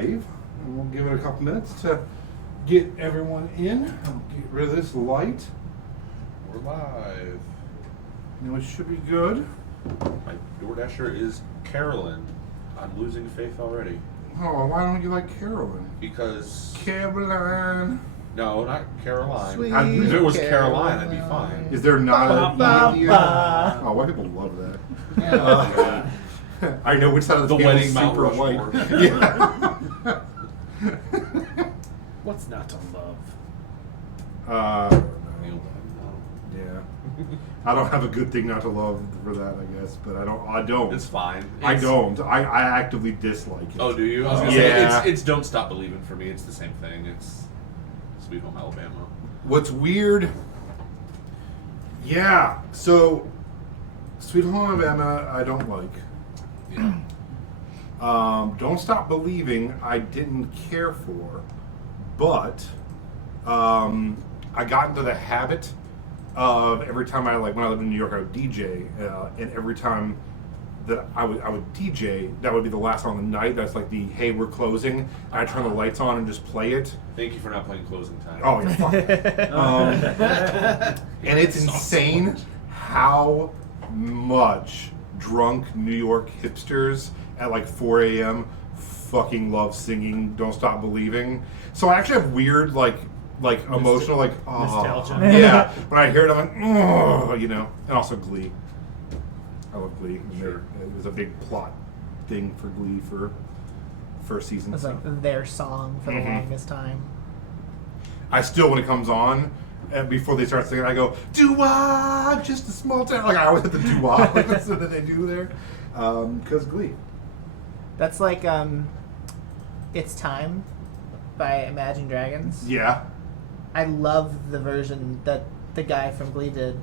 live. And we'll give it a couple minutes to get everyone in. I'll get rid of this light. We're live. You know, it should be good. My DoorDasher is Carolyn. I'm losing faith already. Oh, why don't you like Carolyn? Because... Caroline. No, not Caroline. Sweet If it was Caroline, I'd be fine. Is there not Ba, an E? ba. Oh, white people love that. Yeah. I know which side of the The table wedding is Mount super white. Rushmore. Yeah. What's not to love? Yeah. I don't have a good thing not to love for that, I guess, but I don't. It's fine. I don't. I actively dislike it. Oh, do you? I was gonna Yeah. say, it's Don't Stop Believing for me. It's the same thing. It's Sweet Home Alabama. What's weird? Yeah. So, Sweet Home Alabama, I don't like. Yeah. Don't Stop Believing, I didn't care for, but I got into the habit of every time when I lived in New York, I would DJ, and every time that I would DJ, that would be the last song of the night. That's like the "Hey, we're closing." I turn the lights on and just play it. Thank you for not playing Closing Time. Oh, yeah, fuck. And it's insane how much drunk New York hipsters at like 4 a.m. fucking love singing "Don't Stop Believing." So I actually have weird emotional nostalgia. Yeah, when I hear it, I'm like, oh, you know. And also Glee. I love Glee. Sure. It was a big plot thing for Glee for first season. It was so. like their song for the longest time. I still, when it comes on, before they start singing, I go, doo-wah, just a small town. Like, I always hit the doo-wah, that's what they do there. Because Glee. That's like It's Time by Imagine Dragons. Yeah. I love the version that the guy from Glee did.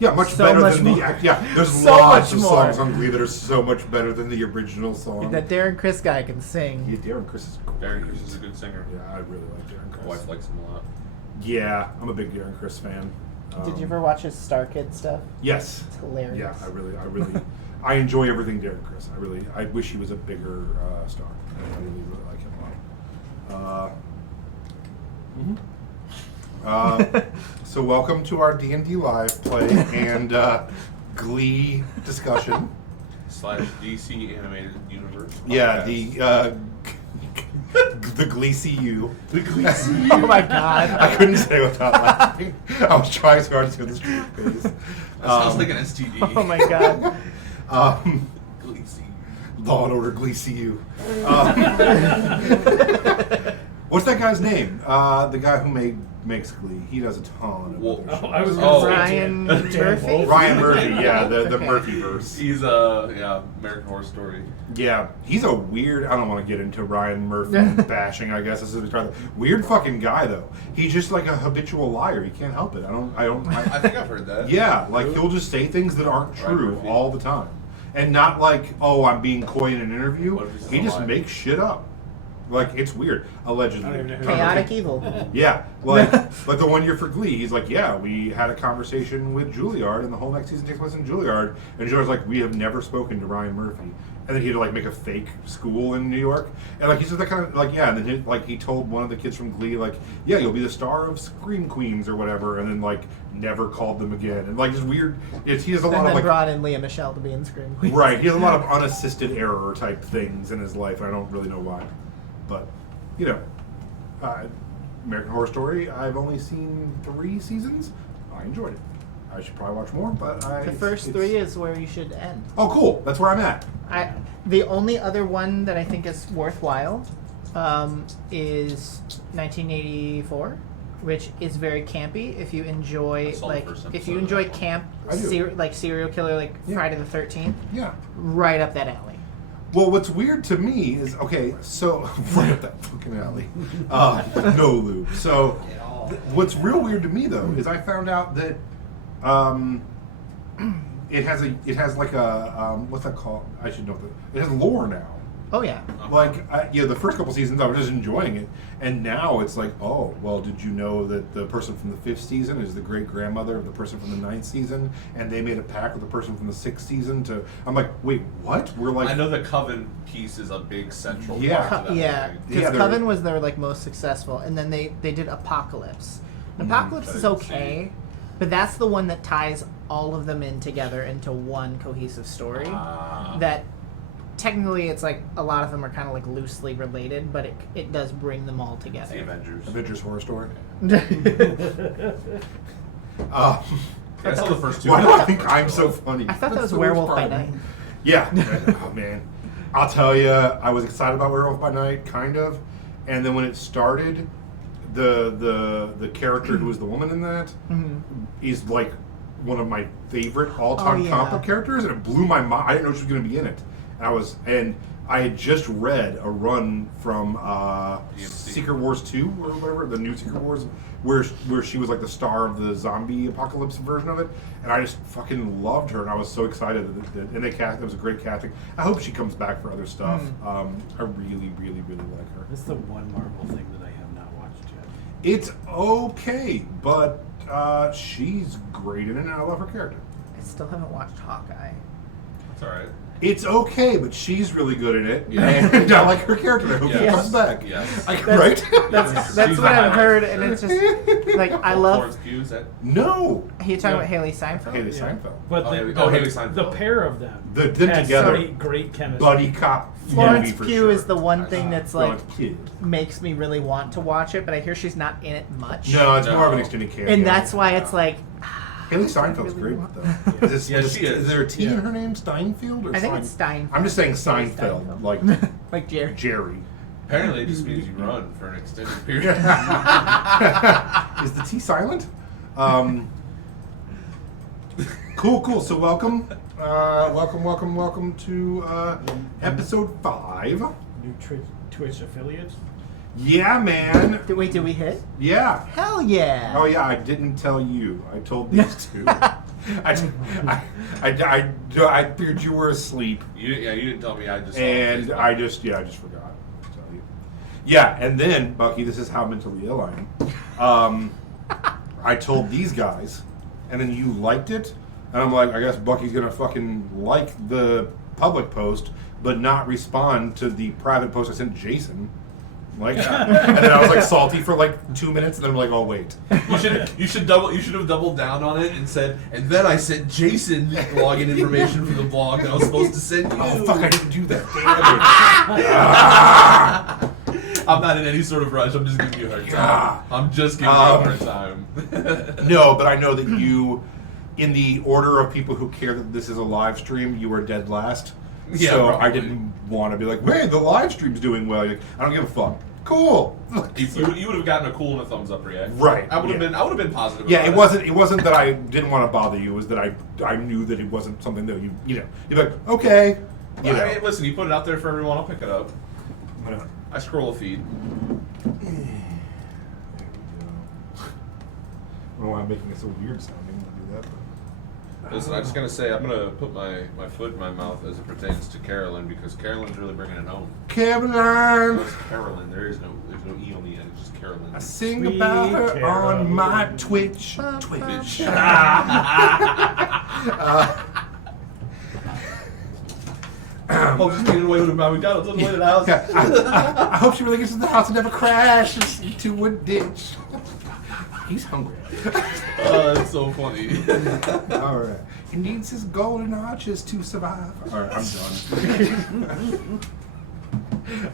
Yeah, much So better much than more. Yeah, there's So lots much of more. songs on Glee that are so much better than the original song. That Darren Criss guy can sing. Yeah, Darren Criss is great. Darren Criss is a good singer. Yeah, I really like Darren My Criss. wife likes him a lot. Yeah, I'm a big Darren Criss fan. Did you ever watch his Star Kid stuff? Yes. It's hilarious. Yeah, I really, I enjoy everything Darren Criss. I wish he was a bigger star. I really like him a lot. So welcome to our D&D live play and Glee discussion. / DC animated universe. Yeah, podcast. the Glee CU. The Glee Oh my god. I couldn't say it without laughing. I was trying so hard to get the straight face. That sounds like an STD. Oh my god. Glee CU. Law and Order Glee CU. What's that guy's name? The guy who makes Glee. He does a ton of Well, other shit. I was Oh. going to say Ryan Murphy? Ryan Murphy, yeah, the Murphyverse. He's American Horror Story. Yeah, he's a weird. I don't want to get into Ryan Murphy bashing. I guess this is weird fucking guy though. He's just like a habitual liar. He can't help it. I think I've heard that. Yeah, like he'll just say things that aren't Ryan true Murphy. all the time, and not like, oh, I'm being coy in an interview. What if he's He a just lie? makes shit up. Like, it's weird. Allegedly. I don't even know who Chaotic evil. Yeah, like the 1 year for Glee, he's like, yeah, we had a conversation with Juilliard, and the whole next season takes place in Juilliard, and Juilliard's like, we have never spoken to Ryan Murphy, and then he had to like make a fake school in New York, and like he's just that kind of like, yeah, and then he told one of the kids from Glee like, yeah, you'll be the star of Scream Queens or whatever, and then like never called them again, and like just weird. He has a lot And of then like. brought in Leah Michelle to be in Scream Queens. Right, he has a lot of unassisted error type things in his life, and I don't really know why. But, you know, American Horror Story, I've only seen 3 seasons. I enjoyed it. I should probably watch more, but The first 3 is where you should end. Oh, cool. That's where I'm at. The only other one that I think is worthwhile is 1984, which is very campy. If you enjoy I saw the first if you episode of enjoy that one. camp, I do. like serial killer, like Yeah. Friday the 13th, Yeah. right up that alley. Well, what's weird to me is, okay, so, right up that fucking alley. No lube. So, what's real weird to me, though, is I found out that it has like a, what's that called? I should know. It has lore now. Oh yeah. Like, the first couple seasons I was just enjoying it, and now it's like, oh, well, did you know that the person from the 5th season is the great grandmother of the person from the 9th season, and they made a pact with the person from the 6th season to? I'm like, wait, what? We're like, I know the Coven piece is a big central Yeah. part of that Yeah, movie. because Yeah, they're- Coven was their like most successful, and then they did Apocalypse. Apocalypse I is didn't okay, but that's the one that ties all of them in together into one cohesive story. That technically it's like a lot of them are kind of like loosely related, but it does bring them all It's the together. Avengers. Avengers Horror Story. Yeah, I saw the first two. Why do I think I'm so funny? I thought that That's was the worst Werewolf by part. Night. Yeah. Oh man, I'll tell you, I was excited about Werewolf by Night, kind of, and then when it started, the character who was the woman in that is like one of my favorite all-time Oh, comic book yeah. characters, and it blew my mind. I didn't know she was going to be in it. And I had just read a run from PMC. Secret Wars 2 or whatever, the new Secret Wars, where she was like the star of the zombie apocalypse version of it, and I just fucking loved her, and I was so excited and it was a great casting. I hope she comes back for other stuff. I really, really, really like her. This is the one Marvel thing that I have not watched yet. It's okay, but she's great in it, and I love her character. I still haven't watched Hawkeye. It's alright. It's okay, but she's really good in it, and I like her character. I hope she Yes. comes back. Yes. Right? That's She's what the I've highlight. heard, and it's just like I love. Florence Pugh, is that? No. Are you talking about Haley Steinfeld? Haley Yeah. Seinfeld. But Oh, the, Haley- the, oh, Haley the Steinfeld. pair of them, Them has together. great chemistry. Buddy cop Florence movie for Pugh sure. is the one thing that's like Florence Pugh. makes me really want to watch it, but I hear she's not in it much. No, it's more of an No. extended cameo. And that's why it's like Haley Seinfeld's really great want- though. Yeah, she is. Is there a T in Yeah. her name? Steinfeld or I think Sein- it's Steinfeld. I'm just saying Haley Seinfeld, Steinfeld. like like Jerry. Jerry. Apparently, it just means you run for an extended period. Is the T silent? Cool. So welcome to episode 5. New Twitch affiliates. Yeah, man. Did we hit? Yeah. Hell yeah! Oh yeah, I didn't tell you. I told these two. I figured you were asleep, You didn't tell me. I just. and I just forgot to tell you. Yeah, and then Bucky, this is how mentally ill I am. I told these guys, and then you liked it, and I'm like, I guess Bucky's gonna fucking like the public post, but not respond to the private post I sent Jason. Like, and then I was like salty for like 2 minutes, and then I'm like, oh wait. You should have doubled down on it and said, and then I sent Jason login information from the blog that I was supposed to send you. Oh fuck! I didn't do that. Damn it. I'm not in any sort of rush. I'm just giving you a hard time. Yeah. I'm just giving you a hard time. No, but I know that you, in the order of people who care that this is a live stream, you are dead last. Yeah, so probably. I didn't want to be like, "Hey, the live stream's doing well." You're like, I don't give a fuck. Cool. You would have gotten a cool and a thumbs up react. Right, I would have yeah. been positive. Yeah, about it wasn't that I didn't want to bother you. It was that I knew that it wasn't something that you're like, okay, you know. I mean, listen, you put it out there for everyone. I'll pick it up. Why not? I scroll a feed. There we go. I don't know why I'm making it so weird sounding to do that. But. Listen, I'm just gonna say I'm gonna put my foot in my mouth as it pertains to Carolyn because Carolyn's really bringing it home. Caroline, It's Carolyn. There's no e on the end. It's just Carolyn. I sing Sweet about her on my Caroline. Twitch. Twitch. Oh, just getting away with it by McDonald's on the way to the house. I hope she really gets to the house and never crashes into a ditch. He's hungry. Oh, that's so funny. All right. He needs his golden arches to survive. All right, I'm done.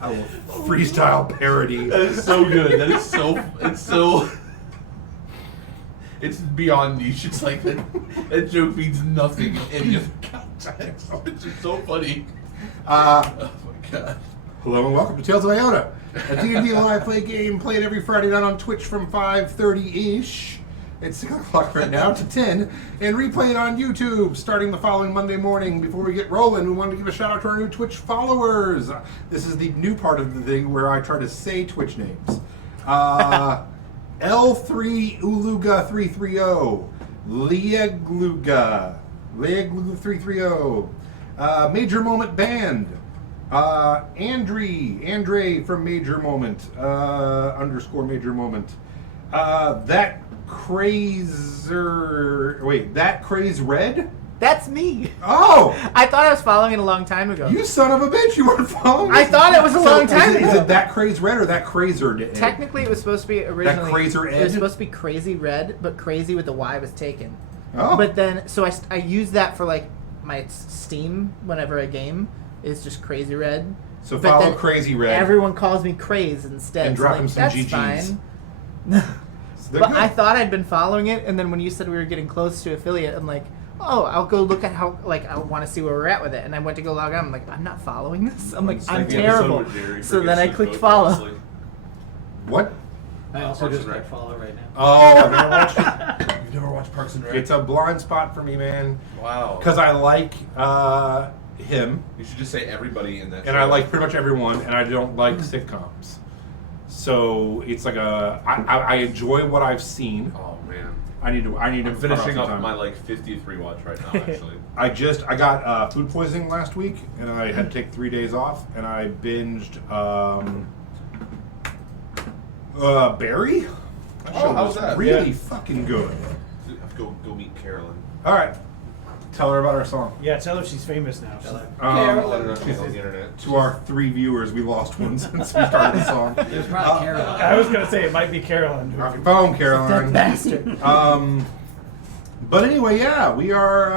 I will freestyle parody. That is so good. That is so. It's so. It's beyond niche. It's like that joke means nothing in any of the context. It's just so funny. Oh my god. Hello and welcome to Tales of Iona, a D&D live play game played every Friday night on Twitch from 5:30-ish. It's 6 o'clock right now to 10, and replayed on YouTube starting the following Monday morning. Before we get rolling, we wanted to give a shout out to our new Twitch followers. This is the new part of the thing where I try to say Twitch names. L3 Uluga 330, Leagluga 330, Major Moment Band, Andre from Major Moment, _ Major Moment. That Craze Red? That's me. Oh! I thought I was following it a long time ago. You son of a bitch, you weren't following I this? thought it was a long time Is ago. it That Craze Red or That Crazer? Technically, it was supposed to be originally. Crazer It was Ed? supposed to be Crazy Red, but Crazy with the Y was taken. Oh. But then, so I use that for like my Steam whenever a game is just Crazy Red. So But follow then Crazy Red. Everyone calls me Craze instead. And so drop like, him some that's GGs. fine. They're But good. I thought I'd been following it, and then when you said we were getting close to affiliate, I'm like, oh, I'll go look at how, like, I want to see where we're at with it. And I went to go log on. I'm like, I'm not following this. I'm like, It's I'm like the episode terrible. where Jerry So then forgets I to clicked vote follow. wrestling. What? I also Parks just and got Rec. follow right now. Oh, I've never watched it. You've never watched Parks and Rec? It's a blind spot for me, man. Wow. Because I like him, You should just say everybody in that and show. I like pretty much everyone, and I don't like sitcoms. So it's like I enjoy what I've seen. Oh, man. I need to I'm cut finishing off up some time. my, like, 53 watch right now, actually. I got food poisoning last week, and I had to take 3 days off, and I binged Barry. That Oh, show how's was that? really Yeah. fucking good. I have to go meet Carolyn. All right, tell her about our song. Yeah, tell her she's famous now. I don't know if she's on Um, the internet. to our 3 viewers, we lost one since we started the song. It was probably Caroline. I was gonna say it might be Carolyn. Rock your phone, That Caroline. bastard. But anyway, yeah,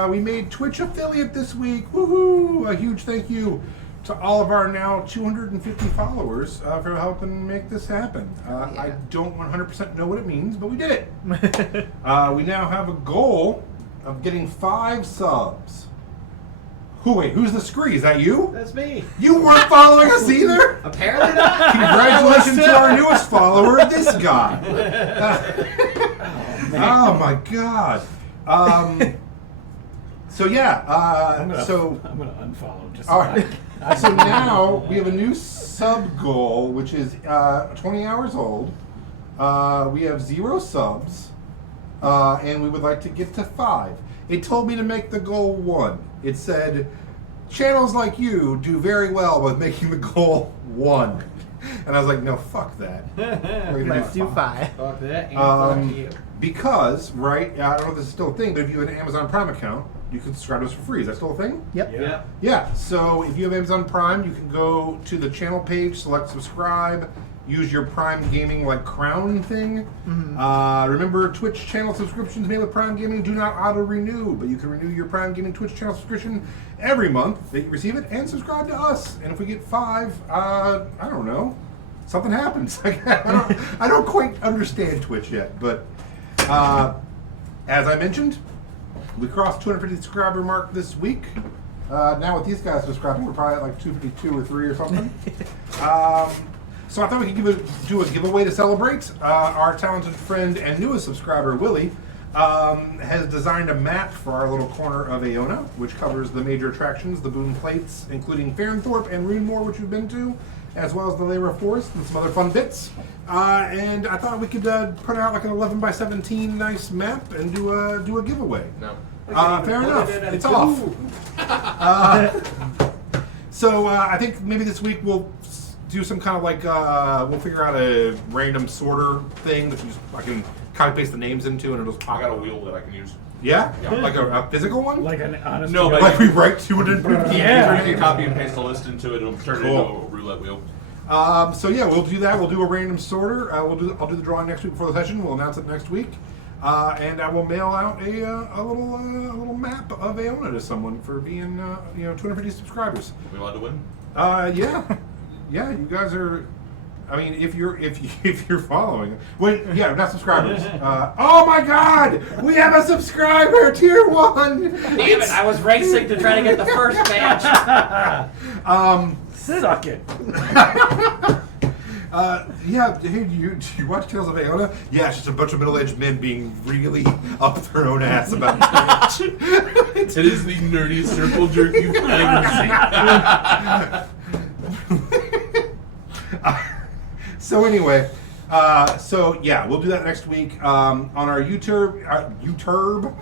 we made Twitch affiliate this week. Woohoo! A huge thank you to all of our now 250 followers for helping make this happen. I don't 100% know what it means, but we did it. We now have a goal of getting 5 subs. Who's the scree? Is that you? That's me. You weren't following us either? Apparently not. Congratulations to our newest follower, this guy. Oh my god. So yeah, I'm gonna so unfollow. Just all right. So now we have a new sub goal, which is 20 hours old. We have 0 subs, and we would like to get to 5. It told me to make the goal 1. It said, channels like you do very well with making the goal 1. And I was like, no, fuck that. We're gonna Let's do 5. Fuck that and fuck you. Because, right, I don't know if this is still a thing, but if you have an Amazon Prime account, you can subscribe to us for free. Is that still a thing? Yep. Yeah. Yeah, so if you have Amazon Prime, you can go to the channel page, select subscribe, use your Prime Gaming like crown thing. Remember, Twitch channel subscriptions made with Prime Gaming do not auto-renew, but you can renew your Prime Gaming Twitch channel subscription every month that you receive it and subscribe to us. And if we get 5, I don't know, something happens. I don't quite understand Twitch yet, but as I mentioned, we crossed 250 subscriber mark this week. Now with these guys subscribing, we're probably at like 252 or 3 or something. So I thought we could do a giveaway to celebrate. Our talented friend and newest subscriber, Willie, has designed a map for our little corner of Aona, which covers the major attractions, the Boone Plates, including Farnthorpe and Runemoor, which we've been to, as well as the Lara Forest and some other fun bits. And I thought we could put out like an 11 by 17 nice map and do a giveaway. No. Fair enough. It's off. So I think maybe this week we'll do some kind of like we'll figure out a random sorter thing that I can copy paste the names into and it'll just pop. I got a wheel that I can use. Yeah, like a physical one. Like an honest. No, to but- God- Like we write 250. Yeah. You can copy and paste a list into it, it'll turn it into a roulette wheel. So yeah, we'll do that. We'll do a random sorter. I'll do the drawing next week before the session. We'll announce it next week, and I will mail out a little map of Aona to someone for being 250 subscribers. Are we allowed to win? Yeah. You guys are. I mean, if you're following, not subscribers. Oh my God, we have a subscriber, tier 1. Damn it, I was racing to try to get the first match. Suck it. Yeah, hey, do you watch Tales of Aona? Yeah, it's just a bunch of middle-aged men being really up their own ass about it. It is the nerdiest circle jerk you've ever seen. So anyway, we'll do that next week on our YouTube.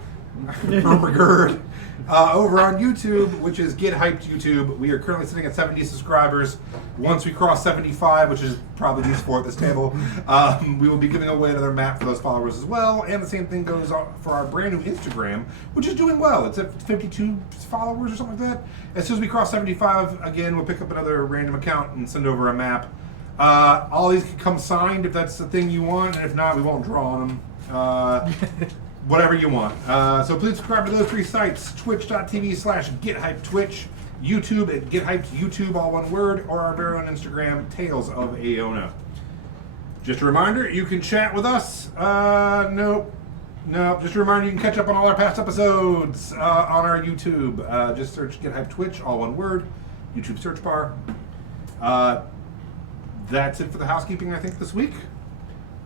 Ermagerd. Over on YouTube, which is Get Hyped YouTube, we are currently sitting at 70 subscribers. Once we cross 75, which is probably useful at this table, we will be giving away another map for those followers as well. And the same thing goes on for our brand new Instagram, which is doing well. It's at 52 followers or something like that. As soon as we cross 75, again, we'll pick up another random account and send over a map. All these can come signed if that's the thing you want, and if not, we won't draw on them. Whatever you want. So please subscribe to those 3 sites: twitch.tv/GetHypedTwitch, YouTube at GetHyped YouTube, all one word, or our very own Instagram, Tales of Aona. Just a reminder, you can chat with us. Nope. Just a reminder, you can catch up on all our past episodes on our YouTube. Just search GetHyped Twitch, all one word, YouTube search bar. That's it for the housekeeping, I think, this week.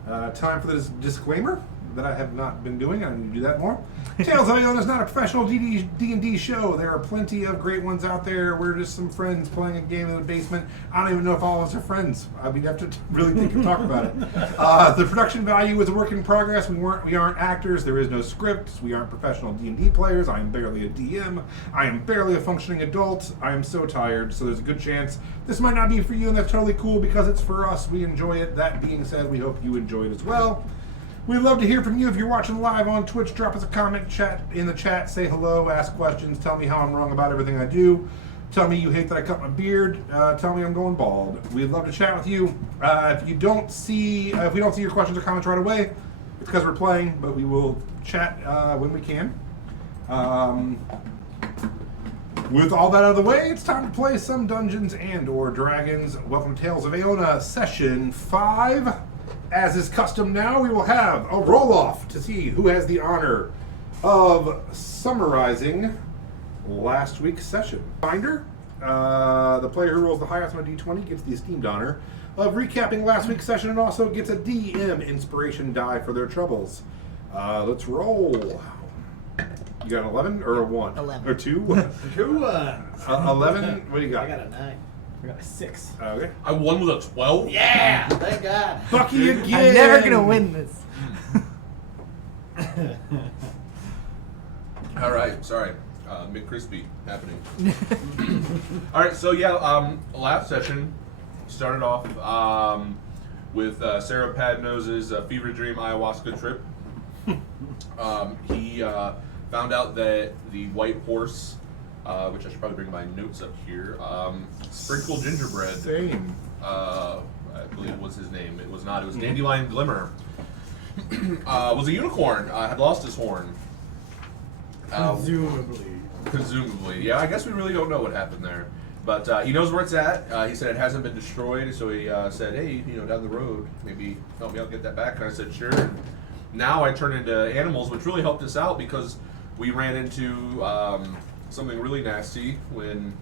Time for the disclaimer that I have not been doing. I need to do that more. Tales of Aona is not a professional D&D show. There are plenty of great ones out there. We're just some friends playing a game in the basement. I don't even know if all of us are friends. We'd have to really think and talk about it. The production value is a work in progress. We aren't actors. There is no script. We aren't professional D&D players. I am barely a DM. I am barely a functioning adult. I am so tired, so there's a good chance this might not be for you, and that's totally cool because it's for us. We enjoy it. That being said, we hope you enjoy it as well. We'd love to hear from you. If you're watching live on Twitch, drop us a comment in the chat, say hello, ask questions, tell me how I'm wrong about everything I do. Tell me you hate that I cut my beard. Tell me I'm going bald. We'd love to chat with you. If we don't see your questions or comments right away, it's because we're playing, but we will chat when we can. With all that out of the way, it's time to play some Dungeons and or Dragons. Welcome to Tales of Aona, Session 5. As is custom now, we will have a roll-off to see who has the honor of summarizing last week's session. Finder, the player who rolls the highest on a d20 gets the esteemed honor of recapping last week's session and also gets a DM inspiration die for their troubles. Let's roll. You got an 11 or a 1? 11. Or 2? 2 11? What do you got? I got a 9. I got a 6. Okay. I won with a 12. Yeah! Thank God. Bucky again! I'm never gonna win this. All right, sorry. McCrispy happening. All right, so yeah, last session started off with Sarah Padnose's fever dream ayahuasca trip. He found out that the white horse, which I should probably bring my notes up here, sprinkled gingerbread. Same. I believe was his name. It was not. It was Dandelion Glimmer. Was a unicorn. Had lost his horn. Presumably, yeah. I guess we really don't know what happened there, but he knows where it's at. He said it hasn't been destroyed, so he said, "Hey, down the road, maybe help me out get that back." And I said, "Sure." And now I turn into animals, which really helped us out because we ran into something really nasty when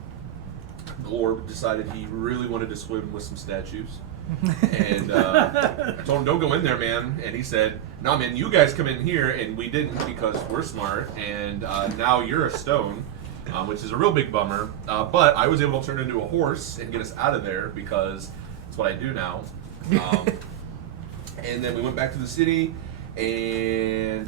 Glorb decided he really wanted to swim with some statues. And I told him, don't go in there, man. And he said, nah, man, you guys come in here. And we didn't because we're smart. And now you're a stone, which is a real big bummer. But I was able to turn into a horse and get us out of there because that's what I do now. And then we went back to the city. And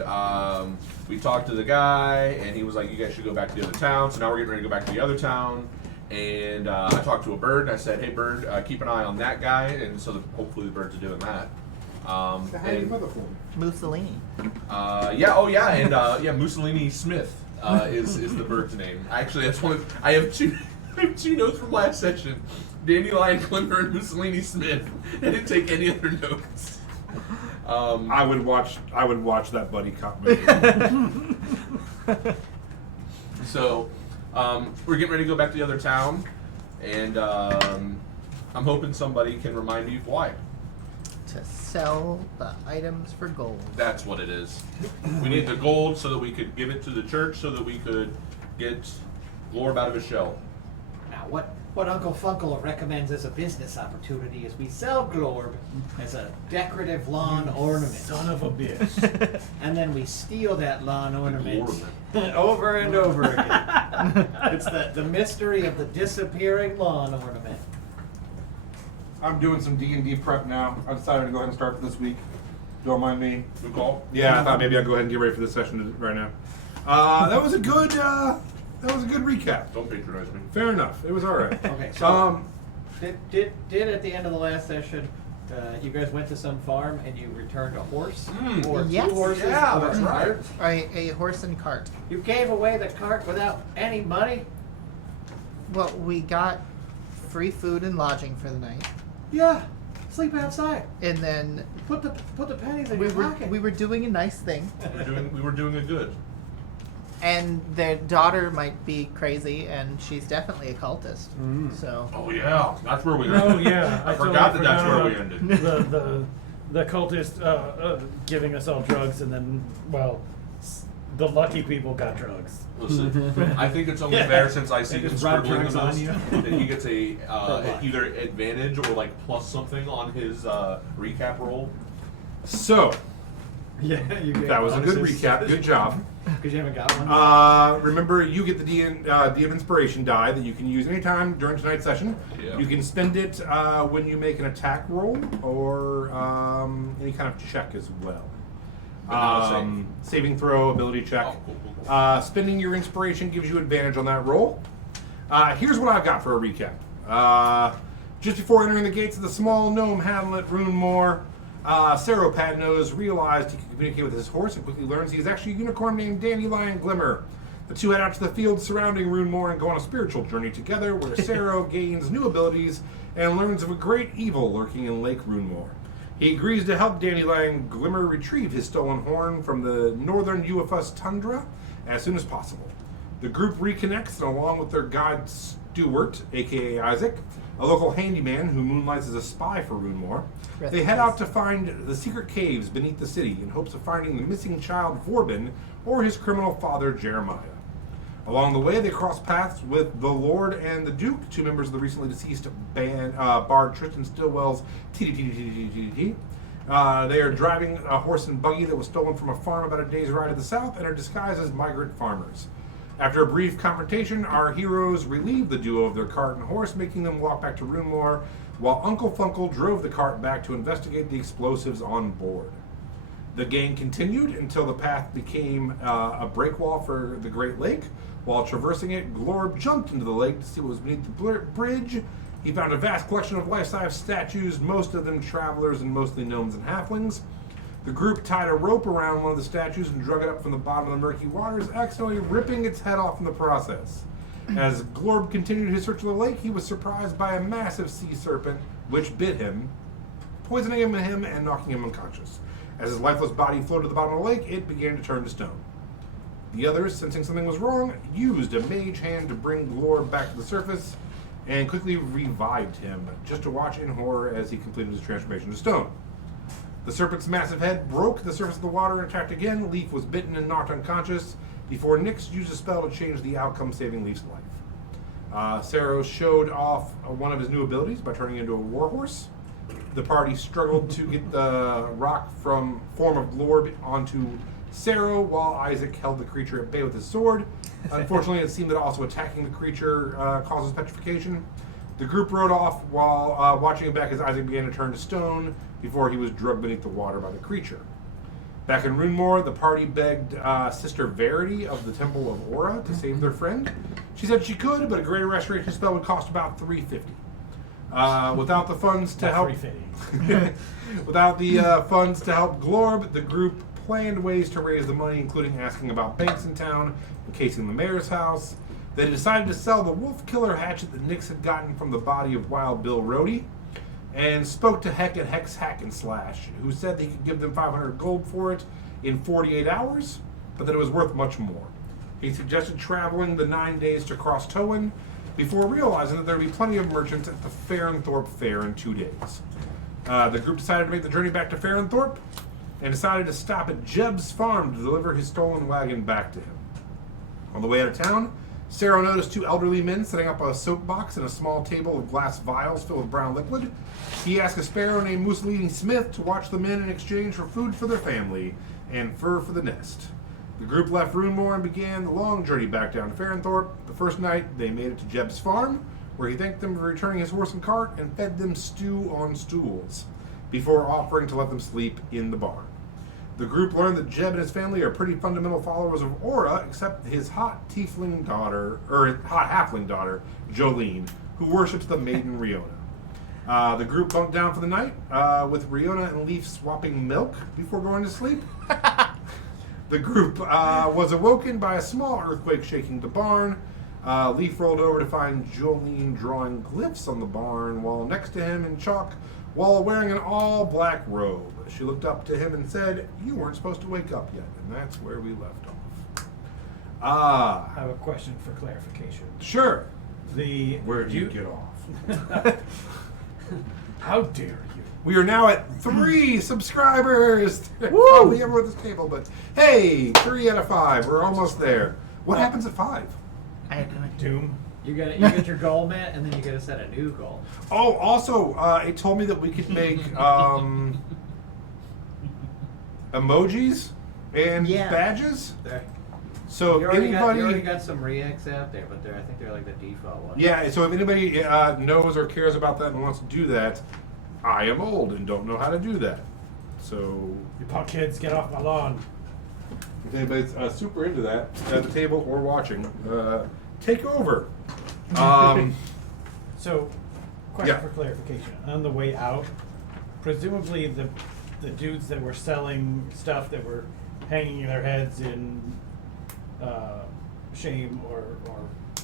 we talked to the guy. And he was like, you guys should go back to the other town. So now we're getting ready to go back to the other town. And I talked to a bird, and I said, hey, bird, keep an eye on that guy. And so hopefully the birds are doing that. Mussolini. And Mussolini Smith is the bird's name. Actually, that's one of, I have two notes from last session. Dandelion Glimmer and Mussolini Smith. I didn't take any other notes. I would watch that buddy cop movie. So, we're getting ready to go back to the other town, and I'm hoping somebody can remind me why. To sell the items for gold. That's what it is. We need the gold so that we could give it to the church so that we could get Glorb out of his shell. Now, what Uncle Funkle recommends as a business opportunity is we sell Glorb as a decorative lawn ornament. Son of a bitch. And then we steal that lawn ornament Glorb. over and over again. It's the mystery of the disappearing lawn ornament. I'm doing some D&D prep now. I decided to go ahead and start for this week. Don't mind me. Good call. Yeah, I thought maybe I'd go ahead and get ready for this session right now. That was a good. That was a good recap. Don't patronize me. Fair enough. It was all right. Okay, so did at the end of the last session, you guys went to some farm and you returned a horse or Yes. two horses? Yeah, or that's a right. cart? A horse and cart. You gave away the cart without any money? Well, we got free food and lodging for the night, Yeah. Sleep outside. and then Put the pennies in we your were pocket. we were doing a nice thing. We were doing a good. And their daughter might be crazy, and she's definitely a cultist. So Oh yeah, that's where we Oh ended. yeah, I forgot that that's where we about ended. The cultist giving us all drugs, and then the lucky people got drugs. Listen, I think it's only fair since I see They him just rub scribbling the drugs on most you. that he gets a luck. either advantage or like plus something on his recap roll. So Yeah, you gave that was a good bonuses. recap. Good job. Because you haven't got one. Remember, you get the D of Inspiration die that you can use anytime during tonight's session. Yeah. You can spend it when you make an attack roll or any kind of check as well. But not a save. Saving throw, ability check. Oh, cool. Spending your inspiration gives you advantage on that roll. Here's what I've got for a recap. Just before entering the gates of the small gnome hamlet, Runemoor, Seropadnos realized he could communicate with his horse and quickly learns he is actually a unicorn named Dandelion Glimmer. The two head out to the fields surrounding Runemoor and go on a spiritual journey together where Sero gains new abilities and learns of a great evil lurking in Lake Runemoor. He agrees to help Dandelion Glimmer retrieve his stolen horn from the northern UFS tundra as soon as possible. The group reconnects, and along with their guide Stuart, aka Isaac, a local handyman who moonlights as a spy for Runemoor, they head out to find the secret caves beneath the city in hopes of finding the missing child Vorbin or his criminal father Jeremiah. Along the way, they cross paths with the Lord and the Duke, two members of the recently deceased bard Tristan Stillwell's TDT. They are driving a horse and buggy that was stolen from a farm about a day's ride to the south and are disguised as migrant farmers. After a brief confrontation, our heroes relieve the duo of their cart and horse, making them walk back to Runemoor, while Uncle Funkle drove the cart back to investigate the explosives on board. The gang continued until the path became a breakwall for the Great Lake. While traversing it, Glorb jumped into the lake to see what was beneath the bridge. He found a vast collection of life-size statues, most of them travelers and mostly gnomes and halflings. The group tied a rope around one of the statues and drug it up from the bottom of the murky waters, accidentally ripping its head off in the process. As Glorb continued his search of the lake, he was surprised by a massive sea serpent, which bit him, poisoning him and knocking him unconscious. As his lifeless body floated to the bottom of the lake, it began to turn to stone. The others, sensing something was wrong, used a mage hand to bring Glorb back to the surface and quickly revived him, just to watch in horror as he completed his transformation to stone. The serpent's massive head broke the surface of the water and attacked again. Leaf was bitten and knocked unconscious before Nyx used a spell to change the outcome, saving Leaf's life. Sero showed off one of his new abilities by turning into a warhorse. The party struggled to get the rock from form of Glorb onto Sero, while Isaac held the creature at bay with his sword. Unfortunately, it seemed that also attacking the creature causes petrification. The group rode off while watching him back as Isaac began to turn to stone before he was drugged beneath the water by the creature. Back in Runemoor, the party begged Sister Verity of the Temple of Aura to save their friend. She said she could, but a greater restoration spell would cost about $350. Without the funds to help, without the funds to help Glorb, the group planned ways to raise the money, including asking about banks in town, encasing the mayor's house. They decided to sell the wolf killer hatchet that Nyx had gotten from the body of Wild Bill Rhodey, and spoke to Heck at Hex Hack and Slash, who said they could give them 500 gold for it in 48 hours, but that it was worth much more. He suggested traveling the 9 days to cross Towin, before realizing that there would be plenty of merchants at the Farrenthorpe Fair in 2 days. The group decided to make the journey back to Farrenthorpe, and decided to stop at Jeb's farm to deliver his stolen wagon back to him. On the way out of town, Sero noticed two elderly men setting up a soapbox and a small table of glass vials filled with brown liquid. He asked a sparrow named Mussolini Smith to watch the men in exchange for food for their family and fur for the nest. The group left Runemoor and began the long journey back down to Farrenthorpe. The first night, they made it to Jeb's farm, where he thanked them for returning his horse and cart and fed them stew on stools, before offering to let them sleep in the barn. The group learned that Jeb and his family are pretty fundamental followers of Aura, except his hot halfling daughter, Jolene, who worships the maiden Riona. The group bunked down for the night, with Riona and Leaf swapping milk before going to sleep. The group was awoken by a small earthquake shaking the barn. Leaf rolled over to find Jolene drawing glyphs on the barn while next to him in chalk, while wearing an all-black robe. She looked up to him and said, "You weren't supposed to wake up yet," and that's where we left off. I have a question for clarification. Sure. Where do you get off? How dare you? We are now at 3 subscribers. Probably everyone at this table, but hey, 3 out of 5. We're almost there. What happens at 5? I have no idea. Doom. You get your goal met, and then you gotta set a new goal. Oh, also, it told me that we could make emojis and Yeah. badges. There. So You if already anybody, got some Reacts out there, but I think they're like the default ones. yeah. So if anybody knows or cares about that and wants to do that, I am old and don't know how to do that. So You punk kids, get off my lawn. if anybody's super into that at the table or watching, take over. So, question Yeah. for clarification. On the way out, presumably the dudes that were selling stuff that were hanging their heads in shame or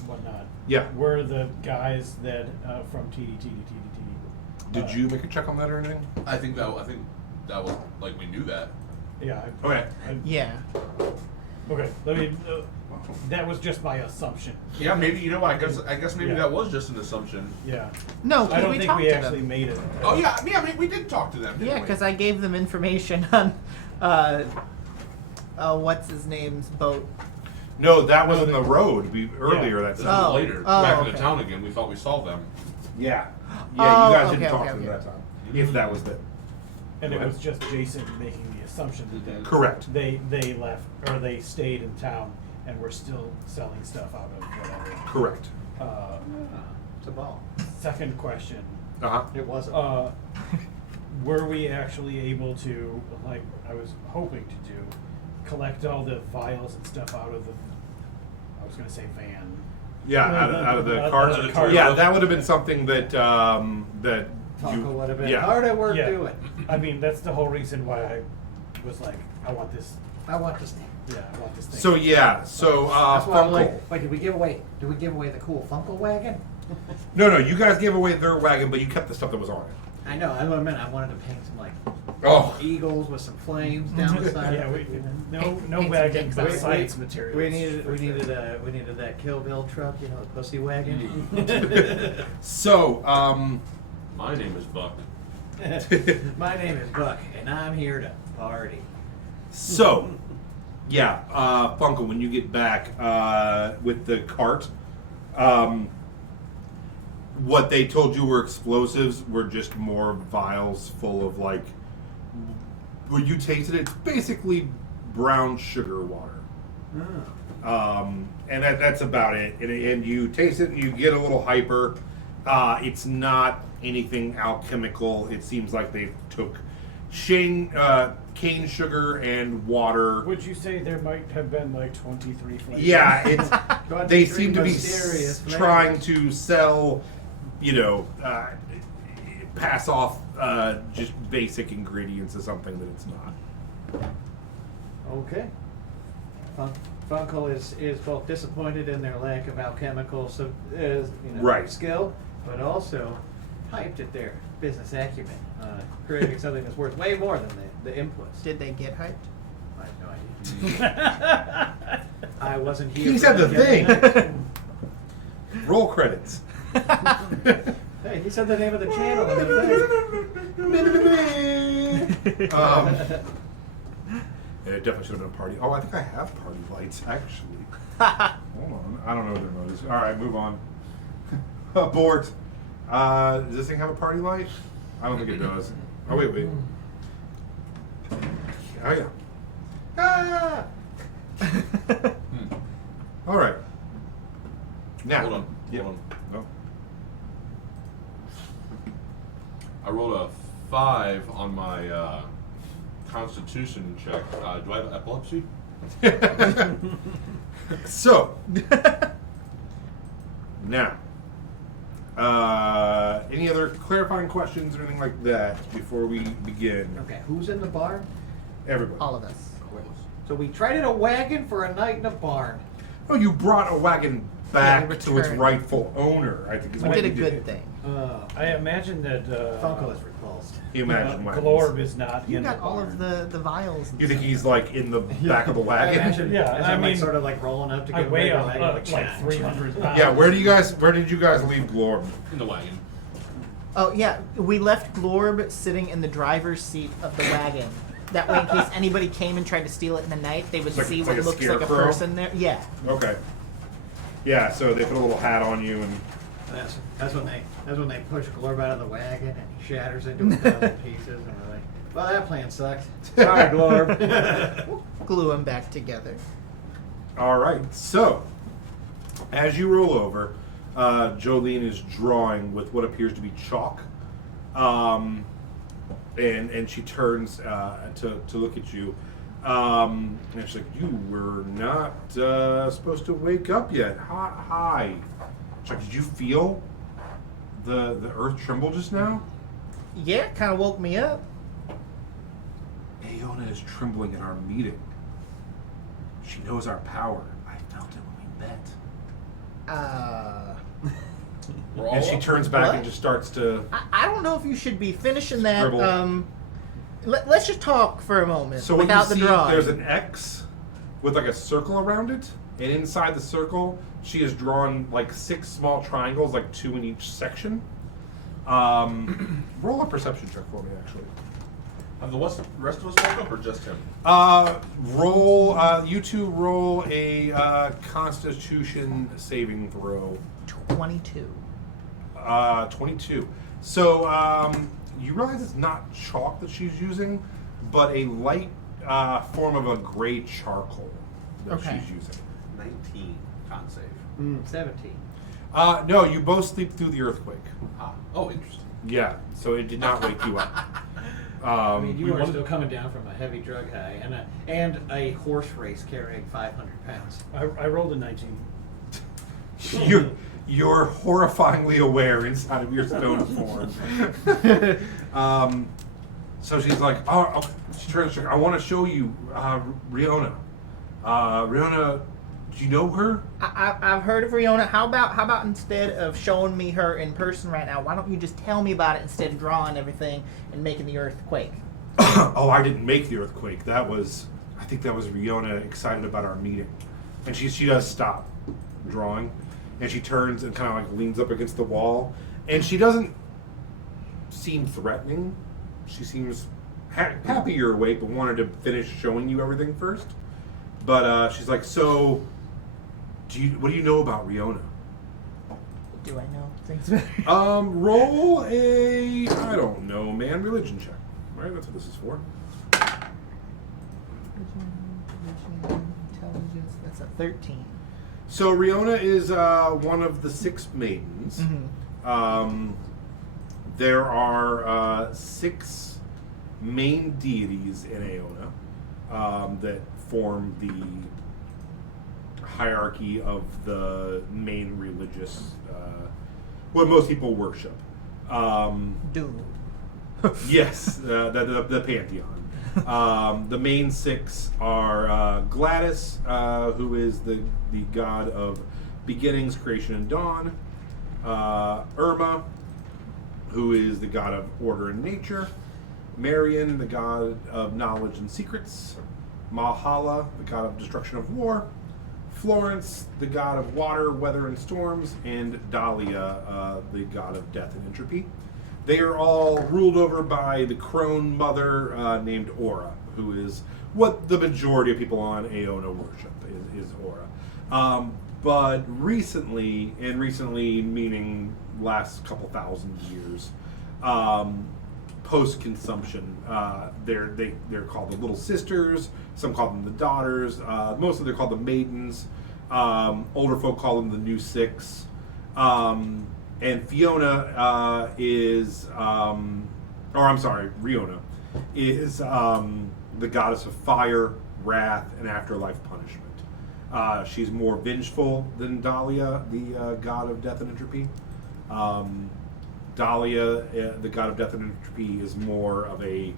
whatnot, Yeah. were the guys that from TD. Did you make a check on that or anything? I think that was like we knew that. Yeah. Okay. Yeah. Okay. Let me. That was just my assumption. Yeah, maybe you know what? I guess maybe Yeah. that was just an assumption. Yeah. No, I don't we think talked we to actually them. made it. Oh yeah, I mean we did talk to them. Didn't Yeah, we? because I gave them information on what's his name's boat. No, that was in the road earlier. This That's was Oh. later, Oh, back okay. into town again. We thought we saw them. Yeah. Oh, Yeah, you guys okay, didn't talk okay, to them okay. that time. If that was it. And it Right. was just Jason making the assumption that Correct. they left or they stayed in town and were still selling stuff out of whatever. Correct. It's a ball. Second question. Uh-huh. It wasn't. Were we actually able to, like I was hoping to do, collect all the vials and stuff out of the, I was going to say van. Yeah, out of the cart. Out of the cart. Yeah, that would have been something that that Taco you would have been yeah. hard at work Yeah. doing. I mean, that's the whole reason why I was like, I want this. I want this thing. Yeah, I want this thing. So yeah, so That's why I'm Funko. like, wait, did we give away the cool Funko wagon? No, you guys gave away their wagon, but you kept the stuff that was on it. I know. I meant I wanted to paint some like Oh. eagles with some flames down the side. yeah, no Paint wagon, some but things science We materials. needed that Kill Bill truck, the pussy wagon. So, My name is Buck. My name is Buck, and I'm here to party. so, yeah, Funko, when you get back with the cart, what they told you were explosives were just more vials full of like. When you tasted it, it's basically brown sugar water. And that's about it. And you taste it, and you get a little hyper. It's not anything alchemical. It seems like they took cane sugar and water. Would you say there might have been like 23 flavors? Yeah, it's they seem to be mysterious flavors. trying to sell, pass off just basic ingredients as something that it's not. Okay. Funko is both disappointed in their lack of alchemical Right. skill, but also hyped at their business acumen, creating something that's worth way more than the inputs. Did they get hyped? I have no idea. I wasn't here. He for said the getting Roll credits. that. Hey, he said the name of the channel in the thing. Yeah, it definitely should have been a party. Oh, I think I have party lights, actually. Hold on. I don't know what their mode is. All right, move on. Abort. Does this thing have a party light? I don't think it does. Oh, wait. Oh, yeah. Ah! All right. Now. Hold on. Yep. Hold on. Oh. I rolled a 5 on my Constitution check. Do I have epilepsy? So, now, any other clarifying questions or anything like that before we begin? Okay, who's in the barn? Everybody. All of us. So we traded a wagon for a night in a barn. Oh, you brought a wagon back Yeah, to its returned. rightful owner, I think is We what did a you good thing. I imagine that Funko is repulsed. You imagine wagons. Glorb is not You in got the all barn. of the vials. and You think stuff. he's like in the back of the I wagon? imagine, Yeah, as I I'm like mean, sort of like rolling up to I get weigh ready, like, like "Cha, 300 pounds. Yeah, where did you guys leave Glorb? In the wagon. Oh yeah, we left Glorb sitting in the driver's seat of the wagon. That way, in case anybody came and tried to steal it in the night, they would It's like- see it's what like a looks like a scarecrow? person there. Yeah. Okay. Yeah, so they put a little hat on you and That's when they push Glorb out of the wagon and he shatters into a thousand pieces and we're like, well, that plan sucked. Sorry, Glorb. Glue them back together. all right. So, as you roll over, Jolene is drawing with what appears to be chalk, and she turns to look at you, and she's like, "You were not supposed to wake up yet. Hi." She's like, "Did you feel the earth tremble just now?" Yeah, kind of woke me up. Aeona is trembling in our meeting. She knows our power. I felt it when we met. We're all And she up. turns back What? and just starts to. I don't know if you should be finishing that. Scribble. Let's just talk for a moment So when without you the see drawing. there's an X with like a circle around it, and inside the circle she has drawn like 6 small triangles, like 2 in each section. Roll a perception check for me, actually. Have the rest of us woke up or just him? You two roll a Constitution saving throw. 22. 22. So you realize it's not chalk that she's using, but a light form of a gray charcoal that Okay. she's using. 19 con save. 17. No, you both sleep through the earthquake. Ah. Oh, interesting. Yeah, so it did not wake you up. I mean, you we were wanted- still coming down from a heavy drug high and a horse race carrying 500 pounds. I rolled a 19. You're horrifyingly aware inside of your stone form. So she's like, oh, she turns. She's like, I want to show you Riona. Riona, do you know her? I've heard of Riona. How about instead of showing me her in person right now, why don't you just tell me about it instead of drawing everything and making the earth quake? Oh, I didn't make the earthquake. I think that was Riona excited about our meeting. And she does stop drawing, and she turns and kind of like leans up against the wall, and she doesn't seem threatening. She seems happy you're awake, but wanted to finish showing you everything first. But she's like, so, what do you know about Riona? Do I know things? Roll a, I don't know, man, religion check. Right, that's what this is for. Intelligence. That's a 13. So Riona is one of the 6 maidens. Mm-hmm. There are 6 main deities in Aeona that form the hierarchy of the main religious, what most people worship. Doom. Yes, the pantheon. The main 6 are Gladys, who is the god of beginnings, creation, and dawn. Irma, who is the god of order and nature. Marion, the god of knowledge and secrets. Mahala, the god of destruction of war. Florence, the god of water, weather, and storms. And Dahlia, the god of death and entropy. They are all ruled over by the crone mother named Aura, who is what the majority of people on Aeona worship, is Aura. But recently meaning last couple thousand years, post-consumption, they're called the Little Sisters. Some call them the Daughters. Mostly they're called the Maidens. Older folk call them the New Six. And Fiona Riona is the goddess of fire, wrath, and afterlife punishment. She's more vengeful than Dahlia, the god of death and entropy. Dahlia, the god of death and entropy, is more of a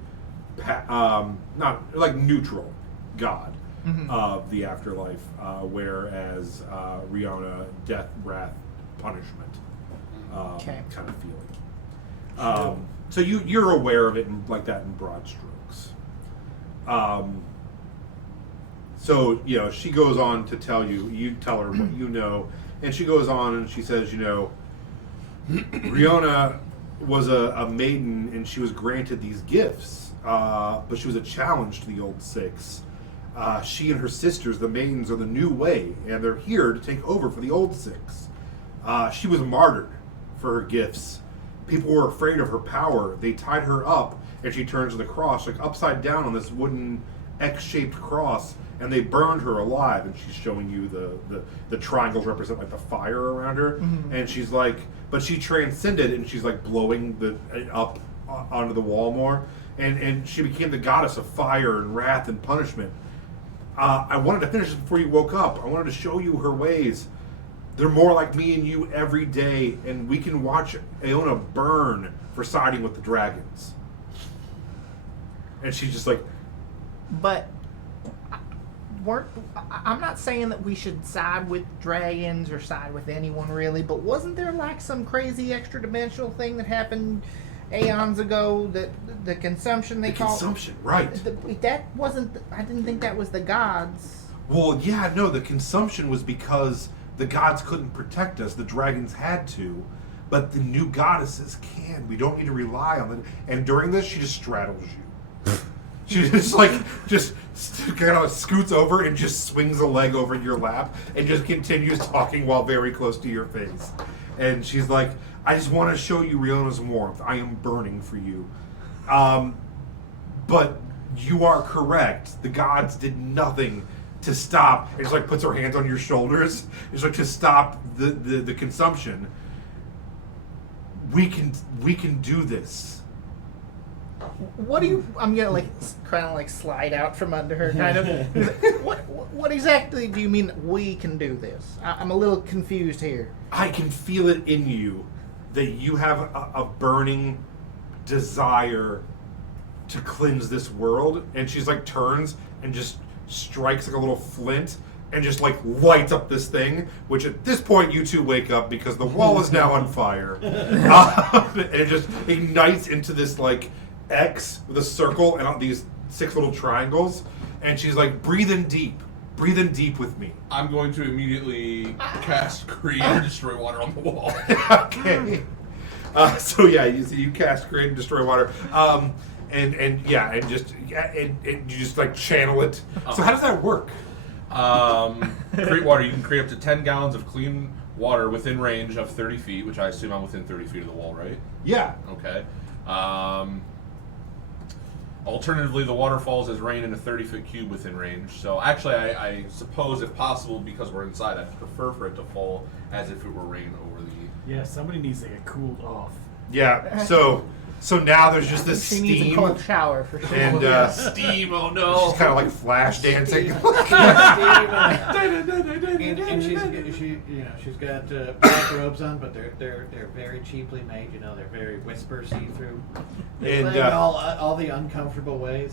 not like neutral god of the afterlife, whereas Riona, death, wrath, punishment, kind of feeling. So you're aware of it like that in broad strokes. So she goes on to tell you. You tell her what you know, and she goes on and she says, Riona was a maiden and she was granted these gifts, but she was a challenge to the old six. She and her sisters, the maidens, are the new way, and they're here to take over for the old six. She was martyred for her gifts. People were afraid of her power. They tied her up, and she turns to the cross, like upside down on this wooden X-shaped cross, and they burned her alive. And she's showing you the triangles represent like the fire around her, and she's like, but she transcended, and she's like blowing it up onto the wall more, and she became the goddess of fire and wrath and punishment. I wanted to finish this before you woke up. I wanted to show you her ways. They're more like me and you every day, and we can watch Aona burn for siding with the dragons. And she's just like, But I'm not saying that we should side with dragons or side with anyone really, but wasn't there like some crazy extra dimensional thing that happened aeons ago, that the consumption they call consumption, right? That wasn't. I didn't think that was the gods. Well, yeah, no, the consumption was because the gods couldn't protect us. The dragons had to, but the new goddesses can. We don't need to rely on them. And during this, she just straddles you. She just kind of scoots over and just swings a leg over your lap and just continues talking while very close to your face. And she's like, I just want to show you Riona's warmth. I am burning for you. But you are correct. The gods did nothing to stop. And just like puts her hands on your shoulders. It's like to stop the consumption. We can do this. What do you? I'm gonna like kind of like slide out from under her, kind of. What exactly do you mean we can do this? I'm a little confused here. I can feel it in you that you have a burning desire to cleanse this world. And she's like turns and just strikes like a little flint and just like lights up this thing, which at this point you two wake up because the wall is now on fire. And it just ignites into this like X with a circle and these 6 little triangles. And she's like, breathe in deep with me. I'm going to immediately cast Create and Destroy Water on the wall. Okay. So yeah, you cast Create and Destroy Water, and you just like channel it. So how does that work? Create water. You can create up to 10 gallons of clean water within range of 30 feet, which I assume I'm within 30 feet of the wall, right? Yeah. Okay. Alternatively, the water falls as rain in a 30-foot cube within range. So actually, I suppose, if possible, because we're inside, I'd prefer for it to fall as if it were rain over the... Yeah, somebody needs to get cooled off. Yeah. So now there's just this She steam needs a cold shower for sure. and Steam, oh no! she's kind of like flash dancing. And she's got black robes on, but they're very cheaply made. They're very whisper see-through. They And, play in all the uncomfortable ways.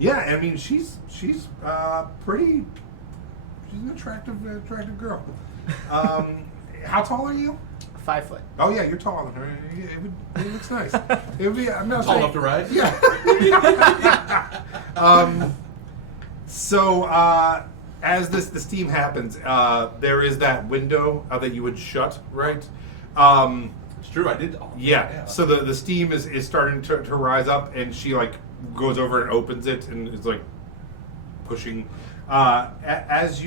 Yeah, I mean she's pretty. She's an attractive girl. How tall are you? 5 foot. Oh yeah, you're taller than her. It looks nice. It would be. I'm not Tall saying- enough to ride? Yeah. So as the steam happens, there is that window that you would shut, right? It's true, I did. Oh, Yeah. So the steam is starting to rise up, and she like goes over and opens it, and is like pushing. As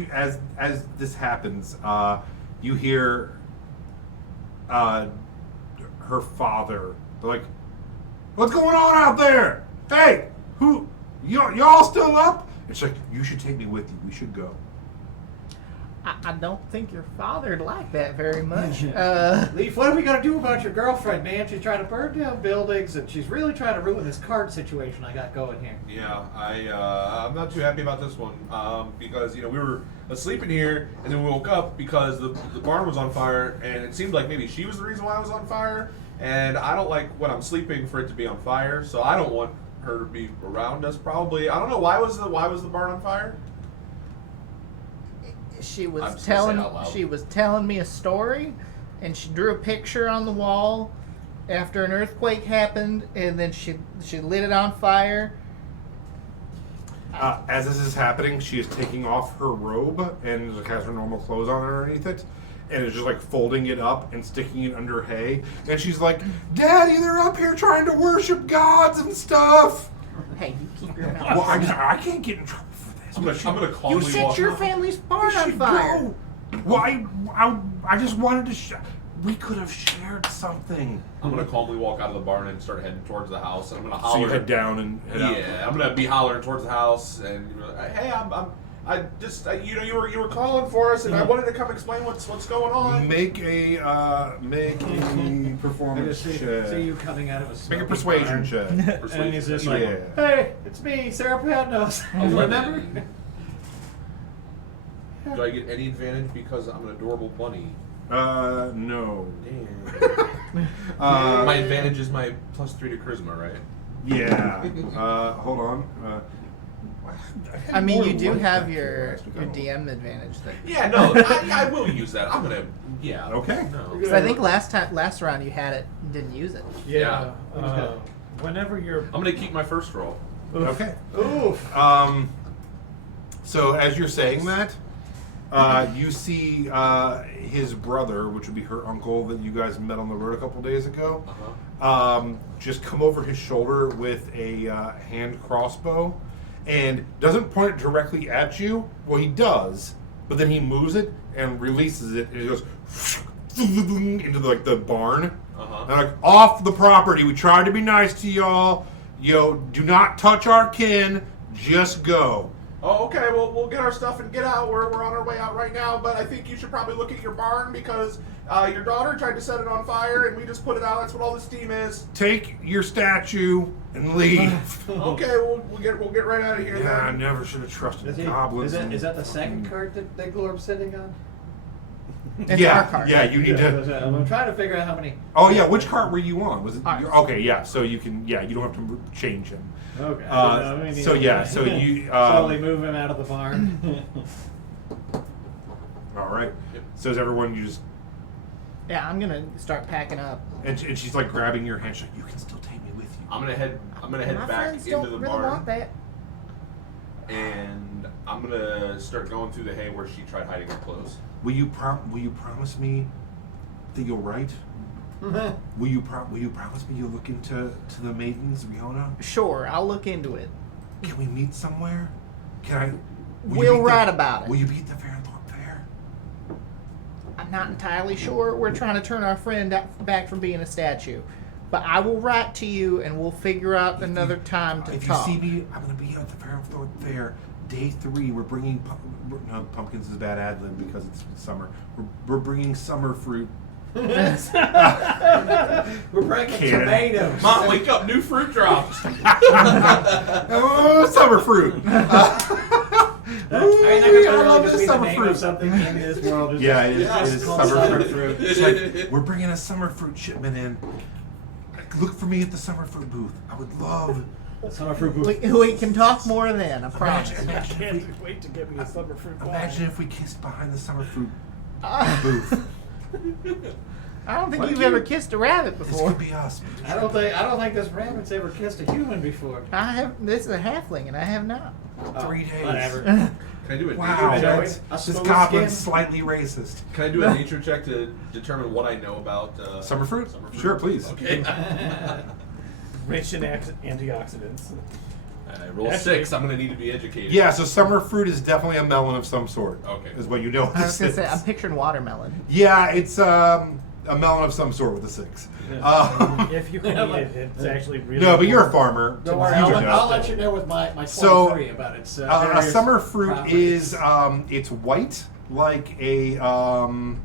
this happens, you hear her father. They're like, "What's going on out there? Hey, y'all still up?" It's like, "You should take me with you. We should go." I don't think your father'd like that very much. Leaf, what are we gonna do about your girlfriend, man? She's trying to burn down buildings, and she's really trying to ruin this card situation I got going here. Yeah, I'm not too happy about this one because we were asleep in here and then we woke up because the barn was on fire and it seemed like maybe she was the reason why it was on fire, and I don't like when I'm sleeping for it to be on fire, so I don't want her to be around us. Probably, I don't know why was the barn on fire. She I'm was just gonna say telling it out loud. she was telling me a story, and she drew a picture on the wall after an earthquake happened, and then she lit it on fire. As this is happening, she is taking off her robe and just has her normal clothes on underneath it, and is just like folding it up and sticking it under hay. And she's like, "Daddy, they're up here trying to worship gods and stuff." Hey, you keep your mouth. Well, I can't get in trouble for this. I'm gonna You calmly set walk. your family's barn We on should fire. go. Well, I just wanted to. We could have shared something. I'm gonna calmly walk out of the barn and start heading towards the house, and I'm gonna holler. So you head down and head out. Yeah, I'm gonna be hollering towards the house, and hey, you were calling for us, and I wanted to come explain what's going on. Make a I performance just see check. you coming out of a Make a smoking persuasion barn. check. And he's just like, Yeah. "Hey, it's me, Sarah Padnos. Remember?" Do I get any advantage because I'm an adorable bunny? No. Damn. Uh, My advantage is my +3 to charisma, right? Yeah. Hold on. I mean, you do have your DM advantage thing. Yeah, no, I will use that. I'm gonna, yeah. Okay. No. Because I think last round you had it, and didn't use it. Yeah. Yeah. Whenever you're. I'm gonna keep my first roll. Okay. Oof. So as you're saying that, you see his brother, which would be her uncle that you guys met on the road a couple days ago, just come over his shoulder with a hand crossbow, and doesn't point it directly at you. Well, he does, but then he moves it and releases it, and it goes into the barn. And like, off the property. We tried to be nice to y'all. Do not touch our kin. Just go. Oh, okay. Well, we'll get our stuff and get out. We're on our way out right now. But I think you should probably look at your barn because your daughter tried to set it on fire, and we just put it out. That's what all the steam is. Take your statue and leave. Okay, we'll get right out of here. Yeah, I then. never should have trusted Is goblins. that the second card that Glorb's sitting on? It's yeah, our card. yeah. You need to. I'm trying to figure out how many. Oh yeah, which cart were you on? Was it? Ours. Okay, yeah. So you can. Yeah, you don't have to change him. Okay. So yeah, so you. slowly move him out of the barn. All right. Yep. So is everyone? You just. Yeah, I'm gonna start packing up. And she's like grabbing your hand. She's like, "You can still take me with you." I'm gonna head My back friends into don't the really barn, want that. and I'm gonna start going through the hay where she tried hiding her clothes. Will you promise me that you'll write? Will you promise me you'll look into the maidens, Riona? Sure, I'll look into it. Can we meet somewhere? Can I? We'll write about it. Will you be at the Fairthorpe Fair? I'm not entirely sure. We're trying to turn our friend back from being a statue. But I will write to you, and we'll figure out another time to If talk. you see me, I'm gonna be at the Fairthorpe Fair. Day 3, we're bringing no, pumpkins is a bad ad lib because it's summer. We're bringing summer fruit. We're breaking Kid. tomatoes. Mom, wake up! New fruit drops. Oh, summer fruit. I mean, that could I really love just the be the summer name fruit. of something in this world. It's Yeah, just- it it's is called summer fruit. It's like, we're bringing a summer fruit shipment in. Look for me at the summer fruit booth. I would love. Summer fruit booth. We can talk more then, I promise. Imagine if we, Wait to get me a summer fruit imagine if we kissed behind the summer fruit I booth. don't think What you've did you- ever kissed a rabbit This before. could be us. I don't think this rabbit's ever kissed a human before. I have. This is a halfling, and I have not. 3 days. Whatever. Can I do a Wow, nature Joey, check? a this smooth goblin's skin. slightly racist. Can I do a nature check to determine what I know about Summer fruit? Summer fruit? Sure, please. Okay. Rich in antioxidants. I roll Actually- 6. I'm gonna need to be educated. Yeah, so summer fruit is definitely a melon of some sort. Okay. Is what you know. I was this gonna say, I'm is. picturing watermelon. Yeah, it's a melon of some sort with a 6. If you can eat it, it's actually really. No, but you're a good. farmer. Don't worry, You I'll, would know. I'll let you know with my 23 So, about its a various summer fruit properties. is it's white like a Cantaloupe.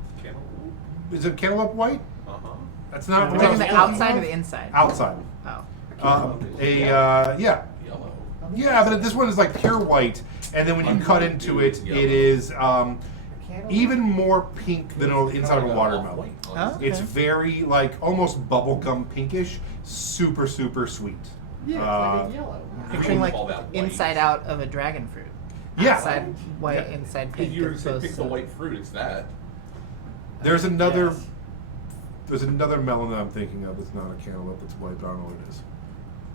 is it cantaloupe white? Uh-huh. That's not. No, We're what I talking was the thinking outside of. or the inside? Outside. Oh. Yeah. Yellow. Yeah, but this one is like pure white, and then when you cut into it, it is even more pink than inside of a watermelon. Oh. It's Okay. very like almost bubblegum pinkish, super sweet. Yeah, it's like a yellow. Picturing like Call that white. inside out of a dragon fruit. Yeah. Outside white, Yeah. inside If pink. you were to as say opposed pick the to- white fruit, it's that. There's another. Yes. There's another melon that I'm thinking of. It's not a cantaloupe. It's white, but I don't know what it is.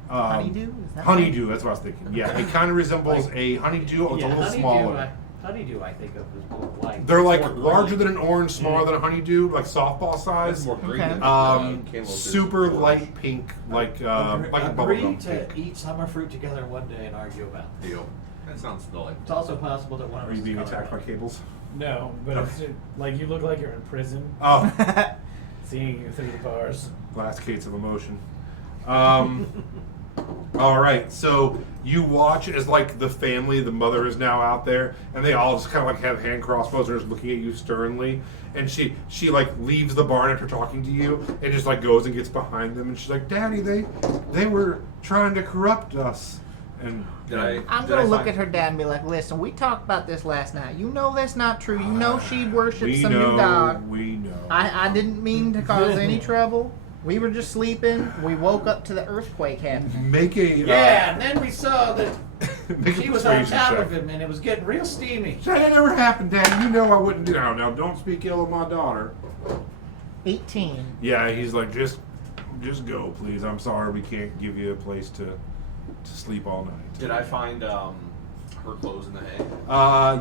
Honeydew? Is that Honeydew. That's what I was thinking. Yeah, it kind of resembles a honeydew. It's a little smaller. Honeydew, I think of as more white. They're like More green. larger than an orange, smaller than a honeydew, like softball That's size. more green Okay. than cantaloupe is Super orange. light pink, like a Agree bubblegum to pink. eat summer fruit together one day and argue about it. Deal. That sounds delightful. It's also possible that one of Are us you is being colorblind. attacked by cables? No, but it's like you look like you're in prison, Oh, seeing you through the bars. glass gates of emotion. All right, so you watch as like the family, the mother is now out there, and they all just kind of like have hand crossbows and are just looking at you sternly. And she like leaves the barn after talking to you and just like goes and gets behind them, and she's like, "Daddy, they were trying to corrupt us." And I'm gonna look at her dad and be like, "Listen, we talked about this last night. You know that's not true. You know she worships we some know, new god. we know. I didn't mean to cause any trouble. We were just sleeping. We woke up to the earthquake happening." Make a Yeah, and then we saw that make a she was on persuasion top check. of him and it was getting real steamy. That never happened, Dad. You know I wouldn't do that. Now, don't speak ill of my daughter. 18. Yeah, he's like, just go, please. I'm sorry, we can't give you a place to sleep all night. Did I find her clothes in the hay?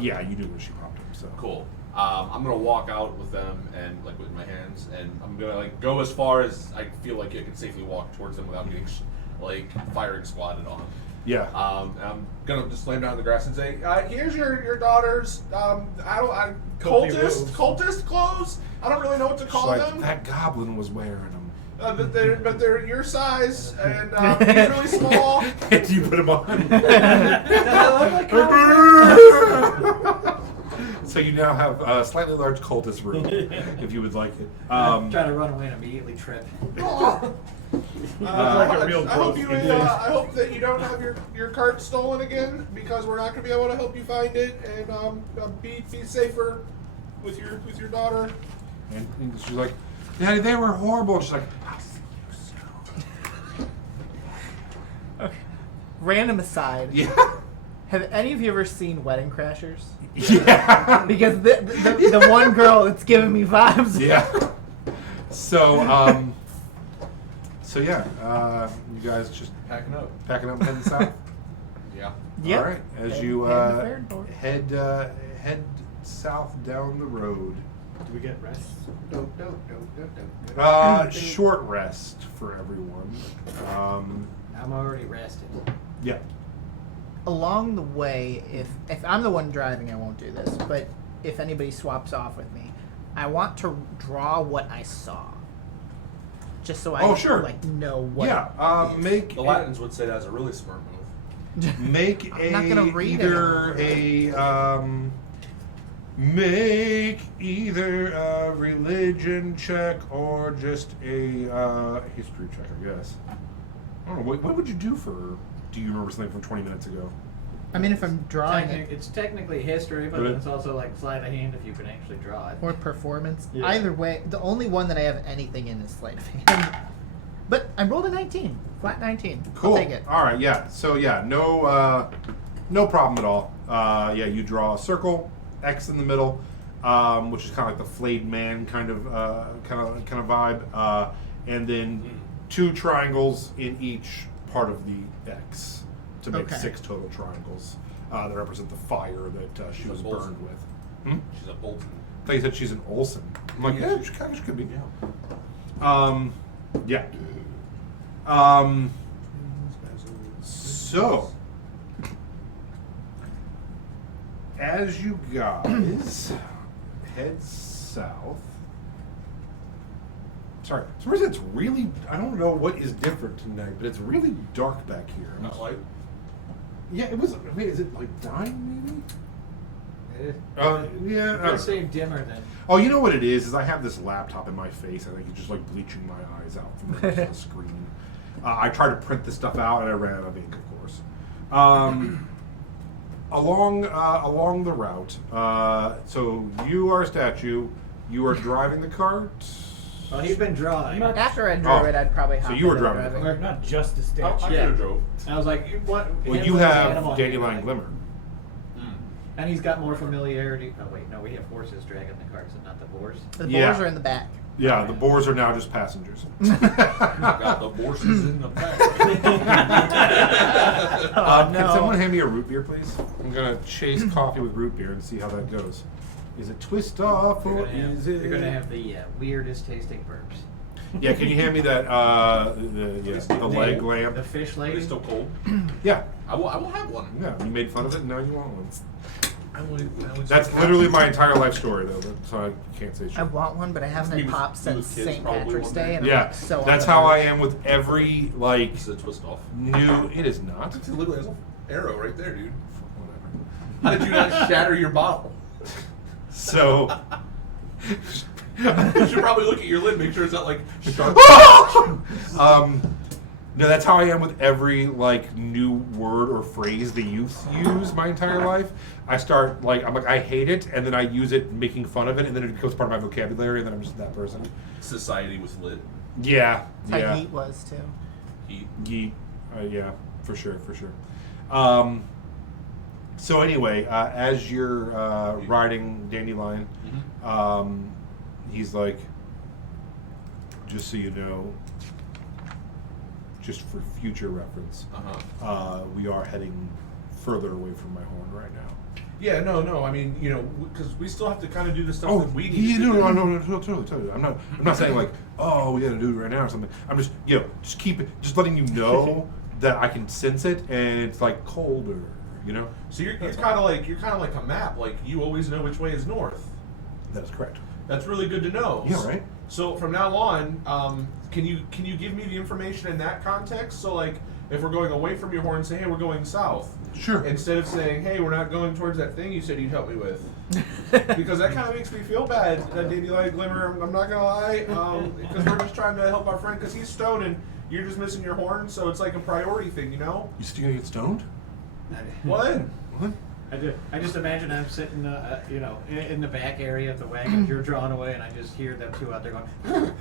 Yeah, you knew where she popped them. So Cool. I'm gonna walk out with them and like with my hands, and I'm gonna like go as far as I feel like I can safely walk towards them without getting like firing squatted on. yeah, And I'm gonna just lay them down in the grass and say, "Here's your daughter's Culty cultist clothes. I don't really know what to she's call like, them, that goblin was wearing them. but they're your size, and he's really small." And you put them on. So you now have a slightly large cultist room, if you would like it. I'm trying to run away and immediately trip. like a real I hope gross you. idiot. I hope that you don't have your cart stolen again, because we're not going to be able to help you find it, and be safer with your daughter. And she's like, Daddy, they were horrible. And she's like, I'll see you soon. Okay. Random aside. Yeah. Have any of you ever seen Wedding Crashers? Yeah. Because the one girl that's giving me vibes. Yeah. So, yeah, you guys just Packing up. packing up and heading south? Yeah. Yep. All right. As you Heading to Fairdorf. head south down the road. Do we get rest? Short rest for everyone. I'm already rested. Yeah. Along the way, if I'm the one driving, I won't do this. But if anybody swaps off with me, I want to draw what I saw, just so I Oh, sure. like know what. Yeah. it is. Make The Latins would say that's a really smart move. Make I'm not gonna read make either a religion check or just a history check, I guess. I don't know. What would you do for? Do you remember something from 20 minutes ago? I mean, if I'm drawing it It's technically history, but Good. it's also like sleight of hand if you can actually draw it. or performance, Yeah. either way, the only one that I have anything in is sleight of hand. But I rolled a 19, flat 19. Cool. I'll take it. All right. Yeah. So yeah, no problem at all. Yeah, you draw a circle, X in the middle, which is kind of like the flayed man kind of vibe, and then 2 triangles in each part of the X to make Okay. 6 total triangles that represent the fire that she She's a was Bolton. burned with. She's a Bolton. I thought you said she's an Olsen. I'm like, Yeah. yeah, she kind of could be. Yeah. Yeah. So, as you guys head south, sorry, for some reason it's really, I don't know what is different tonight, but it's really dark back here. Not light. Yeah, it was, wait, is it like dying maybe? Yeah. I It don't does know. seem dimmer than. Oh, you know what it is I have this laptop in my face. I think it's just like bleaching my eyes out from the screen. I tried to print this stuff out and I ran out of ink, of course. Along the route, so you are a statue. You are driving the cart. Well, he's been drawing. Not- After I drew Oh, it, I'd probably so hop you were into driving the We're not just a I statue. could Yeah. have drove. I was like, you want? Well, him you for his have animal Dandelion handling. Glimmer. And he's got more familiarity. Oh wait, no, we have horses dragging the carts and not the boars. The boars Yeah. are in the back. Yeah, the boars are now just passengers. Got the horses in the back. Oh, Can someone hand me a root beer, please? I'm gonna chase coffee with root beer and see how that goes. Is it twist off You're or gonna have, is it? you're gonna have the weirdest tasting burps. Yeah, can you hand me that? The leg lamp. The fish It's lady. still cold. Yeah, I will have one. yeah. You made fun of it, and now you want one. I only That's said literally cats. my entire life story, though. So I can't say I shit. want one, but I haven't Me had with- pop me since with kids St. probably Patrick's one Day, day. and Yeah, I'm so that's on the how I verge. am with every like It's a twist off. new. It is not. It literally has an arrow right there, dude. Whatever. How did you not shatter your bottle? So. You should probably look at your lid, make sure it's not like sharp. No, that's how I am with every like new word or phrase the youth use my entire life. I start like I'm like I hate it, and then I use it making fun of it, and then it becomes part of my vocabulary, and then I'm just that person. Society with lit. Yeah, That's how yeah, Heat was too. Heat. Yeet. Yeah, for sure, for sure. So anyway, as you're riding Dandelion, he's like, just so you know, just for future reference, we are heading further away from my horn right now. Yeah, no. I mean, you know, because we still have to kind of do the stuff Oh, that we need. yeah, to do. no, totally. I'm not saying like, oh, we got to do it right now or something. I'm just, just keep it, just letting you know that I can sense it, and it's like colder, you know. So you're kind of like a map. Like you always know which way is north. That is correct. That's really good to know. Yeah, right. So from now on, can you give me the information in that context? So like, if we're going away from your horn, say, hey, we're going south. Sure. Instead of saying, hey, we're not going towards that thing you said you'd help me with. Because that kind of makes me feel bad, Dandelion Glimmer. I'm not gonna lie, because we're just trying to help our friend, because he's stoned and you're just missing your horn, so it's like a priority thing, you know? You still gonna get stoned? What? What? I just imagine I'm sitting, in the back area of the wagon. You're drawn away, and I just hear them two out there going.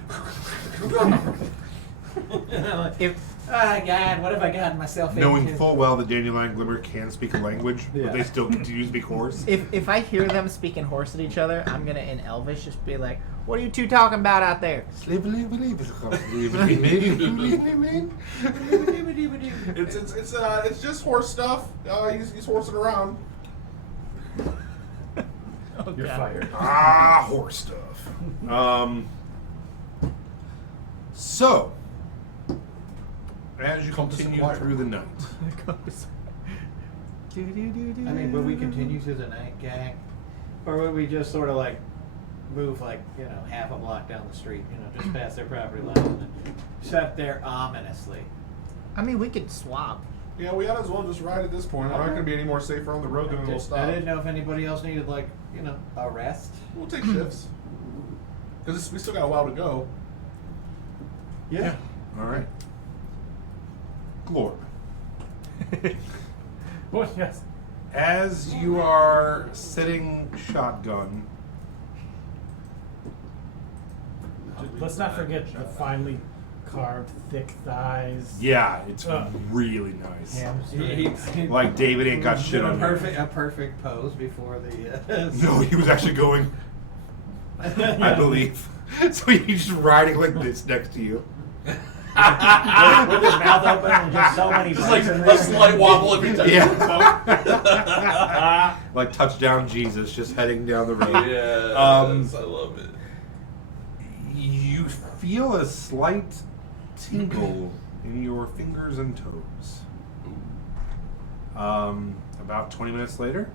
And I'm like, If oh God, what have I gotten myself Knowing into? full well that Dandelion Glimmer can speak a language, Yeah. but they still continue to speak horse. if I hear them speaking horse at each other, I'm gonna in Elvish just be like, "What are you two talking about out there?" It's just horse stuff. He's horsing around. Oh, You're God. fired. Horse stuff. So, as you Compass continue acquired. through the night, I mean, would we continue through the night, gang, or would we just sort of like move like half a block down the street, just past their property line, and then sit there ominously? I mean, we could swap. Yeah, we might as well just ride at this point. We're not going to be any more safer on the road doing a little stop. I didn't know if anybody else needed like a rest. We'll take shifts. Because we still got a while to go. Yeah. all right. Glorb, Well, yes. as you are sitting shotgun, Let's not forget the finely carved, thick thighs. yeah, it's Uh, really nice. Hamstrings. Like David ain't got shit on you. a perfect pose before the. No, he was actually going, I believe. So he's just riding like this next to you. with his mouth open and just so many. Just like bites in a there. slight wobble every time. Yeah. Like touchdown Jesus, just heading down the road. Yes, I love it. You feel a slight tingle in your fingers and toes. About 20 minutes later,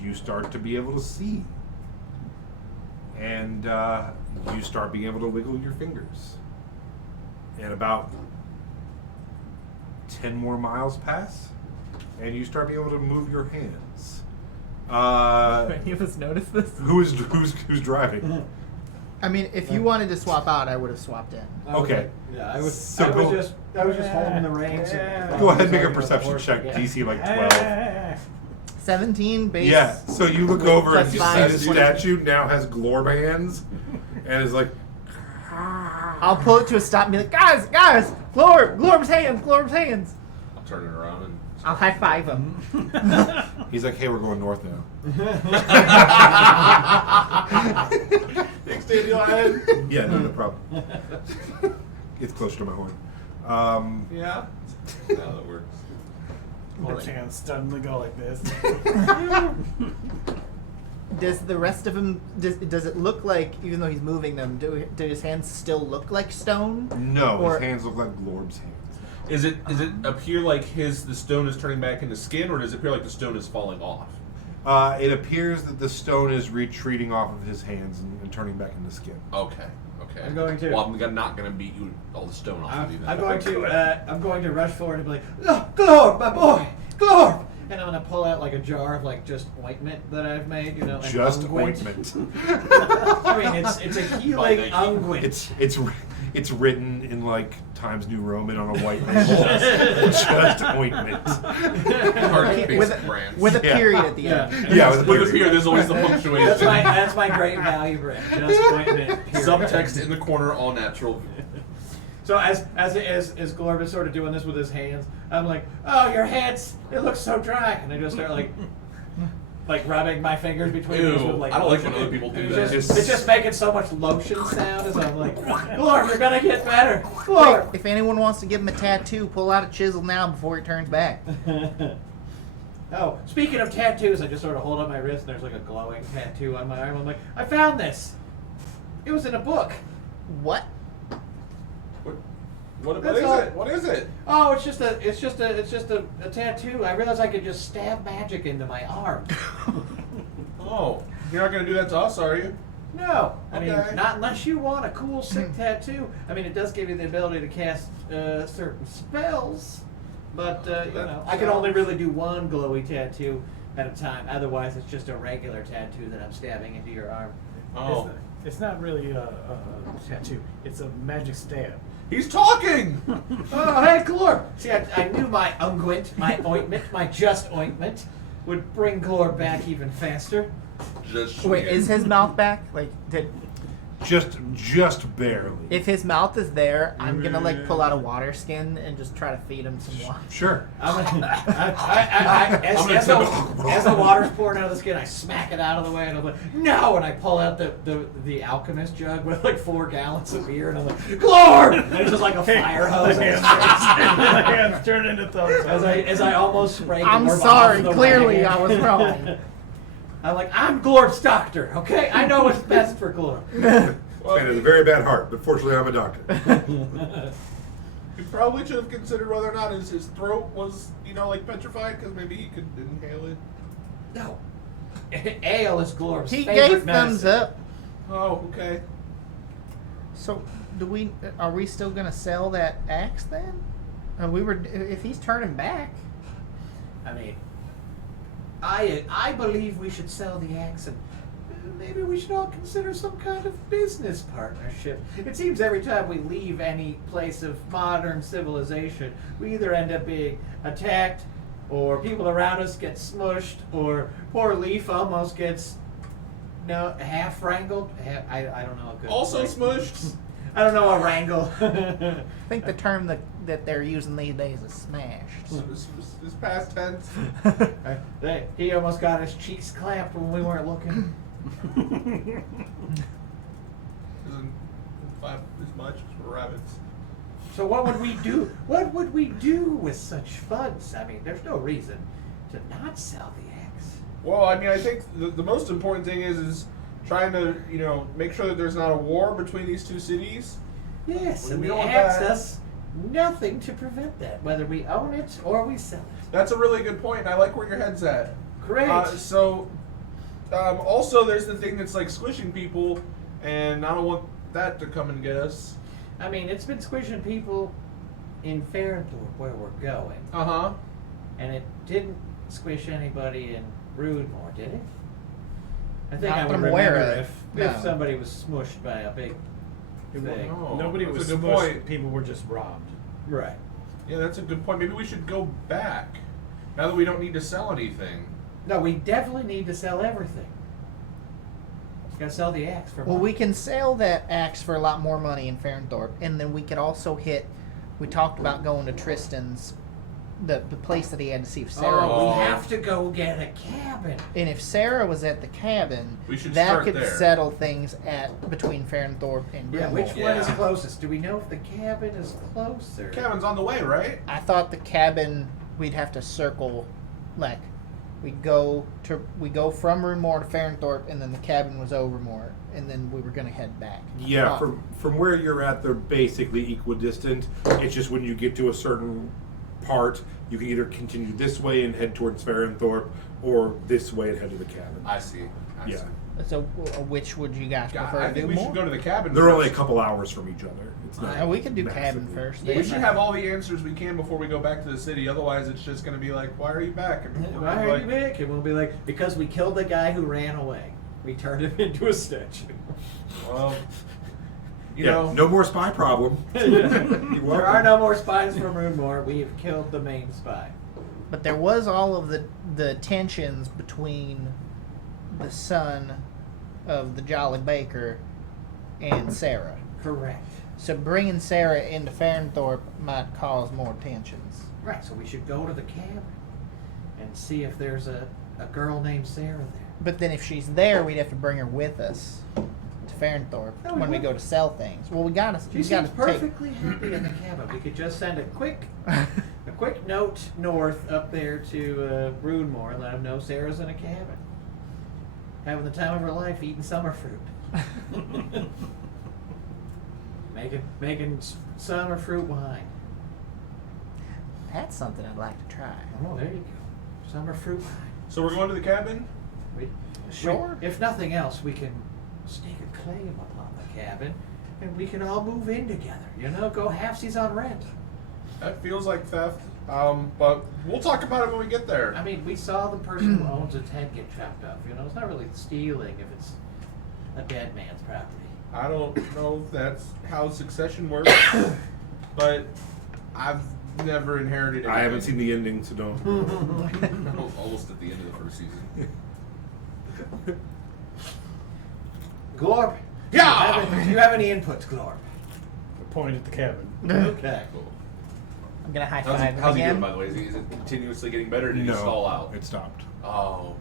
you start to be able to see. And you start being able to wiggle your fingers. And about 10 more miles pass, and you start being able to move your hands. Any of us notice this? who's driving? I mean, if you wanted to swap out, I would have swapped in. Okay. Yeah, I was So I was go- just holding the reins. and- Go ahead and make a perception check. Yeah. DC like 12. 17 base. Yeah. So you look over and Plus you five. see the statue now has Glorb hands, and is like, I'll pull it to a stop and be like, guys, Glorb's hands. I'll turn it around and. I'll high five him. he's like, hey, we're going north now. Extend your hand. Yeah, no problem. It's closer to my horn. Yeah. Yeah, that works. Glorb's hands suddenly go like this. Does the rest of him, does it look like, even though he's moving them, do his hands still look like stone? No, Or- his hands look like Glorb's hands. Does it appear like the stone is turning back into skin, or does it appear like the stone is falling off? It appears that the stone is retreating off of his hands and turning back into skin. Okay. I'm going to- Well, I'm not going to beat you all the stone off of you. Then. I'm going to rush forward and be like, oh, Glorb, my boy, Glorb! And I'm going to pull out like a jar of like just ointment that I've made, you know. and Just unguent. ointment. I mean, it's a healing Nike. unguent. It's written in like Times New Roman on a white label. Just ointment. Target with, basic brand. with a Yeah. period at the Yeah. end. Yeah, With a period, there's always the punctuation. That's my great value brand. Just ointment. Period. Subtext in the corner, all natural. So as Glorb is sort of doing this with his hands, I'm like, oh, your hands, it looks so dry, and I just start like rubbing my fingers between Ew, these with like I don't like lotion. when other people do And that. It's just making so much lotion sound as I'm like, Glorb, you're gonna get better, Glorb. If anyone wants to give him a tattoo, pull out a chisel now before he turns back. Oh, speaking of tattoos, I just sort of hold up my wrist and there's like a glowing tattoo on my arm. I'm like, I found this. It was in a book. What? What That's is all. it? What is it? Oh, it's just a tattoo. I realized I could just stab magic into my arm. Oh, you're not going to do that to us, are you? No, I mean, Okay. not unless you want a cool, sick tattoo. I mean, it does give you the ability to cast certain spells, but you know, I can only really do one glowy tattoo at a time. Otherwise, it's just a regular tattoo that I'm stabbing into your arm. Oh. It's not really a tattoo. It's a magic stab. He's talking! Oh, hey, Glorb! See, I knew my unguent, my ointment, my just ointment would bring Glorb back even faster. Just Wait, weird. is his mouth back? Like, Just barely. if his mouth is there, I'm gonna like pull out a water skin and just try to feed him some water. Sure. As the water's pouring out of the skin, I smack it out of the way, and I'm like, no! And I pull out the alchemist jug with like 4 gallons of beer, and I'm like, Glorb! And it's just like a fire hose. The hands turn into thumbs. As I almost spray I'm Glorb sorry, off the clearly wagon. I was wrong. I'm like, I'm Glorb's doctor, okay? I know what's best for Glorb. Man has a very bad heart, but fortunately I'm a doctor. You probably should have considered whether or not his throat was, like petrified, because maybe he could inhale it. No. Ale is Glorb's He favorite gave thumbs medicine. up. Oh, okay. So, are we still gonna sell that axe then? If he's turning back. I mean, I believe we should sell the axe, and maybe we should all consider some kind of business partnership. It seems every time we leave any place of modern civilization, we either end up being attacked, or people around us get smushed, or poor Leaf almost gets half wrangled. I don't know. A good Also like- smushed. I don't know a wrangle. I think the term that they're using these days is smashed. It's past tense. He almost got his cheeks clamped when we weren't looking. Isn't 5 as much for rabbits? So what would we do? What would we do with such funds? I mean, there's no reason to not sell the axe. Well, I mean, I think the most important thing is trying to, make sure that there's not a war between these two cities. Yes, We and the don't want axe that. does nothing to prevent that, whether we own it or we sell it. That's a really good point. I like where your head's at. Great. Also, there's the thing that's like squishing people, and I don't want that to come and get us. I mean, it's been squishing people in Ferendorf where we're going, Uh huh. and it didn't squish anybody in Broodmore, did it? I think Not I that would I'm aware remember of, if no. somebody was smushed by a big thing. Oh, Nobody that's was a good smushed, point. people were just robbed. Right. Yeah, that's a good point. Maybe we should go back now that we don't need to sell anything. No, we definitely need to sell everything. Gotta sell the axe for Well, money. we can sell that axe for a lot more money in Farrenthorpe, and then we could also hit. We talked about going to Tristan's, the place that he had to see if Sarah. Oh, was. we have to go get a cabin. And if Sarah was at the cabin, We should that start could there. settle things at between Farrenthorpe and Yeah, Grimwald. which one is Yeah. closest? Do we know if the cabin is closer? Cabin's on the way, right? I thought the cabin we'd have to circle, like we go from Roomore to Farrenthorpe, and then the cabin was Overmore, and then we were gonna head back. Yeah, Uh, from where you're at, they're basically equidistant. It's just when you get to a certain part, you can either continue this way and head towards Farrenthorpe, or this way and head to the cabin. I see. I Yeah. see. So, which would you guys prefer I to think do we more? should go to the cabin. They're only a first. couple hours from each other. It's not. We could do cabin massively. first. Yeah. We should have all the answers we can before we go back to the city. Otherwise, it's just going to be like, "Why are you back?" And we'll Why be are like, you back? And we'll be like, because we killed the guy who ran away. We turned him into a statue. Well, you Yeah, know, no more spy problem. There are no more spies from Roomore. We have killed the main spy. But there was all of the tensions between the son of the Jolly Baker and Sarah. Correct. So bringing Sarah into Farrenthorpe might cause more tensions. Right, so we should go to the cabin and see if there's a girl named Sarah there. But then if she's there, we'd have to bring her with us to Farrenthorpe No, we when we won't. go to sell things. Well, we gotta. She We gotta seems perfectly happy in the cabin. We could just send a quick note north up there to Broodmore and let them know Sarah's in a cabin, having the time of her life, eating summer fruit, making summer fruit wine. That's something I'd like to try. Oh, there you go, summer fruit wine. so we're going to the cabin. Sure. If nothing else, we can stake a claim upon the cabin, and we can all move in together. You know, go halfsies on rent. That feels like theft. But we'll talk about it when we get there. I mean, we saw the person who owns its head get chopped off. You know, it's not really stealing if it's a dead man's property. I don't know if that's how succession works, but I've never inherited. I haven't anything. seen the ending, so don't. Almost at the end of the first season. Glorp. Yeah! Do you have any inputs, Glorp? Point at the cabin. Okay. Cool. I'm gonna high How's, five how's him he again. doing, by the way? Is it continuously getting better? Or did he stall out? It stopped. Oh,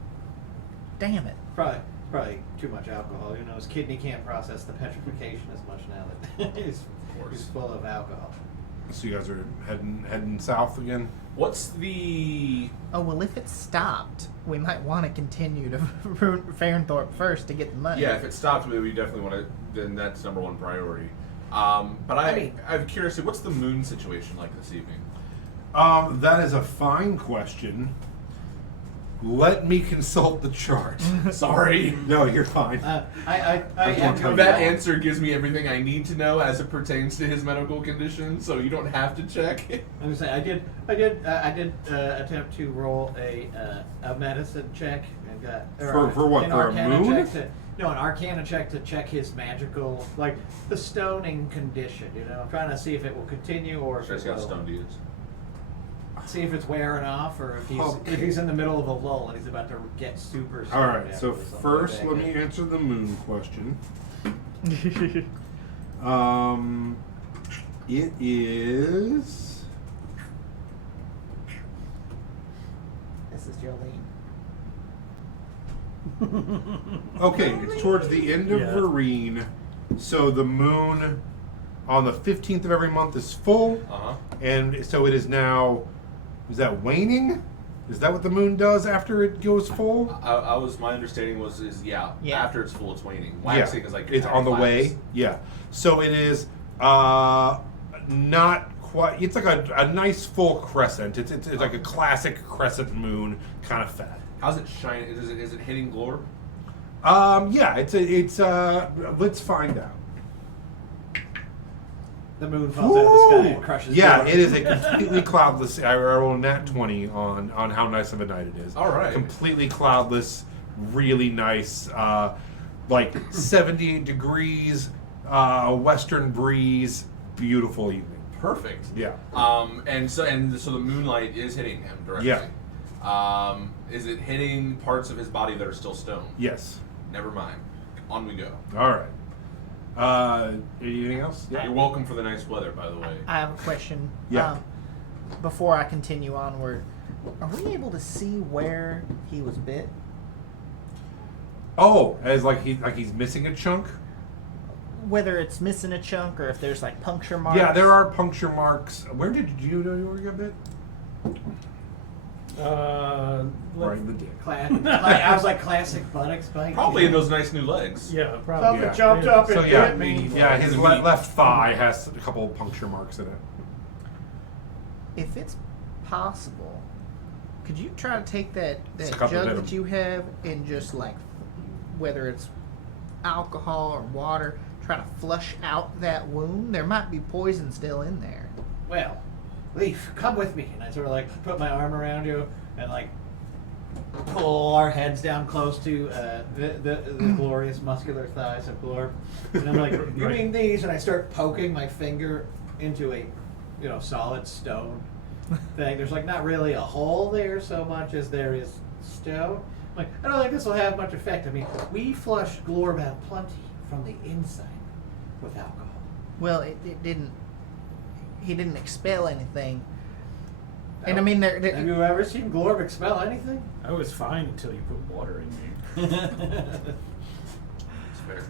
Damn it. Probably too much alcohol. You know, his kidney can't process the petrification as much now that he's full of alcohol. So you guys are heading south again. what's the? Oh well, if it stopped, we might want to continue to Farrenthorpe first to get the money. Yeah, if it stops, we definitely want to. Then that's number one priority. But I mean- I'm curious. What's the moon situation like this evening? That is a fine question. Let me consult the chart. Sorry. No, you're fine. I I can't tell you. That answer gives me everything I need to know as it pertains to his medical condition, so you don't have to check. I'm gonna say I did attempt to roll a medicine check and got For what, an for a Arcana moon? check to, no, an Arcana check to check his magical, like the stoning condition. You know, I'm trying to see if it will continue or if Just it how will, stoned he is. see if it's wearing off or if Okay. if he's in the middle of a lull and he's about to get super. All right. stoned So after something first, like let that. me answer the moon question. It is. This is Jolene. Okay, it's towards the end of Yeah. Vereen. So the moon on the 15th of every month is full. Uh-huh. And so it is now. Is that waning? Is that what the moon does after it goes full? I was my understanding is Yeah. after it's full it's waning. Waxing is like your it's time on the lapse. way. Yeah. So it is not quite. It's like a nice full crescent. It's like a classic crescent moon kind of fat. How's it shining? Is it hitting Glorp? Yeah. It's let's find out. the moon falls out of the sky and crushes. Yeah, the it is a completely cloudless. I rolled a nat 20 on how nice of a night it is. All right. Completely cloudless, really nice, like 78 degrees, western breeze, beautiful evening. Perfect. Yeah. And so the moonlight is hitting him directly. Yeah. Is it hitting parts of his body that are still stone? Yes. Never mind. On we go. All right. Anything else? You're welcome for the nice weather, by the way. I have a question. Yeah. Before I continue onward, are we able to see where he was bit? Oh, as like he's missing a chunk. Whether it's missing a chunk or if there's like puncture marks. Yeah, there are puncture marks. Where did you know you were gonna bit? Right in the dick. I was like classic buttocks bite. Probably in those nice new legs. Yeah, probably. Something Yeah. jumped up and So yeah, hit me. his left thigh has a couple of puncture marks in it. If it's possible, could you try to take that Suck up the jug venom. that you have and just like, whether it's alcohol or water, try to flush out that wound? There might be poison still in there. Well, Leaf, come with me. And I sort of like put my arm around you and like pull our heads down close to the glorious muscular thighs of Glorb. And I'm like, you Right. mean these? And I start poking my finger into a, solid stone thing. There's like not really a hole there so much as there is stone. I'm like, I don't think this will have much effect. I mean, we flushed Glorb out plenty from the inside with alcohol. Well, it didn't. He didn't expel anything. And I mean, Have you ever seen Glorb expel anything? I was fine until you put water in me. It's fair.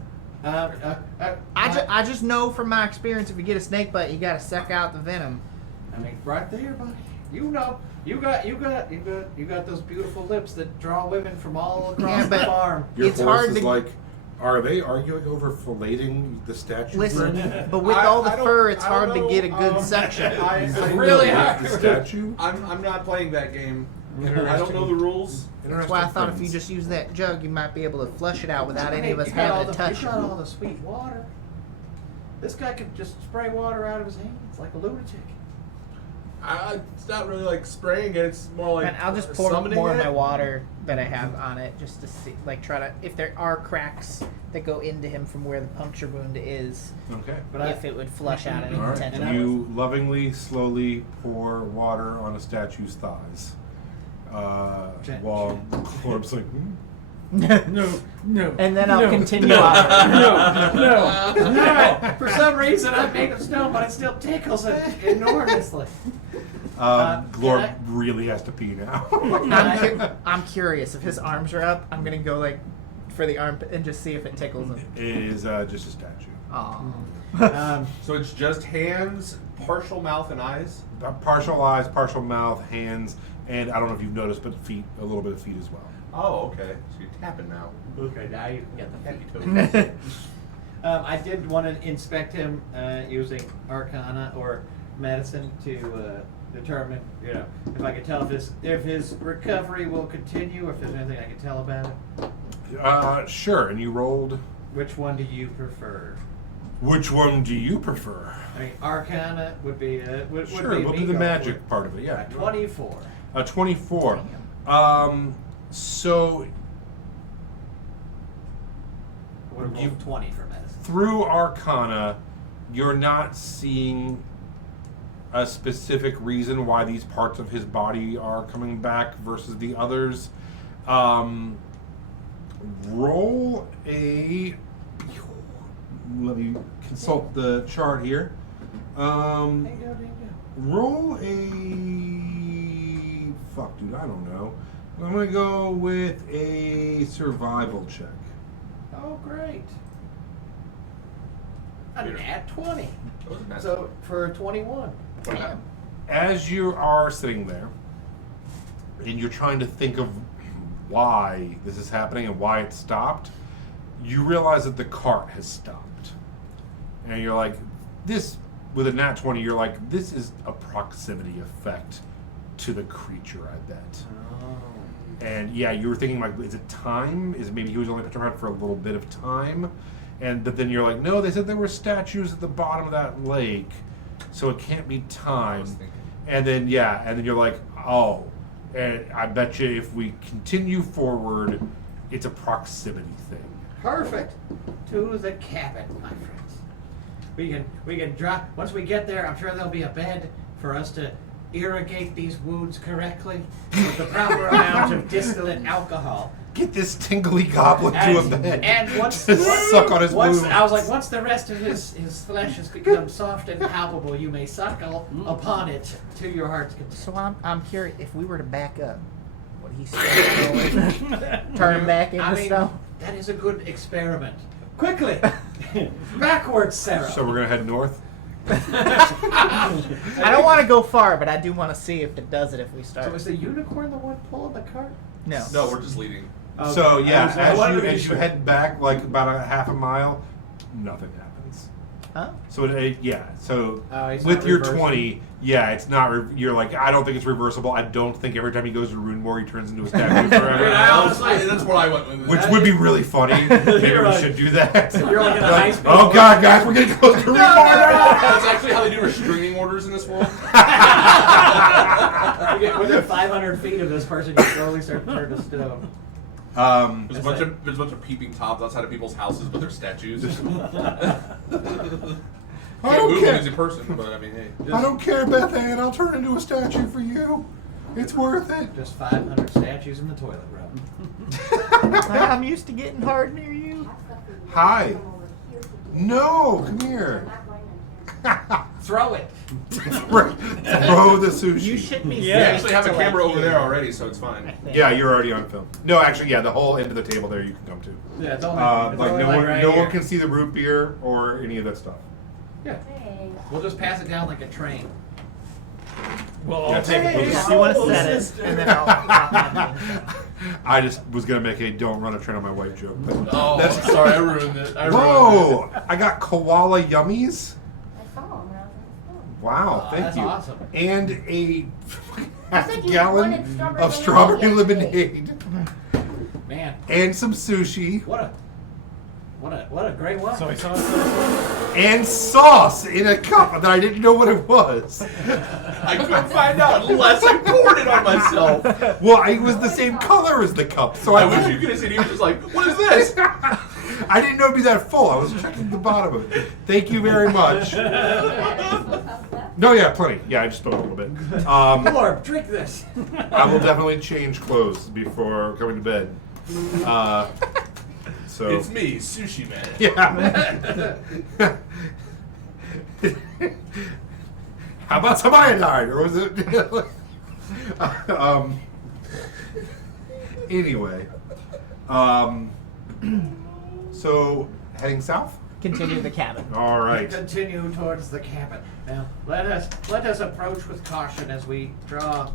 I just know from my experience, if you get a snake bite, you got to suck out the venom. I mean, right there, buddy. You got those beautiful lips that draw women from all across Yeah, the but- farm. Your It's horse hard is to- like, are they arguing over filleting the statue? Listen, but with all the fur, it's hard to get a good section. I really Fillet hard. the statue. I'm not playing that game. I don't know the rules. That's why I thought if you just use that jug, you might be able to flush it out without any of us You got all having to touch You got all it. the sweet water. This guy could just spray water out of his hands like a lunatic. It's not really like spraying it. It's more like And I'll just pour summoning more of it. my water that I have on it just to see, like, try to, if there are cracks that go into him from where the puncture wound is, Okay. But if it would flush out any All right. potential. And I You lovingly, slowly pour water on a statue's thighs. While Corb's like, No. And then I'll no, continue no, on. No. For some reason, I'm made of stone, but it still tickles it enormously. Glorb can I- really has to pee now. I'm curious. If his arms are up, I'm gonna go like for the armpit and just see if it tickles him. It is just a statue. Aw. So it's just hands, partial mouth, and eyes. Partial eyes, partial mouth, hands, and I don't know if you've noticed, but feet, a little bit of feet as well. Oh, okay. So you're tapping now. Okay, now you can get the feet. I did want to inspect him using Arcana or medicine to determine, if I could tell if his recovery will continue, or if there's anything I can tell about it. Sure, and you rolled. Which one do you prefer? Which one do you prefer? I mean, Arcana would be would Sure, be we'll me do the going magic for part of it, it. yeah. 24. 24. So Would have rolled 20 for medicine. through Arcana, you're not seeing a specific reason why these parts of his body are coming back versus the others. Roll a. Let me consult the chart here. Dingo. Roll a. Fuck, dude, I don't know. I'm gonna go with a survival check. Oh, great. A nat 20. So So for 21. Damn. As you are sitting there, and you're trying to think of why this is happening and why it stopped, you realize that the cart has stopped. And you're like, this, with a nat 20, you're like, this is a proximity effect to the creature, I bet. And yeah, you were thinking, like, is it time? Is it maybe he was only petrified for a little bit of time? But then you're like, no, they said there were statues at the bottom of that lake, so it can't be time. And then you're like, oh, and I bet you if we continue forward, it's a proximity thing. Perfect. To the cabin, my friends. We can drop once we get there. I'm sure there'll be a bed for us to irrigate these wounds correctly with the proper amount of distillate alcohol. Get this tingly goblin to a bed. And once Just suck on his wounds. I was like, once the rest of his flesh has become soft and palpable, you may suckle upon it to your heart's content. So I'm curious, if we were to back up, would he still turn back into stone? That is a good experiment. Quickly, backwards, Sarah. So we're gonna head north. I don't want to go far, but I do want to see if it does it if we start. So is the unicorn the one pulling the cart? No. No, we're just leading. Okay. So I wanted to be as you sure. head back like about a half a mile, nothing happens. Huh? So so Oh, it's with not your reversible. 20, it's not. You're like, I don't think it's reversible. I don't think every time he goes to Runemoor, he turns into a statue forever. Yeah, Honestly, that's what I went with. Which would be really funny. Maybe You're we right. should do that. You're like in a high-speed oh god, guys, we're getting close to Runemoor. That's actually how they do restraining orders in this world. You get within 500 feet of this person, you slowly start to turn to stone. There's a bunch of peeping tops outside of people's houses, but they're statues. I Can't don't move them care. as a person, but I mean, hey. I don't care, Beth Ann. I'll turn into a statue for you. It's worth it. Just 500 statues in the toilet room. I'm used to getting hard near you. Hi. No, come here. Throw it. Throw the sushi. You should be. We Yeah. actually have a to, like, camera over here. there already, so it's I fine. think. Yeah, you're already on film. No, actually, the whole end of the table there you can come to. Yeah, it's only, Like no one, right no here. one can see the root beer or any of that stuff. Yeah. We'll just pass it down like a train. Well, Yeah, I'll take hey, it. If you want to set it, and then I'll I just was gonna make a "don't run a train on my wife" joke. But Oh, that's sorry, I ruined it. whoa! I got koala yummies. I saw him when I was in the store. Wow, thank That's you. awesome. And a half said a you gallon wanted strawberry of strawberry lemonade. lemonade Man, and some sushi what a great one. Soy sauce. and sauce in a cup that I didn't know what it was. I couldn't find out unless I poured it on myself. Well, it was the same color as the cup, so I wish you could have seen. He was just like, "What is this?" I didn't know it'd be that full. I was checking the bottom of it. Thank you very much. No, yeah, plenty. Yeah, I just spilled a little bit. Lord, drink this. I will definitely change clothes before coming to bed. So It's me, Sushi Man. yeah. How about some iodine, or was it? Anyway, so heading south. continue the cabin. All right. Continue towards the cabin. Now, let us approach with caution as we draw.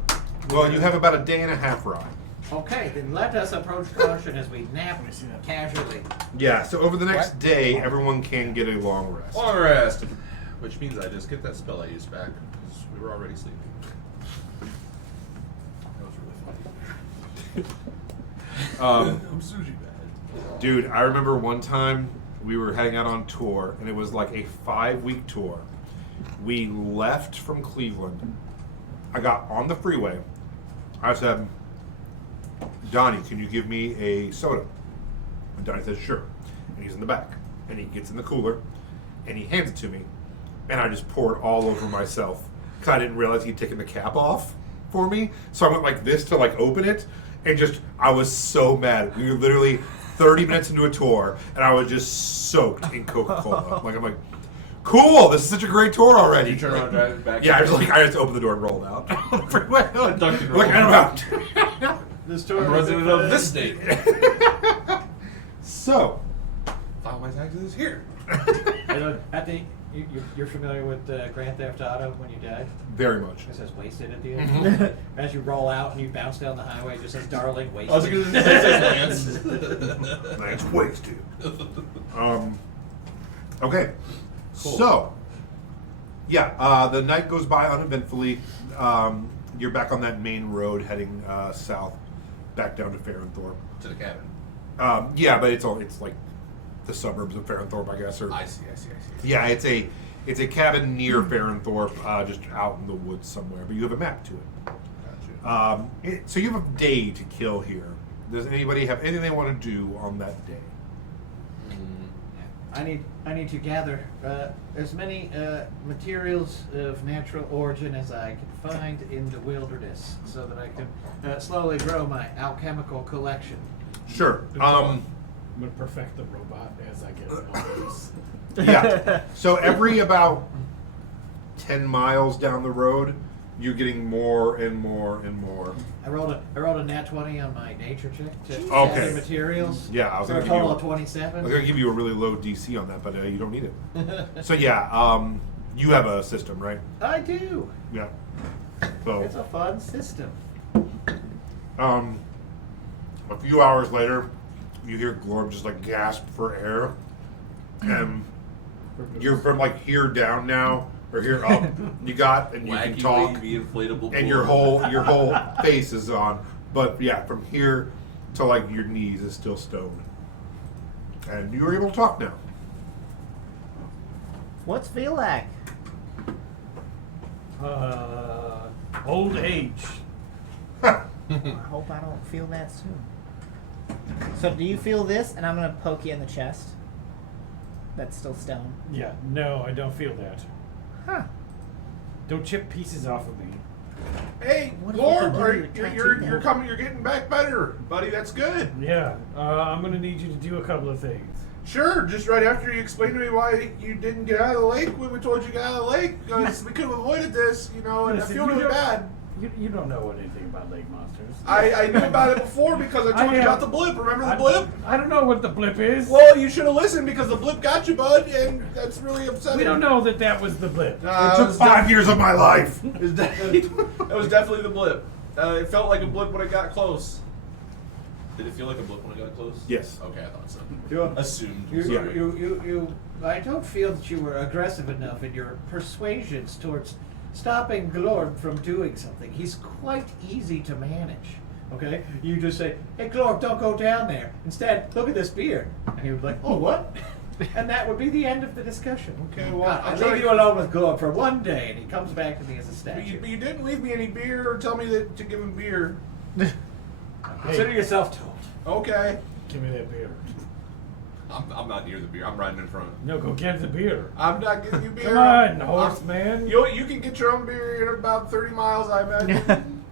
Well, you have about a day and a half ride. Okay, then let us approach caution as we nap casually. Yeah. So over the next day, everyone can get a long rest. Long rest, which means I just get that spell I used back because we were already sleeping. That was really funny. I'm Sushi Man. Dude, I remember one time we were heading out on tour, and it was like a 5-week tour. We left from Cleveland. I got on the freeway. I said, Donnie, can you give me a soda? And Donnie says, sure. And he's in the back. And he gets in the cooler, and he hands it to me. And I just poured all over myself because I didn't realize he'd taken the cap off for me. So I went like this to like open it, and just, I was so mad. We were literally 30 minutes into a tour, and I was just soaked in Coca-Cola. I'm like, cool, this is such a great tour already. You turn around and drive it back. Yeah, I just opened the door and rolled out on the freeway. Ducked and Like, rolled. I'm out. This tour I'm resident of this state. So, File my taxes here. I think you're familiar with Grand Theft Auto when you die? very much. It says wasted at the end. As you roll out and you bounce down the highway, it just says darling wasted. I was going to say Lance. That's wasted. Okay. Cool. So, yeah, the night goes by uneventfully. You're back on that main road heading south, back down to Farenthorpe. To the cabin. Yeah, but it's like the suburbs of Farrenthorpe, I guess. Or I see. yeah, it's a cabin near Farrenthorpe, just out in the woods somewhere. But you have a map to it. Gotcha. So you have a day to kill here. Does anybody have anything they want to do on that day? I need to gather as many materials of natural origin as I can find in the wilderness, so that I can slowly grow my alchemical collection. Sure. I'm gonna perfect the robot as I get older. Yeah. So every about 10 miles down the road, you're getting more and more and more. I rolled a nat 20 on my nature check to Okay. gather materials. Yeah, I was for gonna a give you total a- of I was 27. going to give you a really low DC on that, but you don't need it. So yeah, you have a system, right? I do. Yeah. So It's a fun system. a few hours later, you hear Glorb just like gasp for air, and you're from like here down now or here up. You got and you can Wacky talk, wavy inflatable and your balloon. whole face is on. But yeah, from here to like your knees is still stone, and you are able to talk now. What's feel like? Old age. I hope I don't feel that soon. So do you feel this? And I'm gonna poke you in the chest. That's still stone. Yeah, no, I don't feel that. Huh. Don't chip pieces off of me. Hey, What if we could Lord, do are, your tattoo you're now? coming. You're getting back better, buddy. That's good. Yeah, I'm gonna need you to do a couple of things. Sure. Just right after you explained to me why you didn't get out of the lake when we told you to get out of the lake, because we could have avoided this, and I Listen, feel you really don't- bad. You don't know anything about lake monsters. I knew about it before because I told you about the blip. Remember the blip? I don't know what the blip is. Well, you should have listened because the blip got you, bud, and that's really upsetting. We don't know that that was the blip. It took 5 years of my life. It was, it was definitely the blip. It felt like a blip when it got close. Did it feel like a blip when it got close? Yes. Okay, I thought so. You- Assumed. You, Sorry. you, I don't feel that you were aggressive enough in your persuasions towards stopping Glorb from doing something. He's quite easy to manage. Okay? You just say, hey, Glorb, don't go down there. Instead, look at this beer. And he would be like, oh, what? And that would be the end of the discussion. Okay, well, God, I'll I try leave to- you alone with Glorb for one day, and he comes back to me as a But statue. you didn't leave me any beer or tell me that to give him beer. Consider yourself told. Okay. Give me that beer. I'm not near the beer. I'm riding in front. No, go get the beer. I'm not giving you beer. Come on, I'm- horse man. You can get your own beer in about 30 miles, I imagine.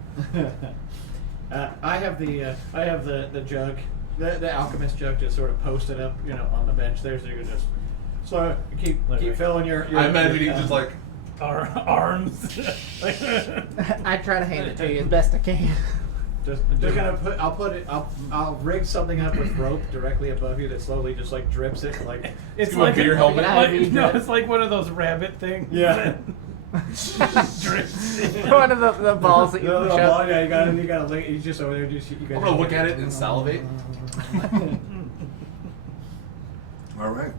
I have the jug, the alchemist jug, just sort of posted up, on the bench there, so you can just keep Okay. filling your. I imagine he's just like, Our arms. I try to hand it to you as best I can. Just gonna I'll rig something up with rope directly above you that slowly just like drips it like. It's Give him a like beer helmet. It's like one of those rabbit things. Yeah. Drips. One of the balls that you No, push ball, up. yeah, you gotta lick. He's just over there. You guys I'm gonna look at it and salivate. All right.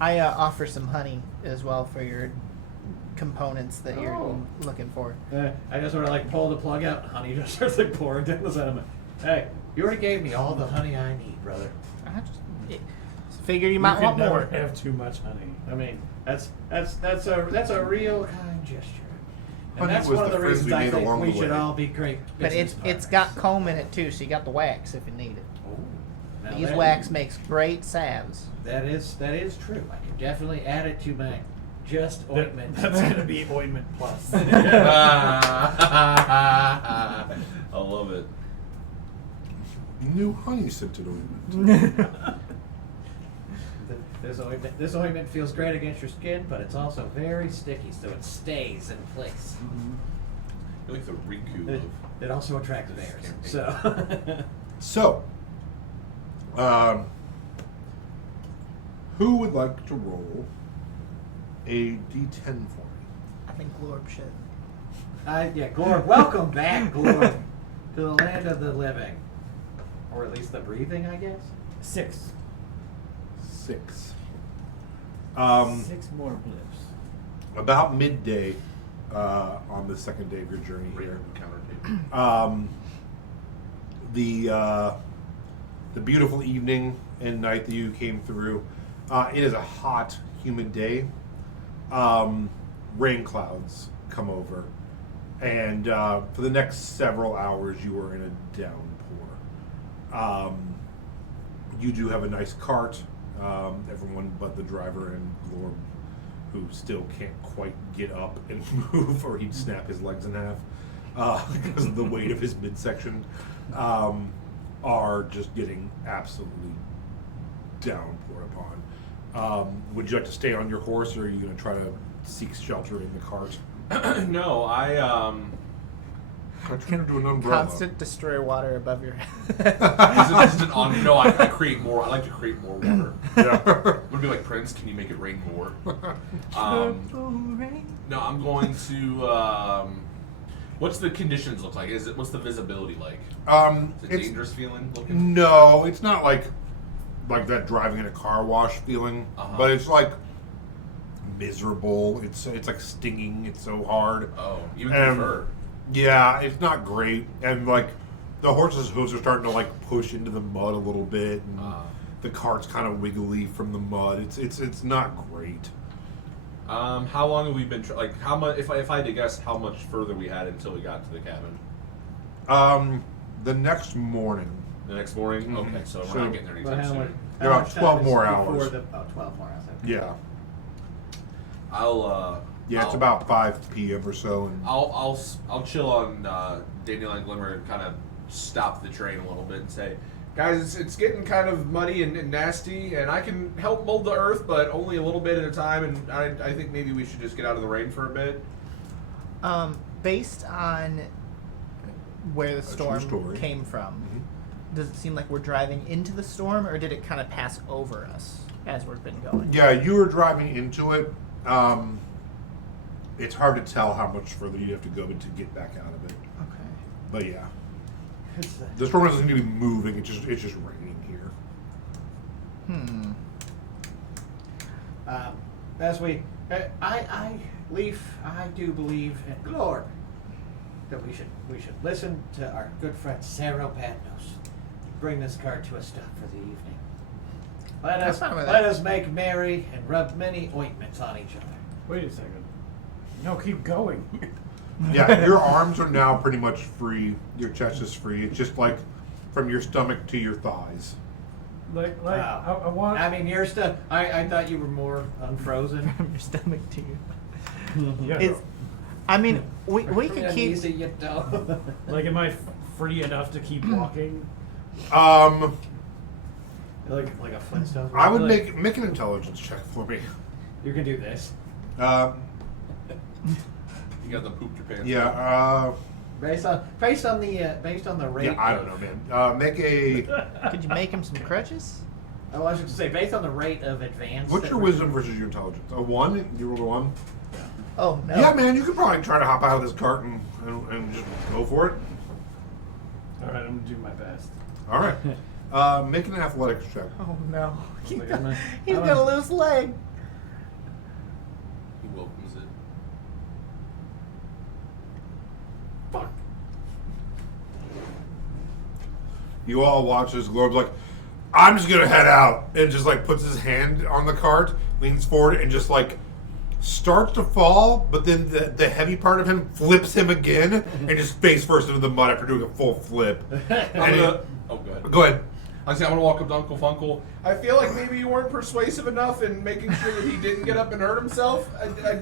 I offer some honey as well for your components that you're Oh. looking for. I just sort of like pull the plug out. And honey just starts like pouring down the side of my. Hey, you already gave me all the honey I need, brother. I just figured you might could want never more. have too much honey. I mean, that's a real kind gesture. And Honey that's was one of the the friends reasons we I made think along we the should way. all be great. But business it's partners. got comb in it too, so you got the wax if you need it. Now Beeswax makes great salves. That is true. I can definitely add it to my just ointment. That's gonna be ointment plus. I love it. New honey scented ointment. This ointment feels great against your skin, but it's also very sticky, so it stays in place. You're like the Riku It, of. it also attracts bears. So, So who would like to roll a D10 for me? I think Glorb should. Glorb, welcome back, Glorb, to the land of the living, or at least the breathing, I guess. 6. 6. 6 more blips. About midday on the second day of your journey here, Counter tape. the beautiful evening and night that you came through It is a hot, humid day. Rain clouds come over, and for the next several hours, you are in a downpour. You do have a nice cart. Everyone but the driver and Glorb, who still can't quite get up and move, or he'd snap his legs in half because of the weight of his midsection, are just getting absolutely downpoured upon. Would you like to stay on your horse, or are you going to try to seek shelter in the cart? No, I Turn into an umbrella. Constant destroy water above your head. Is it on? No, I create more. I like to create more water. Yeah. Would be like Prince. Can you make it rain more? No, I'm going to. What's the conditions look like? What's the visibility like? Is it It's dangerous feeling looking? no, it's not like that driving in a car wash feeling, but it's like miserable. It's like stinging. It's so hard. Oh, even And- through fur. Yeah, it's not great, and like the horse's hooves are starting to like push into the mud a little bit, and the cart's kind of wiggly from the mud. It's not great. How long have we been? Like, how much? If I had to guess, how much further we had until we got to the cabin? The next morning, The next morning. Mhm. Okay, so we're So- not getting there anytime soon. About 12 more hours. 12 more hours. yeah, I'll it's about 5 p.m. or so, and I'll chill on Dandelion Glimmer and kind of stop the train a little bit and say, guys, it's getting kind of muddy and nasty, and I can help mold the earth, but only a little bit at a time. And I think maybe we should just get out of the rain for a bit. Based on where the true storm story. came from, Mhm. does it seem like we're driving into the storm, or did it kind of pass over us as we've been going? yeah, you were driving into it. It's hard to tell how much further you have to go to get back out of it. Okay. But yeah, the storm doesn't seem to be moving. It's just raining here. As we, Leaf, I do believe, and Glor, that we should listen to our good friend Sarah Patnos. Bring this cart to a stop for the evening. Let That's fine with let that. us make merry and rub many ointments on each other. Wait a second. No, keep going. Yeah, your arms are now pretty much free. Your chest is free. It's just like from your stomach to your thighs. like, Wow. I want. I mean, your stuff. I thought you were more unfrozen. From your stomach to you. yeah, Is, I mean, we could keep. Easy, you know. like, am I free enough to keep walking? like a Flintstone. I would Like, make an intelligence check for me. You can do this. You got them pooped your pants. Yeah, Based on the rate. yeah. I don't know, man. Make a. Could you make him some crutches? I was going to say, based on the rate of advance. What's that your we're- wisdom versus your intelligence? A 1? You rolled a 1. Oh no. Yeah, man. You could probably try to hop out of this cart and just go for it. All right, I'm gonna do my best. All right. Make an athletics check. Oh no. He's Look got, at my- he's I'm got a a- loose leg. He welcomes it. Fuck. You all watch as Glob's like, I'm just gonna head out, and just like puts his hand on the cart, leans forward, and just like starts to fall, but then the heavy part of him flips him again, and just face first into the mud after doing a full flip. I'm And gonna. Oh, go ahead. go ahead. I say I'm gonna walk up to Uncle Funkle. I feel like maybe you weren't persuasive enough in making sure that he didn't get up and hurt himself.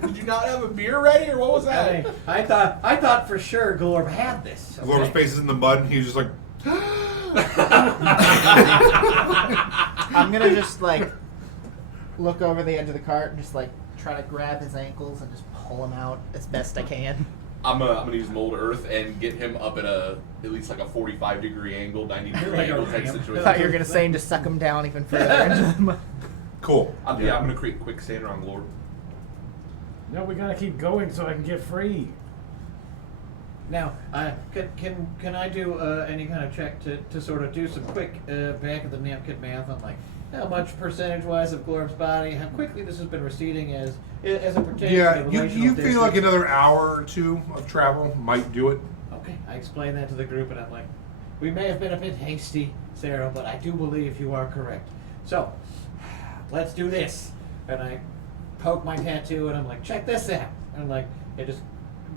Did you not have a beer ready, or what was that? I thought for sure Glorb had this. Okay? Glob's face is in the mud, and he's just like, I'm gonna just like look over the edge of the cart and just like try to grab his ankles and just pull him out as best I can. I'm gonna use mold earth and get him up at least like a 45-degree angle, 90-degree Like a angle type ramp. I situation. thought you were gonna say and just suck him down even further into the mud. cool. I'm gonna create quicksand on Lord. No, we gotta keep going so I can get free. Now, can I do any kind of check to sort of do some quick back of the napkin math on like how much percentage-wise of Glorb's body, how quickly this has been receding as it pertains Yeah, to you relational feel like distance? another hour or two of travel might do it. Okay, I explained that to the group, and I'm like, we may have been a bit hasty, Sarah, but I do believe you are correct. So, let's do this. And I poke my tattoo, and I'm like, check this out. And like, it just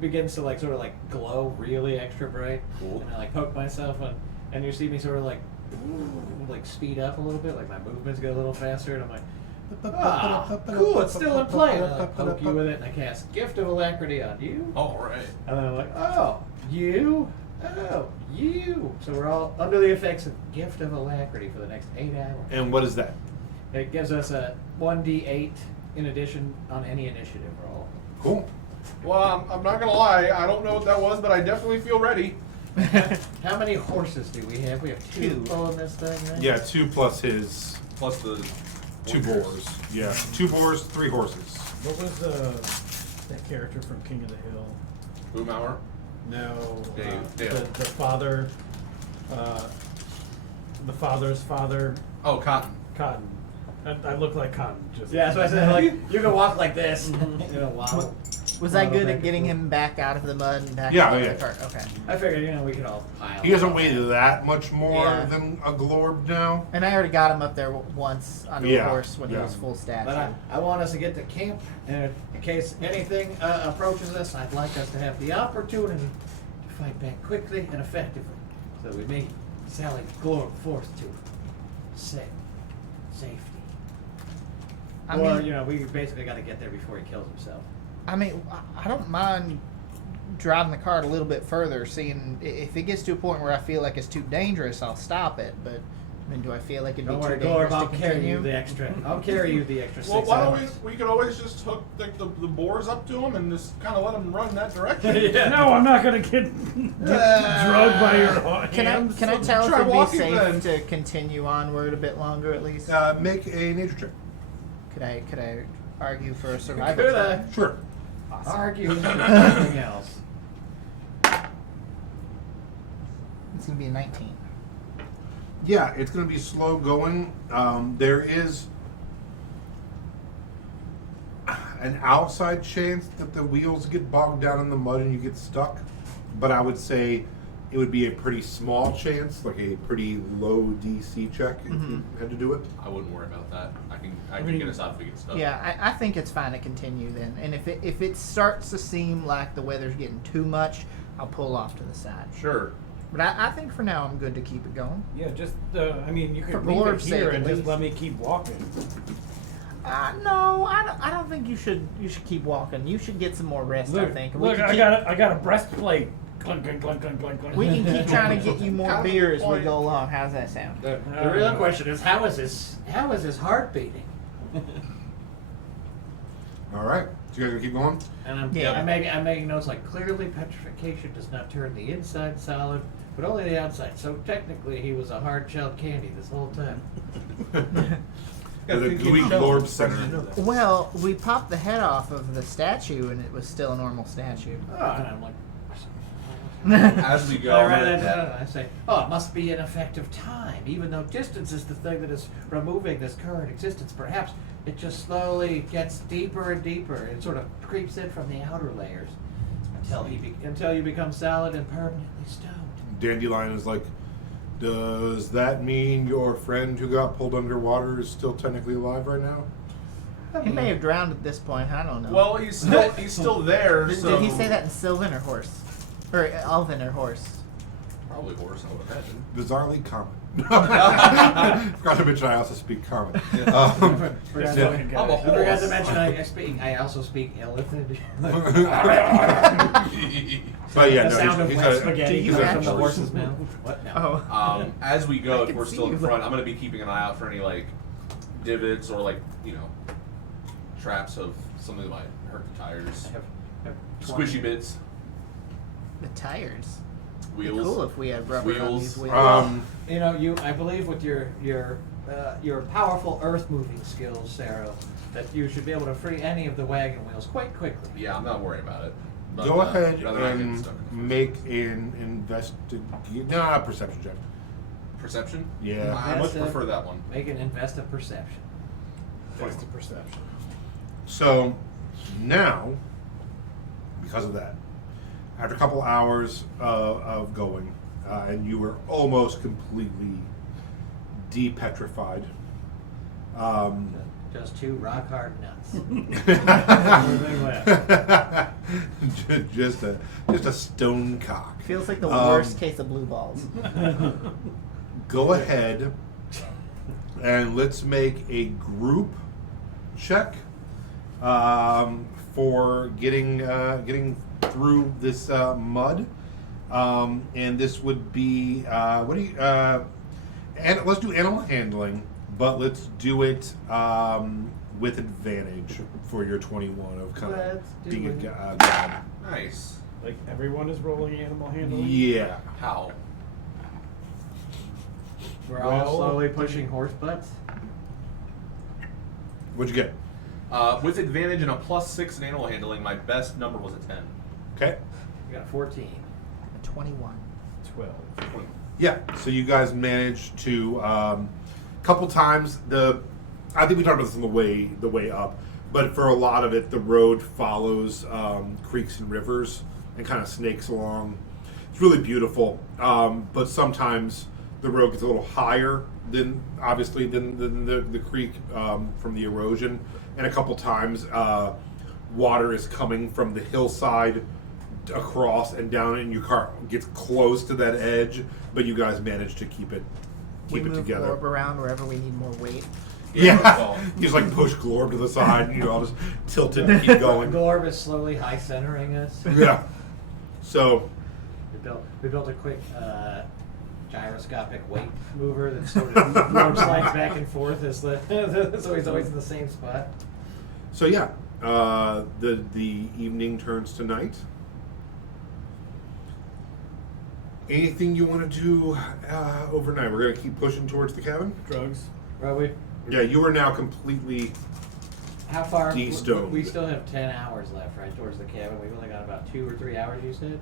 begins to like sort of like glow really extra bright. Cool. And I like poke myself, and you see me sort of like speed up a little bit, like my movements get a little faster, and I'm like, ah, cool, it's still in play. And I like, poke you with it, and I cast Gift of Alacrity on you. All right. And then I'm like, oh, you. So we're all under the effects of Gift of Alacrity for the next 8 hours. And what is that? It gives us a 1d8 in addition on any initiative roll. Cool. Well, I'm not gonna lie. I don't know what that was, but I definitely feel ready. How many horses do we have? We have 2 pulling this thing, right? Yeah, 2 plus his Plus the 2 boars. Yeah, 2 boars, 3 horses. What was that character from King of the Hill? Boomhauer. No, Dave. the father, the father's father, Oh, Cotton. Cotton. I look like Cotton. Just Yeah, that's why I said, like, you can walk like this. You know, wobble. Was I Wobble good back at and getting forth. him back out of the mud and back Yeah, into yeah. the cart? Okay. I figured, we could all pile He doesn't up. weigh that much more Yeah. than a Glorb now. And I already got him up there once on a Yeah, horse when he yeah. was full statue. But I want us to get to camp, and in case anything approaches us, I'd like us to have the opportunity to fight back quickly and effectively, so we may sally Glorb forth to safety. I Or, mean, we basically got to get there before he kills himself. I don't mind driving the cart a little bit further, seeing if it gets to a point where I feel like it's too dangerous, I'll stop it. But do I feel like it'd Don't be worry, too Glorb, dangerous I'll to carry continue? you the extra. I'll carry you the extra 6 Well, why hours. don't we could always just hook the boars up to him and just kind of let them run that direction. Yeah. No, I'm not gonna get drugged by your hands. Can I tell if Try it'd be walking safe then. to continue onward a bit longer at least? Make a nature check. Could I argue for a survival Could check? I Sure. argue with anything else? It's gonna be a 19. Yeah, it's going to be slow going. There is an outside chance that the wheels get bogged down in the mud and you get stuck, but I would say it would be a pretty small chance, like a pretty low DC check if you had to do it. I wouldn't worry about that. I can mean, get us out if we get stuck. Yeah, I think it's fine to continue then. And if it starts to seem like the weather's getting too much, I'll pull off to the side. Sure. But I think for now I'm good to keep it going. Yeah, just you For could leave it Glorb's sake, here at and just least. let me keep walking. No, I don't think you should keep walking. You should get some more rest. I think. We Look, can I got a breastplate. Clunk, clunk, clunk, clunk, clunk, clunk. We can keep trying to get you more Kind of beer a as we point. go along. How's that sound? The real question is, how is his heart beating? All right. So you guys going to keep going? And Yeah. I'm making notes like, clearly petrification does not turn the inside solid, but only the outside. So technically he was a hard-shelled candy this whole time. With a gooey Glorb center. Well, we popped the head off of the statue, and it was still a normal statue. Oh, and I'm like, As we go, I write that down and I say, oh, it must be an effect of time. Even though distance is the thing that is removing this current existence, perhaps it just slowly gets deeper and deeper. It sort of creeps in from the outer layers until you become solid and permanently stoned. Dandelion is like, does that mean your friend who got pulled underwater is still technically alive right now? He may have drowned at this point. I don't know. well, he's still there. did, So did he say that in Sylvan or horse, or Elven or horse? Probably horse, I would imagine. Bizarrely common. Forgot to mention I also speak common. Forgot yeah. to- I'm a I forgot to horse. mention I also speak Illithid. But yeah, the no, sound of he's wet a- spaghetti Do you coming from the actually- horse's mouth. What? No. Oh. As we go, I if can we're see still in you. front, I'm going to be keeping an eye out for any divots or traps of something that might hurt the tires. Have Squishy bits, The tires. Be wheels. cool if we had rubber on Wheels. these wheels. I believe with your powerful earth moving skills, Sarah, that you should be able to free any of the wagon wheels quite quickly. Yeah, I'm not worried about it. But, Go ahead rather not get and stuck in the make an perception check. perception. Yeah. I much That's, prefer that one. Make an invested perception. What's the perception? So now, because of that, after a couple hours of going, and you were almost completely depetrified, Just two rock hard nuts. Everything left. just a stone cock. Feels like the Um, worst case of blue balls. Go ahead and let's make a group check for getting through this mud. And this would be what do you? And let's do animal handling, but let's do it with advantage for your 21 of kind of Let's do being a it. god. Nice. Like everyone is rolling animal handling. Yeah. How? We're all Well- slowly pushing horse butts. What'd you get? With advantage and a +6 in animal handling, my best number was a 10. Okay. We got a 14. A 21. 12. Yeah, so you guys managed to couple times I think we talked about this on the way up, but for a lot of it the road follows creeks and rivers and kind of snakes along. It's really beautiful, but sometimes the road gets a little higher than the creek from the erosion, and a couple times water is coming from the hillside across and down, and your car gets close to that edge, but you guys manage to keep it We move together. Glorb around wherever we need more weight. Yeah, well, you just like push Glorb to the side, and I'll just tilt it and keep going. Glorb is slowly high centering us. Yeah. So, We built a quick gyroscopic weight mover that sort of Glorb slides back and forth as so he's always in the same spot. so yeah, the evening turns to night. Anything you want to do overnight? We're gonna keep pushing towards the cabin. Drugs. Right, Yeah, you are now completely. how far? De-stoned. We still have 10 hours left, right, towards the cabin. We've only got about 2 or 3 hours, you said?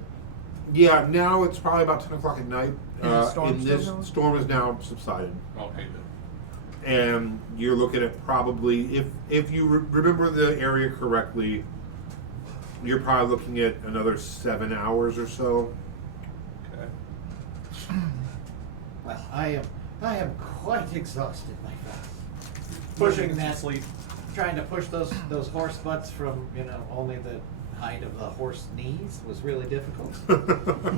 Yeah, now it's probably about 10 o'clock at night. the storm and still this going? storm is now subsided. okay, good. And you're looking at probably, if you remember the area correctly, you're probably looking at another 7 hours or so. Okay. Well, I am quite exhausted, my friend. Pushing that sleep. Trying to push those horse butts from, only the height of the horse knees was really difficult.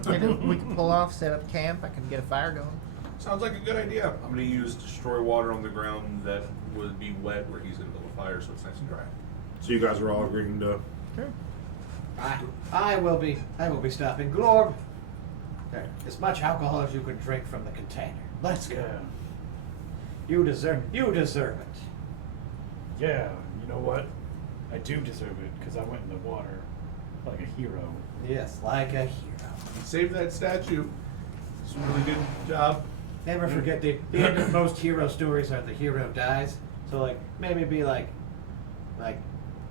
We can pull off, set up camp. I can get a fire going. Sounds like a good idea. I'm going to use destroy water on the ground that would be wet where he's going to build a fire so it's nice and dry. So you guys are all agreeing to. Sure. I will be stopping. Glorb, there, as much alcohol as you can drink from the container. Let's go. Yeah. You deserve it. Yeah. You know what? I do deserve it because I went in the water like a hero. Yes, like a hero. Save that statue. It's a really good job. Never forget the end of most hero stories are the hero dies. So maybe be like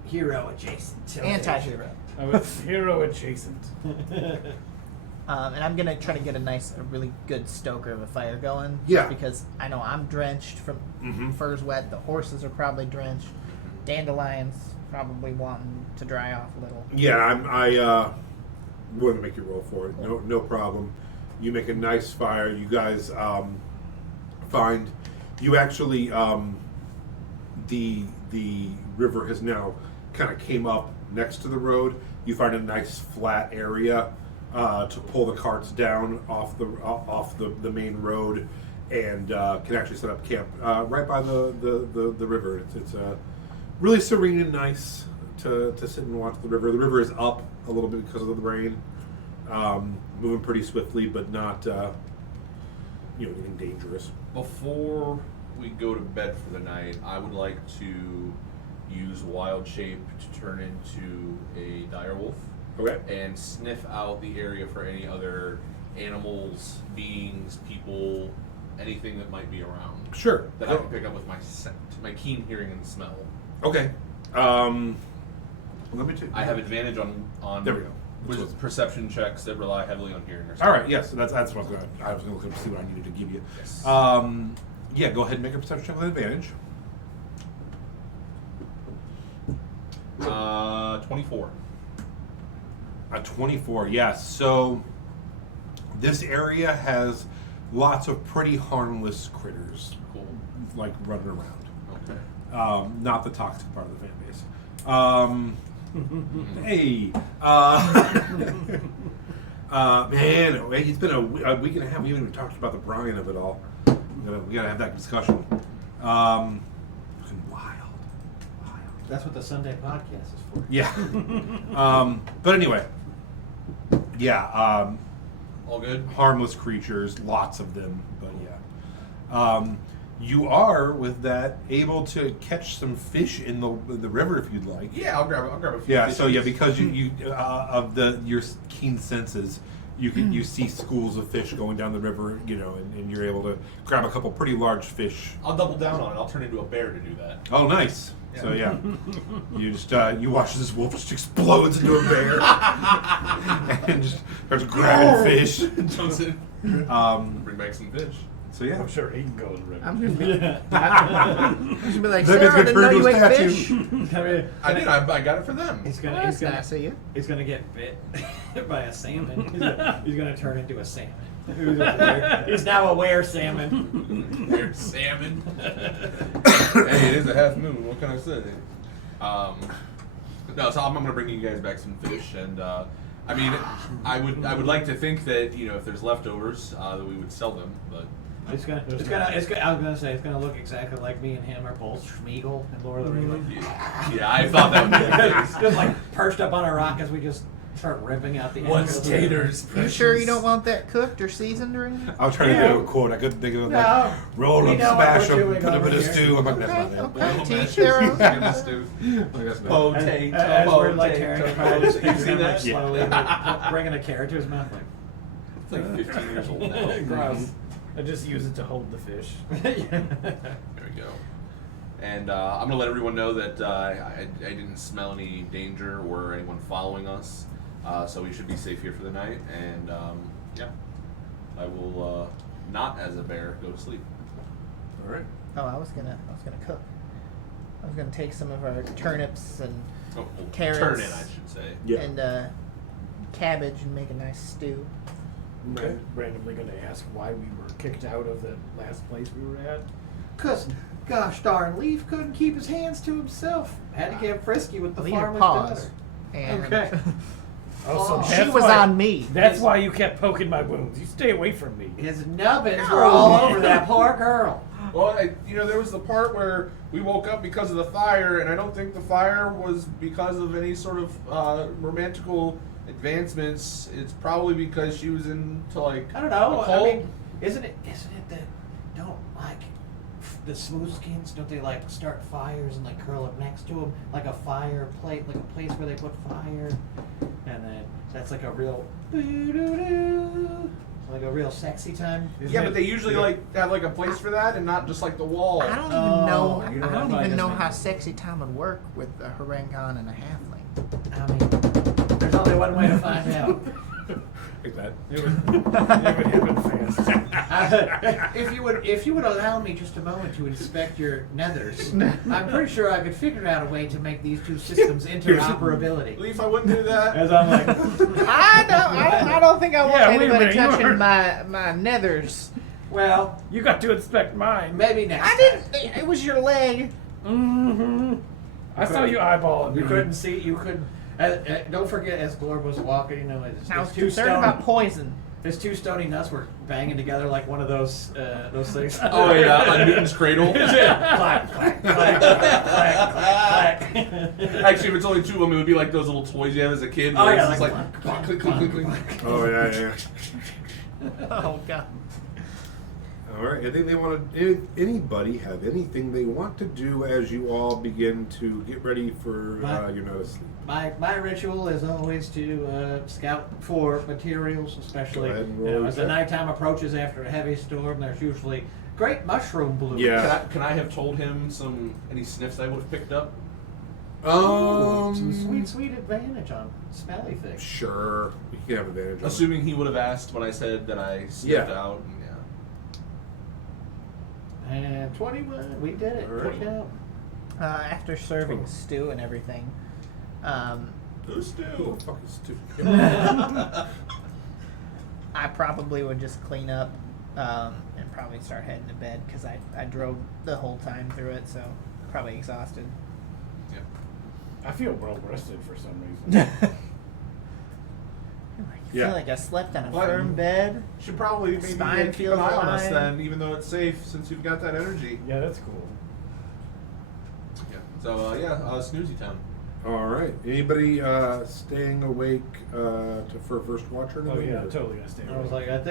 hero adjacent. to Anti-hero. I was hero adjacent. And I'm gonna try to get a really good stoker of a fire going. Yeah. Just because I know I'm drenched from Mhm. fur's wet. The horses are probably drenched. Dandelions probably wanting to dry off a little. Yeah, I wouldn't make you roll for it. No problem. You make a nice fire. You guys find you actually the river has now kind of came up next to the road. You find a nice flat area to pull the carts down off the main road, and can actually set up camp right by the river. It's really serene and nice to sit and watch the river. The river is up a little bit because of the rain, moving pretty swiftly, but not anything dangerous. Before we go to bed for the night, I would like to use wild shape to turn into a direwolf Okay. and sniff out the area for any other animals, beings, people, anything that might be around Sure. that I can pick up with my my keen hearing and smell. Okay. Let me take. I have advantage on There we go. with perception checks that rely heavily on hearing. Or All right. Yes. That's what I was going. I was going to look up to see what I needed to give you. Yes. Yeah. Go ahead and make a perception check with advantage. 24. A 24. Yes. So this area has lots of pretty harmless critters Cool. like running around. Okay. Not the toxic part of the fan base. Hey, man, it's been a week and a half. We haven't even talked about the Brian of it all. We gotta have that discussion. Fucking wild. That's what the Sunday podcast is for. Yeah. But anyway, yeah. All good? Harmless creatures, lots of them. But yeah. You are with that able to catch some fish in the river if you'd like. Yeah, I'll grab a few. Yeah. fishes. So yeah, because you of your keen senses, you see schools of fish going down the river, and you're able to grab a couple pretty large fish. I'll double down on it. I'll turn into a bear to do that. Oh, nice. Yeah. So yeah, you just you watch this wolf just explodes into a bear and just starts grabbing fish. Jumps in. Bring back some fish. So yeah, I'm sure he can go to the river. I'm gonna be, I'm just be like, That Sarah, I guy's didn't gonna know turn you into a ate statue. fish. I did. I got it for them. He's Oh, gonna, that's he's gonna, nice of you. he's gonna get bit by a salmon. He's gonna turn into a salmon. He's now a were salmon. There's salmon. Hey, it is a half moon. What can I say? No, so I'm gonna bring you guys back some fish, and I mean, I would like to think that if there's leftovers, that we would sell them, but. I was gonna say it's gonna look exactly like me and him are both Schmeagol in Lord of the Rings. Yeah, I thought that would be the case. Just like perched up on a rock as we just start ripping out the What's entrails. taters? You sure you don't want that cooked or seasoned or anything? I was trying to think of a quote. I couldn't think of it. No. Like, roll We them, know what smash we're them, doing put them in over a here. stew. I'm like, that's Okay, not it. okay. Little Teach mashed their own. chicken in the stew. I guess not. Potato, As we're like tearing potato, apart his potato. You seen that? slowly, bringing a carrot to his mouth, like. It's like 15 years old now. Gross. I just use it to hold the fish. There we go. And I'm gonna let everyone know that I didn't smell any danger or anyone following us, so we should be safe here for the night. And yeah, I will not as a bear go to sleep. All right. Oh, I was gonna cook. I was gonna take some of our turnips and Oh, well, Carrots. turn in, I should say. Yeah. and cabbage and make a nice stew. Okay. Randomly going to ask why we were kicked out of the last place we were at. Cause, gosh darn, Leaf couldn't keep his hands to himself. Had to get frisky with the Leader farmer's paused. daughter. And Okay. Oh, so She that's was why- on me. That's why you kept poking my wounds. You stay away from me. His nubbins No. were all over that poor girl. Well, there was the part where we woke up because of the fire, and I don't think the fire was because of any sort of romantical advancements. It's probably because she was into like I don't know. a I cult. mean, isn't it that don't like the smooth skins? Don't they like start fires and like curl up next to them like a fire plate, like a place where they put fire, and then that's like a real like a real sexy time. Yeah, but they usually like have like a place for that, and not just like the wall. I don't even Oh, know. you know I what? don't Probably even know doesn't how make sexy time would work with a Harengon and a halfling. I mean, there's only one way to find out. Like that. It would happen fast. If you would allow me just a moment to inspect your nethers, I'm pretty sure I could figure out a way to make these two systems interoperability. Leaf, I wouldn't do that. As I'm like, I don't think I want Yeah, wait a anybody minute, you touching were- my nethers. well, You got to inspect mine. maybe next I time. didn't. It was your leg. Mm-hmm. I saw you eyeballing me. You couldn't see. You couldn't. Don't forget, as Glorb was walking, his I was two concerned about poison. his two stony nuts were banging together like one of those things. Oh yeah, on Newton's cradle. clack, clack, clack, clack, clack. Actually, if it's only two of them, it would be like those little toys you have as a kid. Oh, Where yeah, it's just like like clunk, click, clunk, click, click, clunk, click. Oh yeah. Oh god. All right. I think they want to. Anybody have anything they want to do as you all begin to get ready for your night of sleep? My ritual is always to scout for materials, especially Go ahead and roll as the your check. nighttime approaches after a heavy storm. There's usually great mushroom blooms. Yeah. Can I have told him any sniffs I would have picked up? Some sweet advantage on smelly things. Sure. You can have advantage. on it. Assuming he would have asked when I said that I sniffed Yeah. out. And, And 21, we did it. All right. Good job. After serving stew and everything, Who's Oh, still? fuck is stupid. I probably would just clean up and probably start heading to bed because I drove the whole time through it, so probably exhausted. Yeah. I feel well rested for some reason. I Yeah. feel like I slept on a What? firm bed. Should probably maybe Spine keep feels an eye on us aligned. then, even though it's safe, since you've got that energy. Yeah, that's cool. Yeah. So Snoozy Town. All right. Anybody staying awake for first watch or Oh anything? yeah, or- I'm totally gonna stay. I was awake. like, I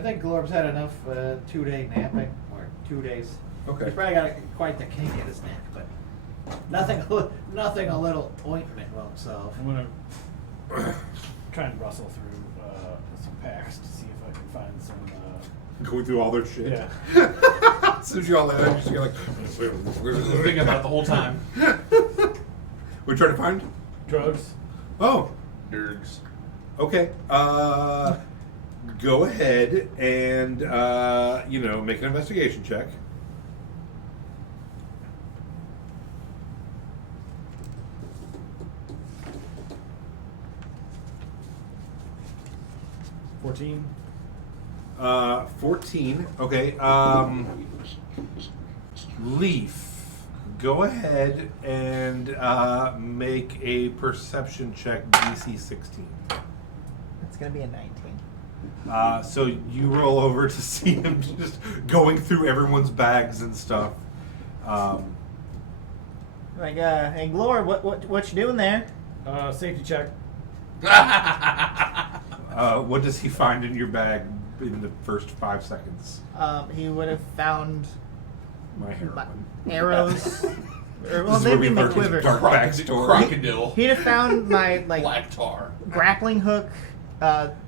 think Glorb's had enough 2-day napping, or 2 days. Okay. He's probably got quite the kink in his neck, but nothing a little ointment won't solve. I'm gonna try and rustle through some packs to see if I can find some. Going through all their shit. Yeah. As soon as you all land, you're just gonna Thinking about it the whole time. We're trying to find. Drugs. Oh, Nerds. okay. Go ahead and make an investigation check. $14. 14. Okay. Leaf. Go ahead and make a perception check, DC 16. It's gonna be a 19. So you roll over to see him just going through everyone's bags and stuff. Like, hey, Glor, what you doing there? Safety check. What does he find in your bag in the first 5 seconds? He would have found My my heroin. arrows. Or, well, This is where maybe we my learn his quiver. dark backstory. Crocodile. He'd have found my Black tar. grappling hook,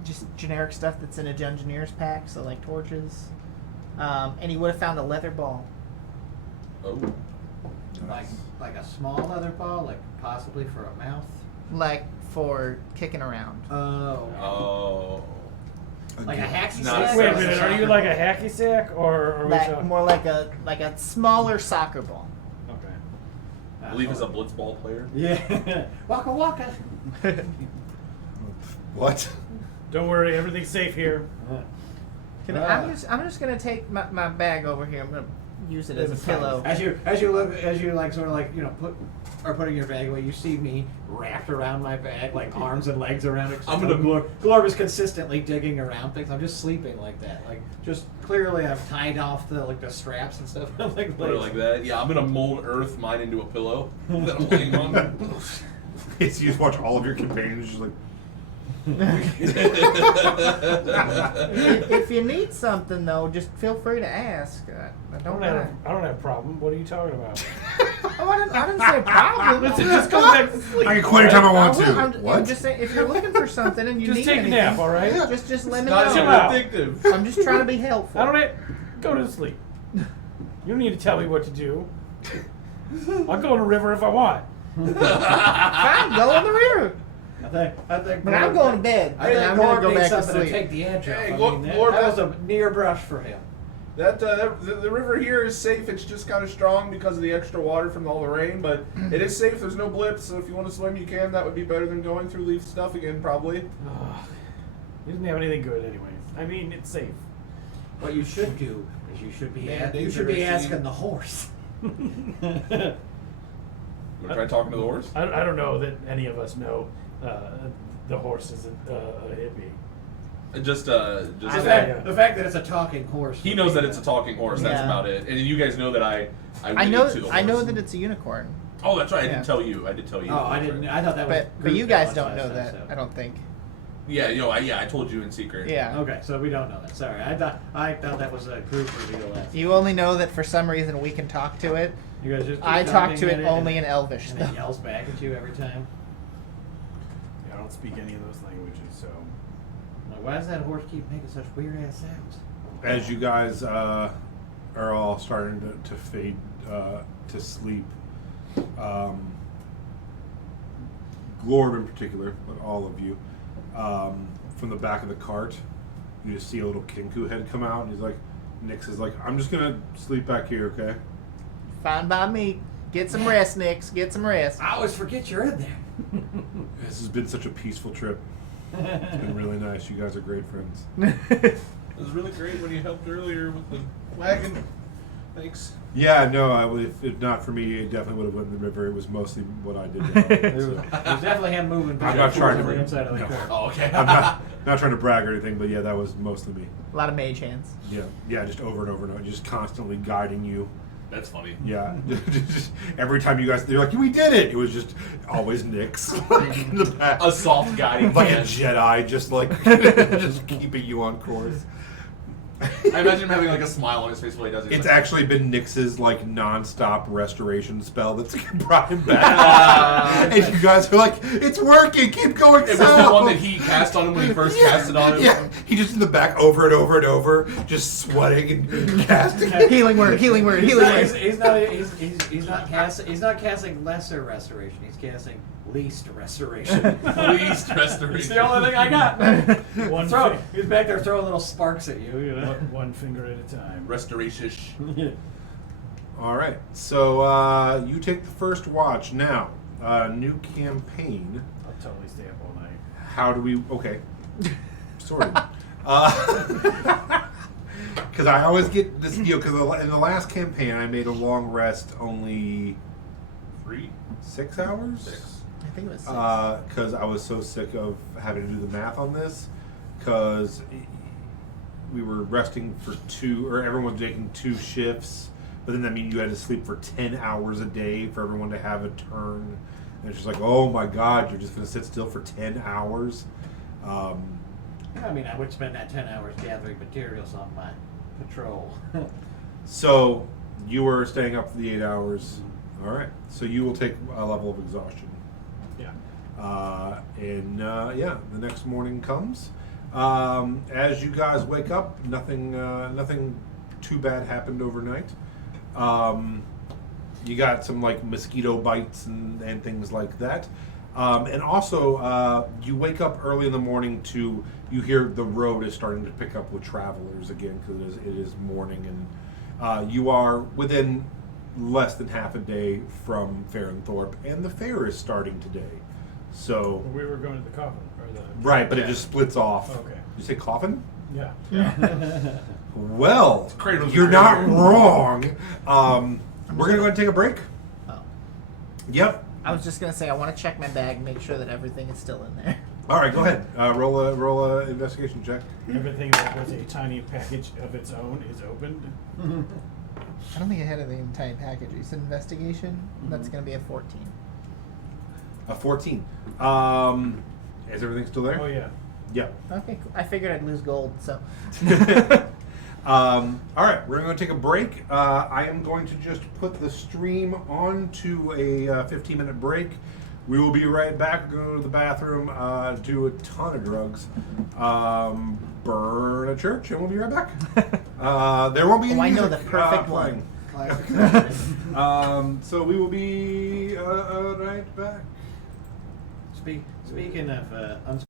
just generic stuff that's in a Dungeoneer's pack, so like torches. And he would have found a leather ball. Oh. Like a small leather ball, like possibly for a mouth. Like for kicking around. Oh. Oh. Like a hacky Not sack? Wait a so- minute, are you like a hacky sack or are we Like, talking? more like a smaller soccer ball. Okay. I believe he's a blitzball player. Yeah. Waka waka. What? Don't worry, everything's safe here. I'm just gonna take my bag over here. I'm gonna use it as a pillow. As you like sort of like putting your bag away, you see me wrapped around my bag, like arms and legs around it. I'm gonna- Glorb is consistently digging around things. I'm just sleeping like that, like just clearly I've tied off the straps and stuff. I'm like, Or like that. Yeah, I'm gonna mold earth mine into a pillow that I'm laying on. You just watch all of your companions just like. If you need something though, just feel free to ask. I I don't don't have mind. I don't have a problem. What are you talking about? Oh, I didn't say problem. Listen, just go back to sleep. I can quit anytime I want to. I'm just saying, if you're looking for something and you Just need take a anything, nap, all right? just let me Not chill even out. addictive. I'm just trying to be helpful. I don't need, go to sleep. You don't need to tell me what to do. I'll go in the river if I want. Fine, go in the river. I think. But I'm going to bed. I think I'm gonna Glorb go needs back to something to sleep. take the edge off. Hey, I Glorb- mean, Glorb, that was a near brush for him. The river here is safe. It's just kind of strong because of the extra water from all the rain, but it is safe. There's no blips, so if you want to swim, you can. That would be better than going through Leaf stuff again, probably. He doesn't have anything good anyways. I mean, it's safe. What you should do is you should be Man, asking dangerous. the horse. You want to try talking to the horse? I don't know that any of us know the horse is a hippie. Just The Yeah. fact that it's a talking horse. he knows that it's a talking horse. That's Yeah. about it. And you guys know that I I relate know to the I know horse. that it's a unicorn, Oh, that's right. I Yeah. didn't tell you. I did tell you. Oh, I didn't. I thought that was. but group you guys knowledge don't know last that. time, I don't think. Yeah, I told you in secret. Yeah. Okay, so we don't know that. Sorry, I thought that was a group reveal last. You only know that for some reason we can talk to it. You guys just. keep I talk talking to at it only in and Elvish. it though. yells back at you every time. Yeah, I don't speak any of those languages, so. Like, why does that horse keep making such weird ass sounds? As you guys are all starting to fade to sleep, Glorb in particular, but all of you, from the back of the cart, you just see a little Kinku head come out, and he's like, Nix is like, I'm just gonna sleep back here, okay? Fine by me. Get some rest, Nix. Get some rest. I always forget you're in there. This has been such a peaceful trip. It's been really nice. You guys are great friends. It was really great when you helped earlier with the wagon. Thanks. Yeah, no, if not for me, it definitely would have went in the river. It was mostly what I did. to help, It was, so. it was definitely him moving. I'm not trying to the bring- inside of the no. car. Oh, okay. I'm not trying to brag or anything, but yeah, that was mostly me. A lot of mage hands. Yeah, just over and over and over, just constantly guiding you. That's funny. Yeah, just every time you guys, they're like, "We did it!" It was just always Nyx like, in the back, A soft guiding like a hand. Jedi, just like just keeping you on course. I imagine him having like a smile on his face while he does it. He's It's like, actually been Nyx's like non-stop restoration spell that's brought him back. And you guys are like, "It's working! Keep going It was south!" the one that he cast on him when he first cast it on him. Yeah, he just in the back over and over and over, just sweating and casting. Healing word, healing word, He's healing not, word. he's not casting lesser restoration. He's casting least restoration. Least restoration. It's the only thing I got. One, He's back there throwing little sparks at you. You know. one finger at a time. Restoration. All right, so you take the first watch now. New campaign. I'll totally stay up all night. How do we? Okay, sorted. Because I always get this deal. Because in the last campaign, I made a long rest only 6 hours. 6. I think it was 6. Because I was so sick of having to do the math on this. Because we were resting for 2, or everyone was taking 2 shifts. But then that means you had to sleep for 10 hours a day for everyone to have a turn. And it's just like, oh my God, you're just going to sit still for 10 hours. I mean, I would spend that 10 hours gathering materials on my patrol. So you were staying up for the 8 hours. All right. So you will take a level of exhaustion. Yeah. Yeah, the next morning comes. As you guys wake up, nothing too bad happened overnight. You got some like mosquito bites and things like that. And also, you wake up early in the morning to, you hear the road is starting to pick up with travelers again because it is morning, and you are within less than half a day from Farrenthorpe, and the fair is starting today. So, We were going to the coffin or the. right, but it Yeah. just splits off. Okay. You say coffin? Yeah. Well, Cradle you're to not grave. wrong. We're gonna go ahead and take a break. Oh. Yep. I was just gonna say I want to check my bag, make sure that everything is still in there. All right, go ahead. Roll a investigation check. Everything that was a tiny package of its own is opened. I don't think I had the entire package. You said investigation. That's gonna be a 14. A 14. Is everything still there? Oh yeah. Yep. Okay, cool. I figured I'd lose gold, so. All right, we're going to take a break. I am going to just put the stream on to a 15-minute break. We will be right back. We're going to go to the bathroom, do a ton of drugs, burn a church, and we'll be right back. There won't be any Oh, I know music, the perfect playing. So we will be right back. Speaking of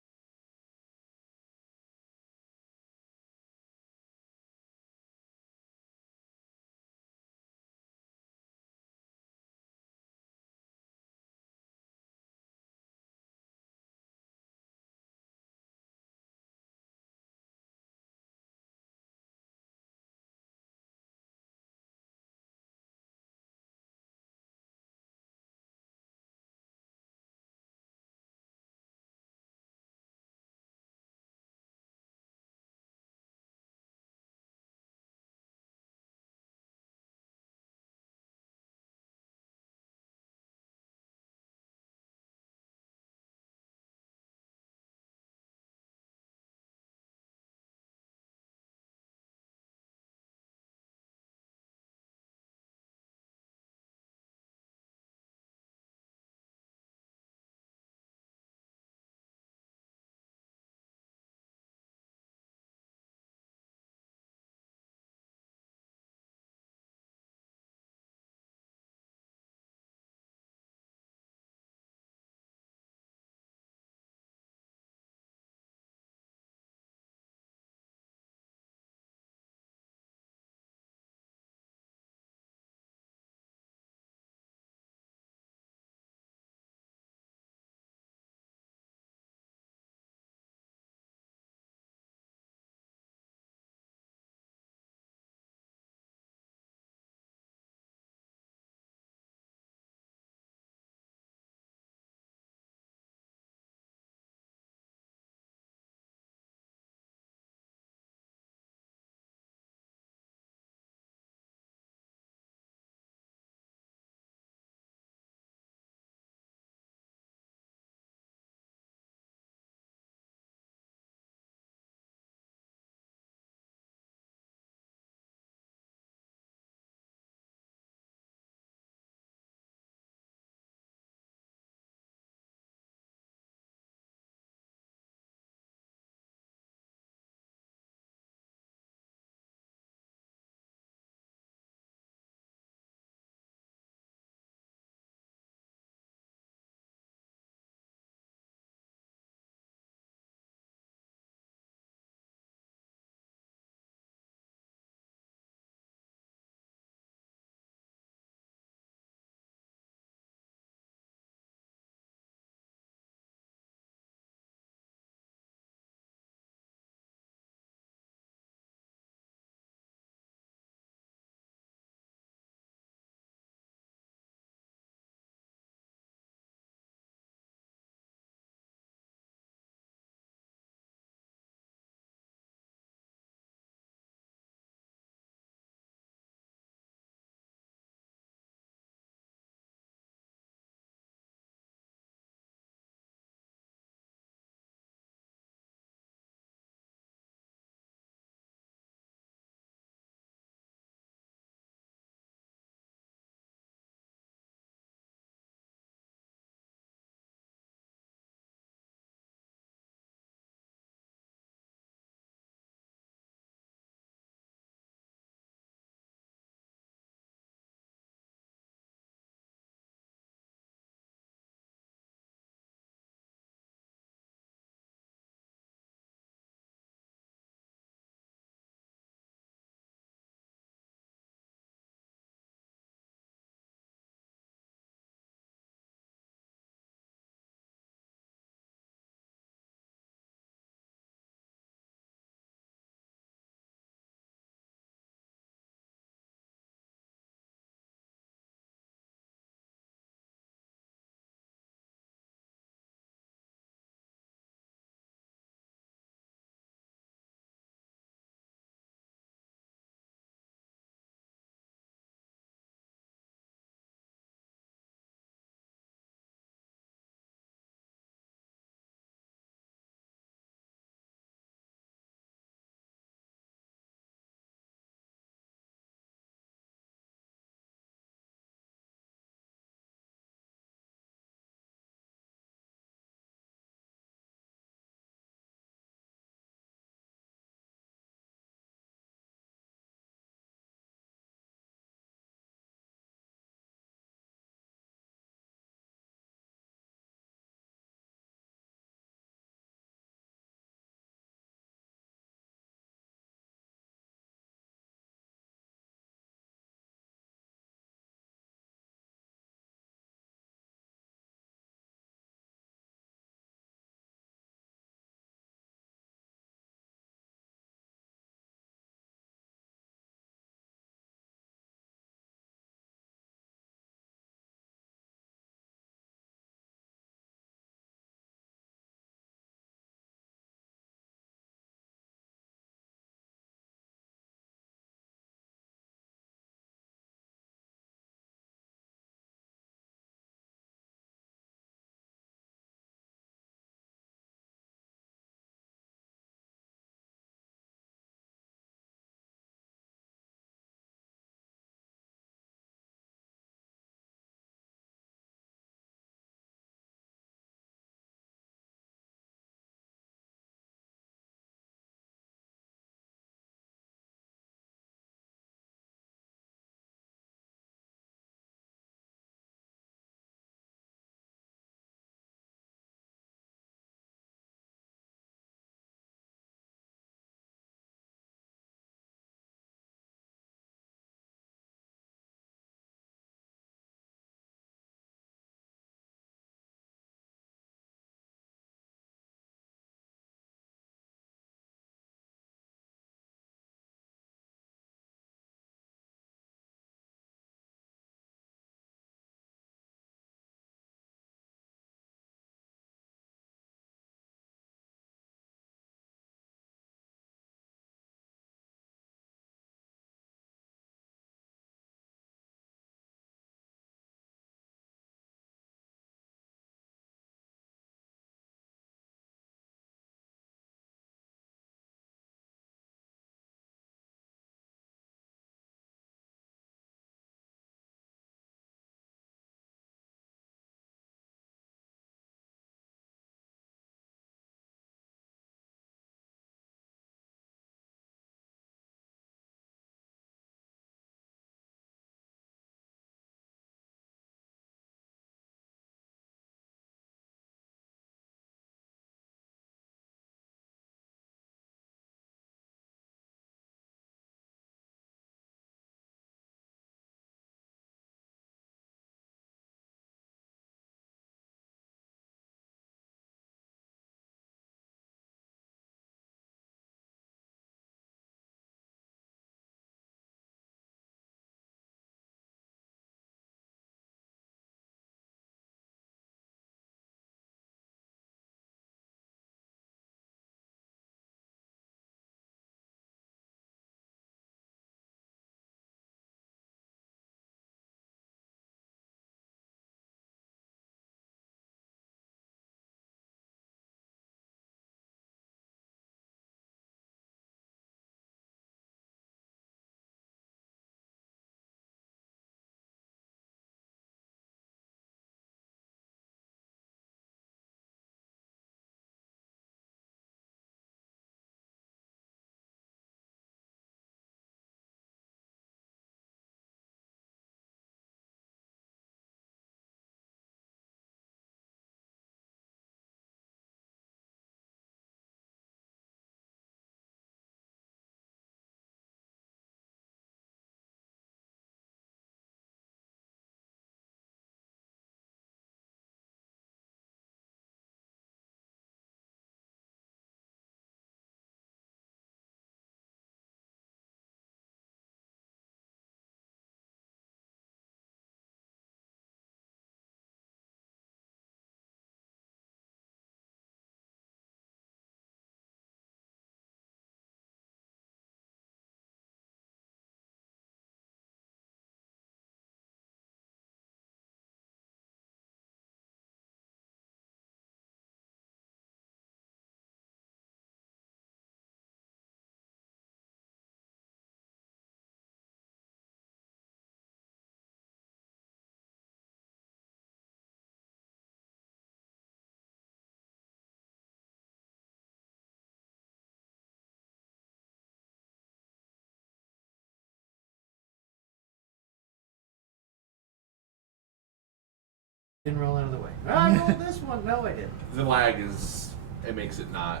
Didn't roll out of the way. I rolled this one. No, I didn't. The lag it makes it not.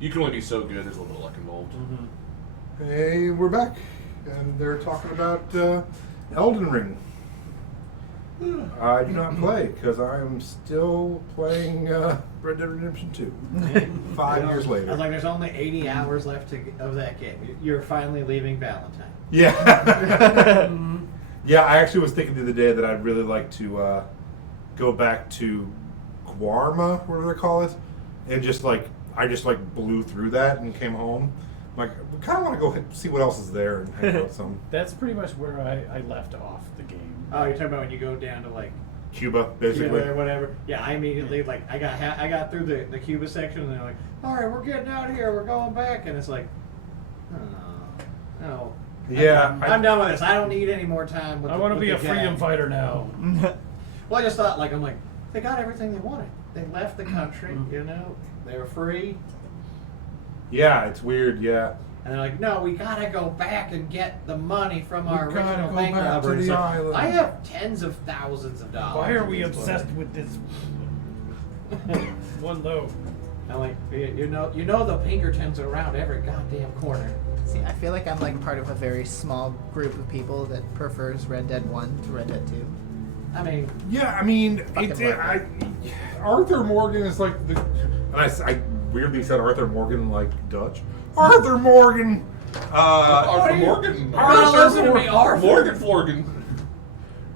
You can only be so good. There's a little luck involved. Hey, we're back, and they're talking about Elden Ring. I do not play because I am still playing Red Dead Redemption 2. 5 years I later. was like, there's only 80 hours left of that game. You're finally leaving Valentine. Yeah. Yeah, I actually was thinking the other day that I'd really like to go back to Guarma, whatever they call it, and I just blew through that and came home. I'm like, I kind of want to go see what else is there and hang out with some That's pretty much where I left off the game. Oh, you're talking about when you go down to like Cuba, basically. Cuba or whatever. Yeah, I immediately I got through the Cuba section and they're like, all right, we're getting out of here, we're going back, and it's like, no. Yeah, I'm done with this. I don't need any more time. With I want to be a the freedom gang. fighter now. Well, I just thought I'm like, they got everything they wanted. They left the country, you know, they were free. Yeah, it's weird. Yeah. And they're like, no, we gotta go back and get the money from our We gotta original go bank back to robbery. the It's like, island. I have tens of thousands of dollars. Why are in we this obsessed book. with this one load? I'm like, you know the Pinkertons are around every goddamn corner. See, I feel like I'm like part of a very small group of people that prefers Red Dead 1 to Red Dead 2. I mean, Yeah, I mean, Fucking Arthur Morgan is like the. And I weirdly said Arthur Morgan like Dutch. Arthur Morgan! Arthur Morgan. gotta listen to me, Arthur. Morgan Florgan.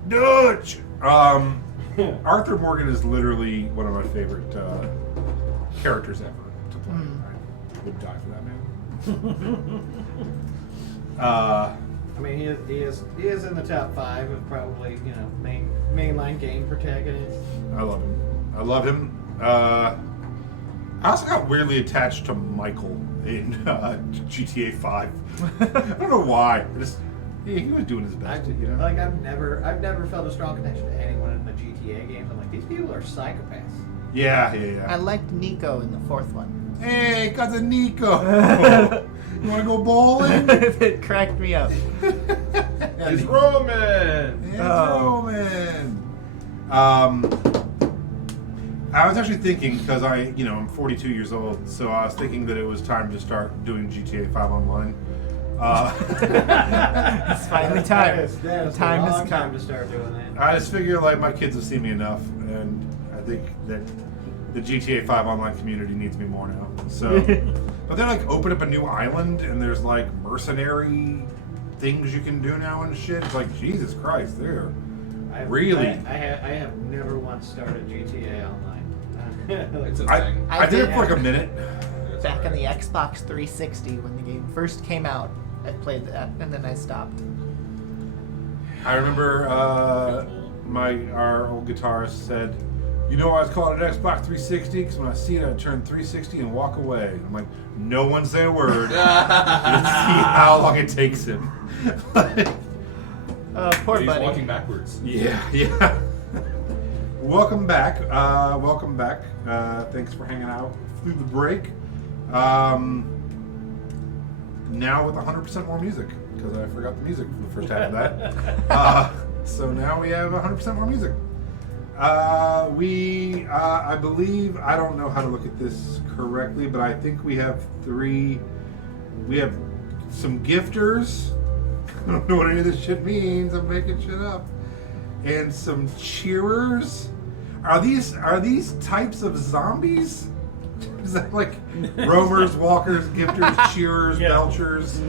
Dutch! Arthur Morgan is literally one of my favorite characters ever to play. I would die for that man. I mean, he is in the top 5 of probably mainline game protagonists. I love him. I also got weirdly attached to Michael in GTA 5. I don't know why. He was doing his best. You know? Like I've never felt a strong connection to anyone in the GTA games. I'm like, these people are psychopaths. Yeah. I liked Nico in the 4th one. Hey, cousin Nico. You want to go bowling? It cracked me up. It's Roman. It's Oh. Roman. I was actually thinking, because I'm 42 years old, so I was thinking that it was time to start doing GTA 5 online. It's finally time. That is Time a has long time come. to start doing that. I just figure like my kids have seen me enough, and I think that the GTA 5 online community needs me more now. So, but they like open up a new island, and there's like mercenary things you can do now and shit. It's like Jesus Christ, they're really. I have never once started GTA Online. It's a I thing. did it for like a minute. It's Back in the alright. Xbox 360 when the game first came out, I played that and then I stopped. I remember our old guitarist said, "You know why it's called an Xbox 360? Because when I see it, I turn 360 and walk away." I'm like, no one say a word. Let's see how long it takes him. Poor He's buddy. walking backwards. Yeah. Welcome back. Thanks for hanging out through the break. Now with 100% more music, because I forgot the music for the first half of that. So now we have 100% more music. I believe, I don't know how to look at this correctly, but I think we have some gifters. I don't know what any of this shit means. I'm making shit up. And some cheerers. Are these types of zombies? Is that like roamers, walkers, gifters, cheerers, Yeah. belchers?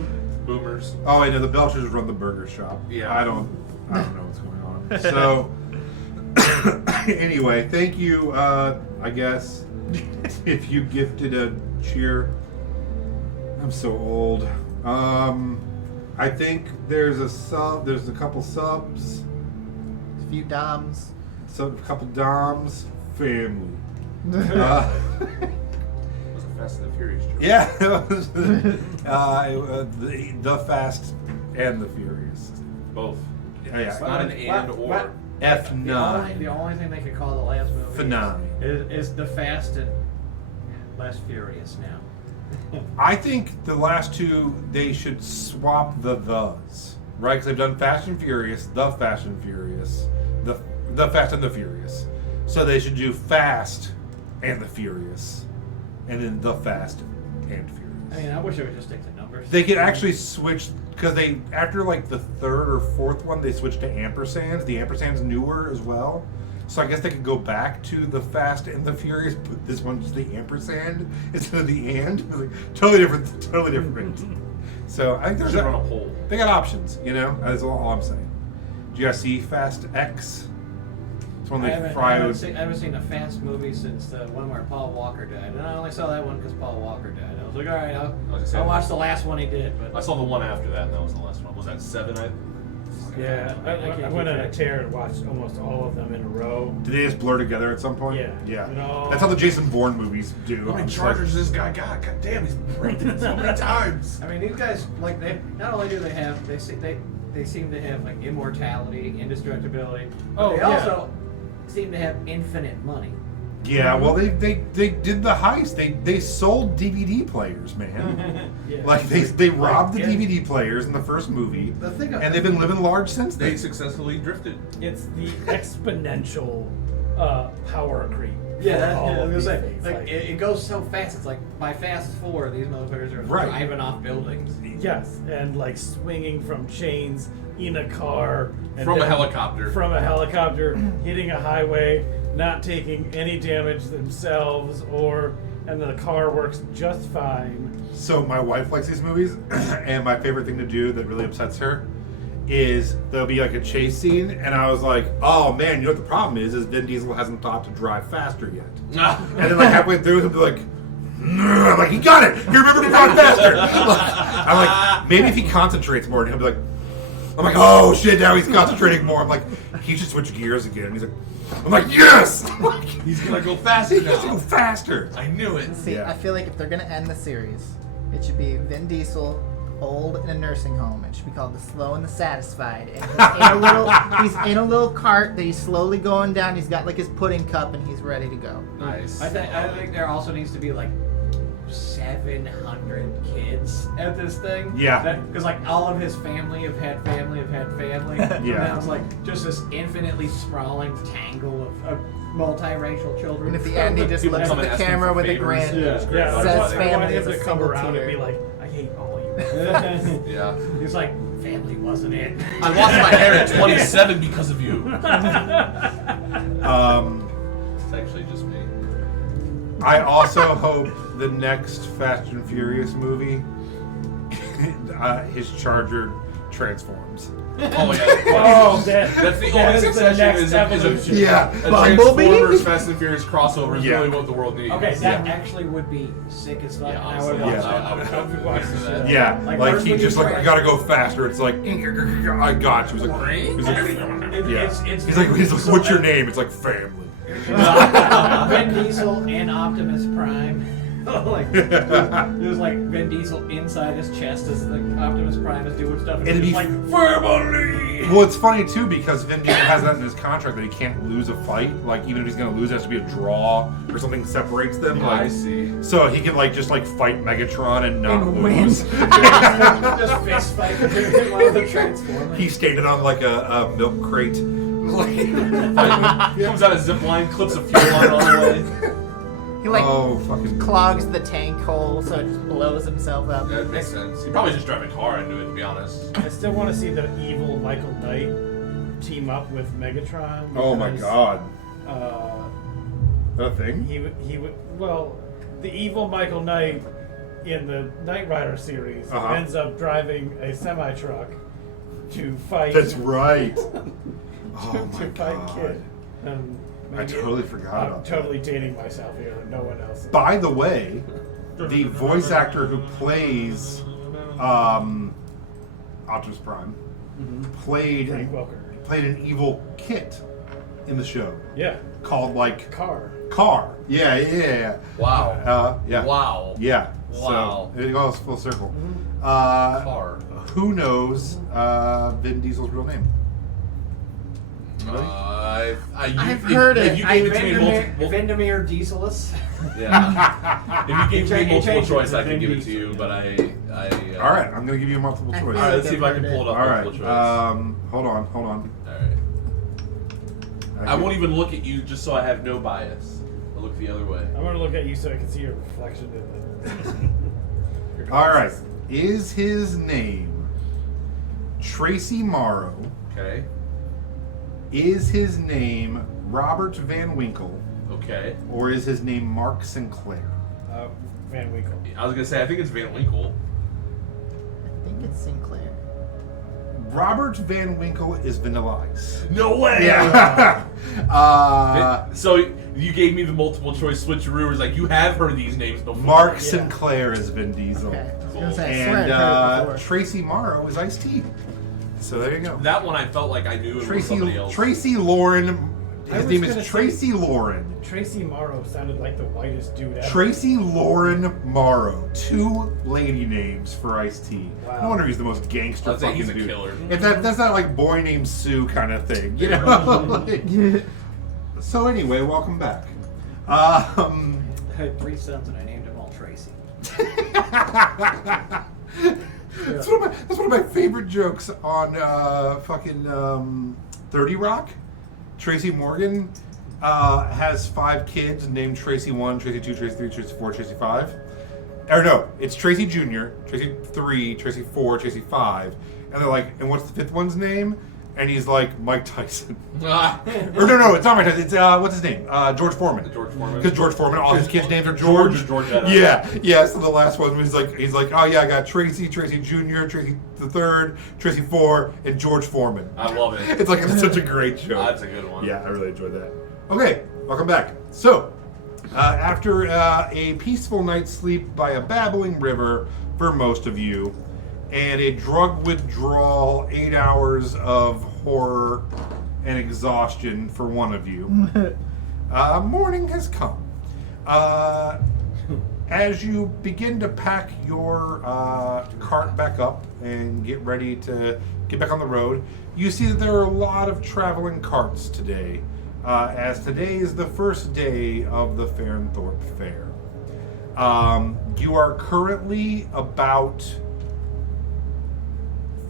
Boomers. Oh, I know the Belchers run the burger shop. Yeah. I don't know what's going on. So, anyway, thank you. I guess if you gifted a cheer, I'm so old. I think there's a sub. There's a couple subs. A few DOMs. A couple doms. Family. It was a Fast and the Furious joke. Yeah, it was, the Fast and the Furious. Both. Yeah, It's not an and or. What? F9. The only thing they could call the last movie F9. is the Fast and Less Furious now. I think the last two, they should swap thes, right? Because they've done Fast and Furious, the Fast and Furious, the Fast and the Furious. So they should do Fast and the Furious, and then the Fast and Furious. I mean, I wish they would just stick to numbers. They could actually switch because they after like the third or fourth one they switched to ampersands. The ampersand's newer as well, so I guess they could go back to the Fast and the Furious, but this one's the ampersand instead of the and. It's like, totally different, totally different. So I think there's Should run a poll. they got options, you know. That's all I'm saying. Do you guys see Fast X? It's one I they haven't, fry. I haven't seen a Fast movie since the one where Paul Walker died, and I only saw that one because Paul Walker died. I was like, all right, I'll watch the last one he did. I But saw the one after that, and that was the last one. Was that 7? Yeah, I can't I went keep on a track. tear and watched almost all of them in a row. Did they just blur together at some point? Yeah. Yeah. No. That's how the Jason Bourne movies do. How many I'm just chargers this guy got? God damn, he's breaking it so many times. I mean, these guys like they not only do they have they seem to have like immortality, indestructibility, but Oh, they yeah. also seem to have infinite money. Yeah, well, they did the heist. They sold DVD players, man. Yeah. Like they robbed the yeah. DVD players in the first movie, The thing and they've been living large since They then. successfully drifted. It's the exponential power creep. Yeah, for that's, all I of was these gonna say, things. like, it goes so fast. It's like by Fast 4, these motherfuckers are Right. driving off buildings. Yes, and like swinging from chains in a car. And From a then helicopter. From a helicopter, hitting a highway, not taking any damage themselves, and the car works just fine. So my wife likes these movies, and my favorite thing to do that really upsets her is there'll be like a chase scene, and I was like, "Oh man, you know what the problem is Vin Diesel hasn't thought to drive faster yet." And then like halfway through, he'll be like, "No," I'm like, "He got it. He remembered to drive faster." I'm like, maybe if he concentrates more, he'll be like, I'm like, "Oh shit, now he's concentrating more." I'm like, he should switch gears again. And he's like, I'm like, "Yes." He's gonna go faster He gets to go now. faster. I knew it. See, Yeah. I feel like if they're gonna end the series, it should be Vin Diesel old in a nursing home. It should be called The Slow and the Satisfied. And he's in a little cart that he's slowly going down. He's got like his pudding cup and he's ready to go. Nice. I think there also needs to be like 700 kids at this thing. Yeah. Because like all of his family have had family. Yeah. And now it's like just this infinitely sprawling tangle of multiracial children. And at the end, he just People looks come at and the ask him camera for with a favors. grin. Yeah. Yeah, Says I want family him is a to come single around and tear. be like, I hate all you. Yeah. He's like, family wasn't it. I lost my hair at 27 because of you. It's actually just me. I also hope the next Fast and Furious movie, his Charger transforms. Oh yeah. Oh, That's the that only is the succession next is evolution. Yeah. a Bumblebee? Transformers Fast and Furious crossover is Yeah. really what the world needs. Okay, that actually would be sick as fuck. Yeah, and I would honestly, watch yeah. that. I would I would watch do this that. shit. Yeah, Like, like first he when just you like, try- I gotta go faster. It's like, I got you. He's like, yeah. He's like, what's your name? It's like family. Vin Diesel and Optimus Prime. Like there's like Vin Diesel inside his chest as the Optimus Prime is doing stuff, and It'd he's be- like family. Well, it's funny too because Vin Diesel has that in his contract that he can't lose a fight. Like even if he's gonna lose, it has to be a draw or something separates them. I Like, see. so he can like just like fight Megatron and not And lose. Just fist fight with one of the Transformers. He skated on like a milk crate. Like, He comes out of zip line, clips a fuel line on the way. He like oh fucking clogs the tank hole so it just blows himself up. That makes sense. He probably just drive a car into it, to be honest. I still want to see the evil Michael Knight team up with Megatron. Oh my because, god. Uh, That thing? he would well, the evil Michael Knight in the Knight Rider series Uh-huh. ends up driving a semi truck to fight. That's right. Oh to my fight god. Kid. And I maybe- totally forgot I'm about that. totally dating myself here. No one else. By the way, the voice actor who plays Optimus Prime played Frank Welker. an evil Kit in the show Yeah, called like car. Car. Yeah. Wow. Yeah. Wow. Yeah. Wow. So it goes full circle. Car. Who knows Vin Diesel's real name? I've heard it. If you gave it to me Vendemir, multiple, Vendemir Dieselus. yeah. If you gave He me multiple changed it choice, to I could Vin give it to Diesel, you, yeah. but I. All right, I'm gonna give you a multiple I choice. feel All right, like- let's see if I can I've heard pull it up. All right. Multiple choice. Hold on. All right. I won't even look at you just so I have no bias. I'll look the other way. I'm gonna look at you so I can see your reflection in the. your All right. glasses. Is his name Tracy Morrow? Okay. Is his name Robert Van Winkle? Okay. Or is his name Mark Sinclair? Van Winkle. I was gonna say I think it's Van Winkle. I think it's Sinclair. Robert Van Winkle is Vanilla Ice. No way. Yeah. So you gave me the multiple choice switcheroo. It's like you have heard these names before. Mark Sinclair is Vin Diesel. Okay. I was Cool. gonna say, I swear And I've heard it before. Tracy Morrow is Ice-T. So there you go. That one I felt like I knew it was somebody else. Tracy Lauren. I His was name gonna is say- Tracy Lauren. Tracy Morrow sounded like the whitest dude ever. Tracy Lauren Morrow. 2 lady names for Ice-T. Wow. No wonder he's the most gangster I'd say fucking he's a dude. killer. If that's not like boy named Sue kind of thing, you know? Like- so anyway, welcome back. I had 3 sons and I named them all Tracy. That's one of my favorite jokes on fucking 30 Rock. Tracy Morgan has 5 kids named Tracy 1, Tracy 2, Tracy 3, Tracy 4, Tracy 5. Or no, it's Tracy Jr., Tracy 3, Tracy 4, Tracy 5. And they're like, and what's the 5th one's name? And he's like, Mike Tyson. Ah, Or no, it's not Mike Tyson. It's, what's his name? George Foreman. George Foreman. Because George Foreman, all his kids' names are George. George Jedi. Yeah. So the last one was he's like, oh yeah, I got Tracy Jr., Tracy the third, Tracy 4, and George Foreman. I love it. It's like it's such a great joke. That's a good one. Yeah, I really enjoyed that. Okay, welcome back. So, after a peaceful night's sleep by a babbling river for most of you, and a drug withdrawal, 8 hours of horror and exhaustion for one of you, morning has come. As you begin to pack your cart back up and get ready to get back on the road, you see that there are a lot of traveling carts today, as today is the first day of the Farrenthorpe Fair. You are currently about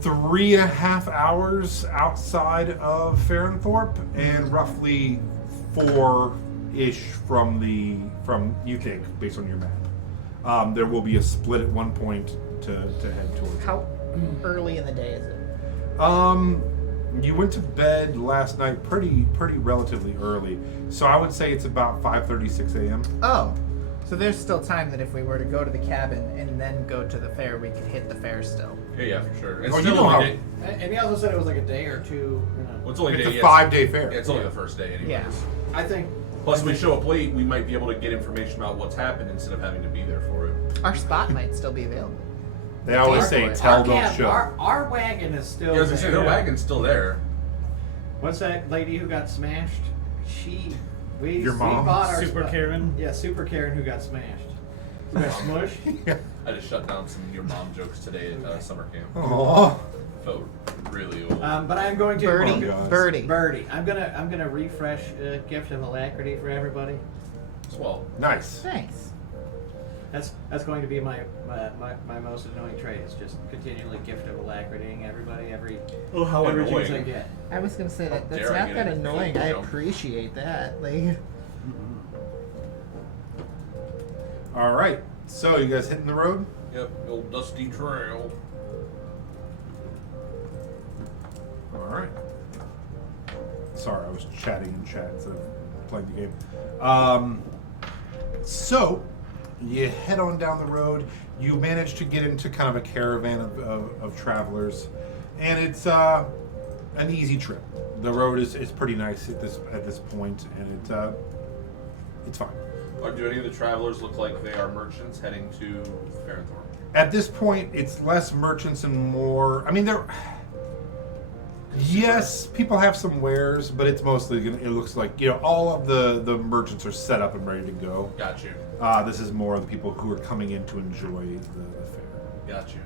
3.5 hours outside of Farrenthorpe and roughly 4-ish from you think, based on your map. There will be a split at one point to head towards. How early in the day is it? You went to bed last night pretty relatively early, so I would say it's about 5:36 a.m. Oh, so there's still time that if we were to go to the cabin and then go to the fair, we could hit the fair still. Yeah, for sure. It's Oh, you still know only how- day- And he also said it was like a day or 2. You know. well, it's only It's day, a 5-day fair. It's only the first day, anyways. Yeah. I think. Plus, we show up late, we might be able to get information about what's happened instead of having to be there for it. Our spot might still be available. They always Our- say our tell, our, don't cab- show. our wagon is still. Yeah, I was gonna say, their there. wagon's still there. What's that lady who got smashed? We Your mom? bought our Super spot- Karen? Yeah, Super Karen who got smashed. Who got smushed? I just shut down some your mom jokes today at summer camp. Aww. Felt really old. But I'm going to Birdie, God. Birdie. Birdie. I'm gonna refresh gift of alacrity for everybody. Well, Nice. Nice. That's going to be my most annoying trait. Is just continually gift of alacritying everybody every how every chance I annoying. get. I was gonna say that's dare I not get that it? annoying. I Joke. appreciate that. Like, All right. So you guys hitting the road? Yep, the old dusty trail. All right. Sorry, I was chatting in chat instead of playing the game. So you head on down the road. You manage to get into kind of a caravan of travelers, and it's an easy trip. The road is pretty nice at this point, and it's fine. Or do any of the travelers look like they are merchants heading to Farrenthorpe? At this point, it's less merchants and more. I mean, there. Yes, people have some wares, but it's mostly gonna. It looks like all of the merchants are set up and ready to go. Got you. This is more of the people who are coming in to enjoy the fair. Got you.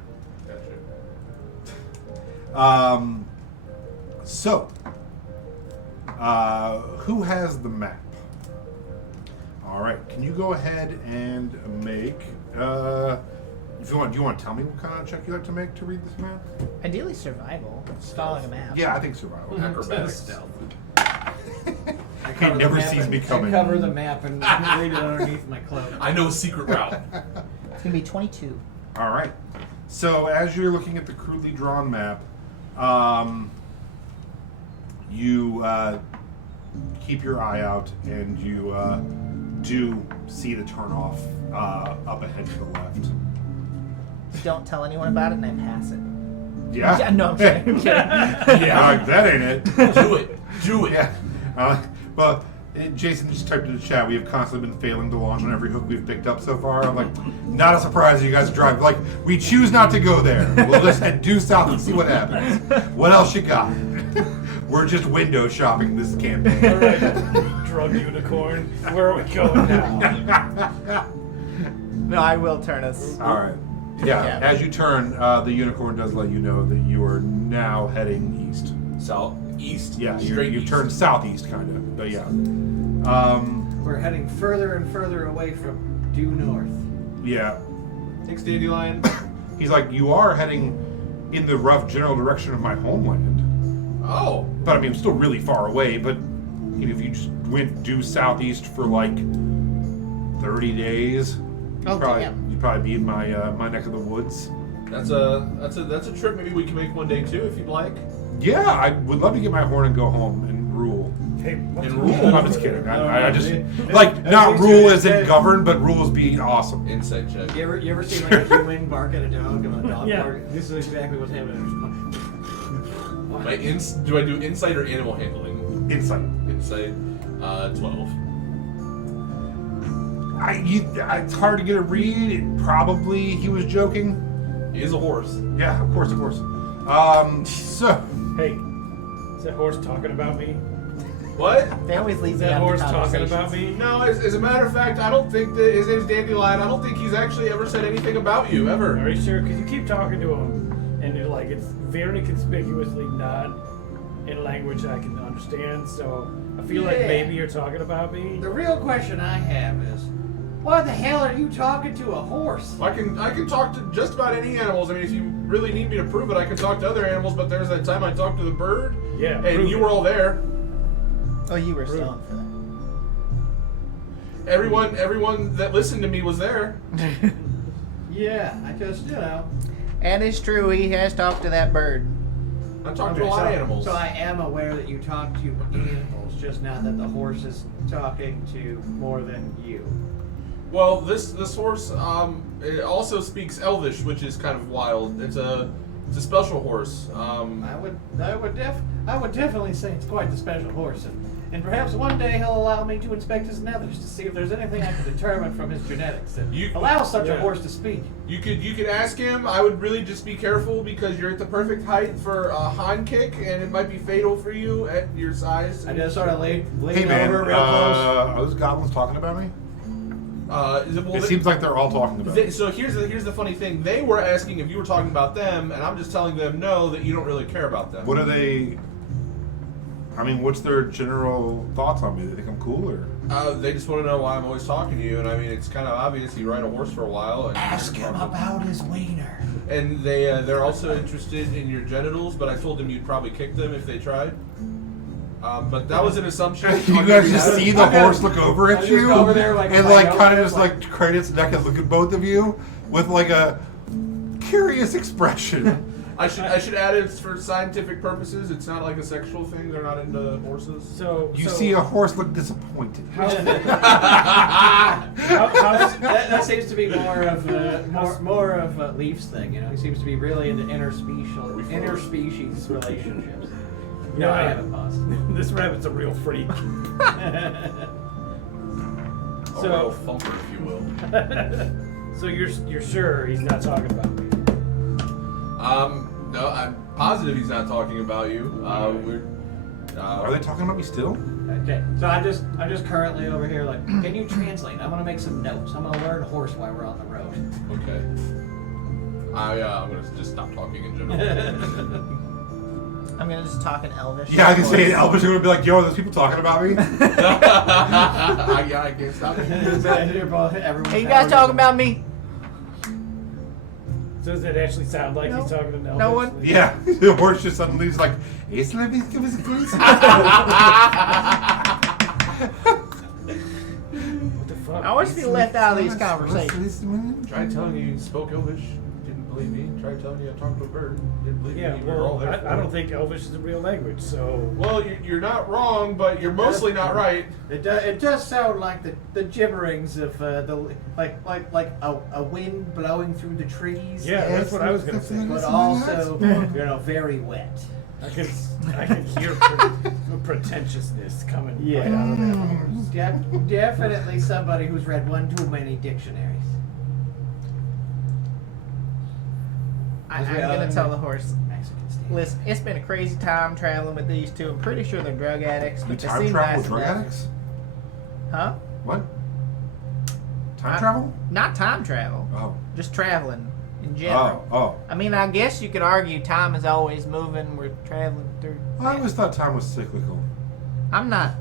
So, who has the map? All right, can you go ahead and make? If you want, do you want to tell me what kind of check you like to make to read this map? ideally survival. Following a map. Yeah, I think survival. Acrobatics. Stealth. I cover the never map sees and- me coming. I cover the map and read it underneath my cloak. I know a secret route. It's gonna be 22. All right. So as you're looking at the crudely drawn map, you keep your eye out, and you do see the turnoff up ahead to the left. Don't tell anyone about it, and I pass it. Yeah. Yeah, no, I'm kidding. I'm kidding. Yeah, like, that ain't it. Do it. Do it. Yeah. Well, Jason just typed in the chat. We have constantly been failing to launch on every hook we've picked up so far. I'm like, not a surprise you guys drive. Like, we choose not to go there. We'll just head due south and see what happens. What else you got? We're just window shopping this campaign. All right, drug unicorn. Where are we going now? No, I will turn us. All right. Yeah. Yeah. As you turn, the unicorn does let you know that you are now heading east. South, east. Yeah. Straight You east. turned southeast, kind of. But yeah. We're heading further and further away from due north. Yeah. Thanks, Dandelion. He's like, you are heading in the rough general direction of my homeland. Oh. But I mean, still really far away. But if you just went due southeast for like 30 days, Oh, damn. you'd probably be in my my neck of the woods. That's a trip maybe we can make one day too if you'd like. Yeah, I would love to get my horn and go home and rule. Hey, what's And the rule. I'm just kidding. I just it- like it not seems rule to- as in it- govern, but rule as being awesome. Insight check. You ever see like a human bark at a dog and a dog Yeah. bark? This is exactly what's happening. Do I do insight or animal handling? Insight. Insight. 12. It's hard to get a read. Probably he was joking. He is a horse. Yeah, of course, of course. So Hey, is that horse talking about me? What? They always leave Is me that out of horse the talking conversations. about me? No, as a matter of fact, I don't think that his name's Dandelion. I don't think he's actually ever said anything about you, ever. Are you sure? Because you keep talking to him, and it's very conspicuously not in language I can understand. So I feel like Yeah. maybe you're talking about me. The real question I have is, why the hell are you talking to a horse? I can talk to just about any animals. I mean, if you really need me to prove it, I can talk to other animals. But there's that time I talked to the bird, Yeah, and prove you it. were all there. Oh, you were Rude. stoned for that. Everyone that listened to me was there. Yeah, I just, And it's true, he has talked to that bird. I talked to a lot of animals. So I am aware that you talk to animals, just not that the horse is talking to more than you. Well, this horse it also speaks Elvish, which is kind of wild. It's a special horse. I would definitely say it's quite the special horse, and perhaps one day he'll allow me to inspect his nethers to see if there's anything I can determine from his genetics that You- allows such a Yeah. horse to speak. You could ask him. I would really just be careful because you're at the perfect height for a hind kick, and it might be fatal for you at your size. I just sort of lean hey man, over real close. are those goblins talking about me? It seems like they're all talking about me. So here's the funny thing. They were asking if you were talking about them, and I'm just telling them no, that you don't really care about them. What are they? I mean, what's their general thoughts on me? They think I'm cool, or They just want to know why I'm always talking to you, and I mean it's kind of obvious. You ride a horse for a while, and Ask him about his wiener. And they're also interested in your genitals, but I told them you'd probably kick them if they tried. But that was an assumption. you guys just see the horse look over I at just you go over there, like, and with my like kind of nose, just like crane its neck and look at both of you with like a curious expression. I should add it for scientific purposes. It's not like a sexual thing. They're not into horses. So You so see a horse look disappointed. how's That seems to be more of a Leaf's thing. You know, he seems to be really into interspecies relationships. No, I haven't paused. this rabbit's a real freak. A So- real thumper, if you will. So you're sure he's not talking about me? No, I'm positive he's not talking about you. Are they talking about me still? Okay, so I'm just currently over here. Like, can you translate? I'm gonna make some notes. I'm gonna learn horse while we're on the road. Okay. I'm gonna just stop talking in general. I'm gonna just talk in Elvish. Yeah, I can say Elvis would be like, "Yo, are those people talking about me?" Yeah, I can't stop it. Everyone- Hey, you guys talking about me? So does it actually sound like No. he's talking to Elvis? No one? Yeah, the horse just suddenly is like, "It's let me give us a What the fuck? I always feel left out of these conversations. Tried telling you spoke Elvish. Didn't believe me. Tried telling you I talked to a bird. Didn't believe Yeah, me. We were all well, there for I don't it. think Elvish is a real language, so. Well, you're not wrong, but you're mostly not right. It does sound like the gibberings of the like a wind blowing through the trees. Yeah, that's what I was gonna say. But also, very wet. I can hear pretentiousness coming Yeah. right out of that horse. Definitely somebody who's read one too many dictionaries. I'm gonna tell the horse. Mexican stand. Listen, it's been a crazy time traveling with these two. I'm pretty sure they're drug addicts, You but they time seem travel nice with drug enough. addicts? Huh? What? Time I- travel? Not time travel. Oh. Just traveling in general. Oh. I mean, I guess you could argue time is always moving. We're traveling through. I always thought time was cyclical. I'm not.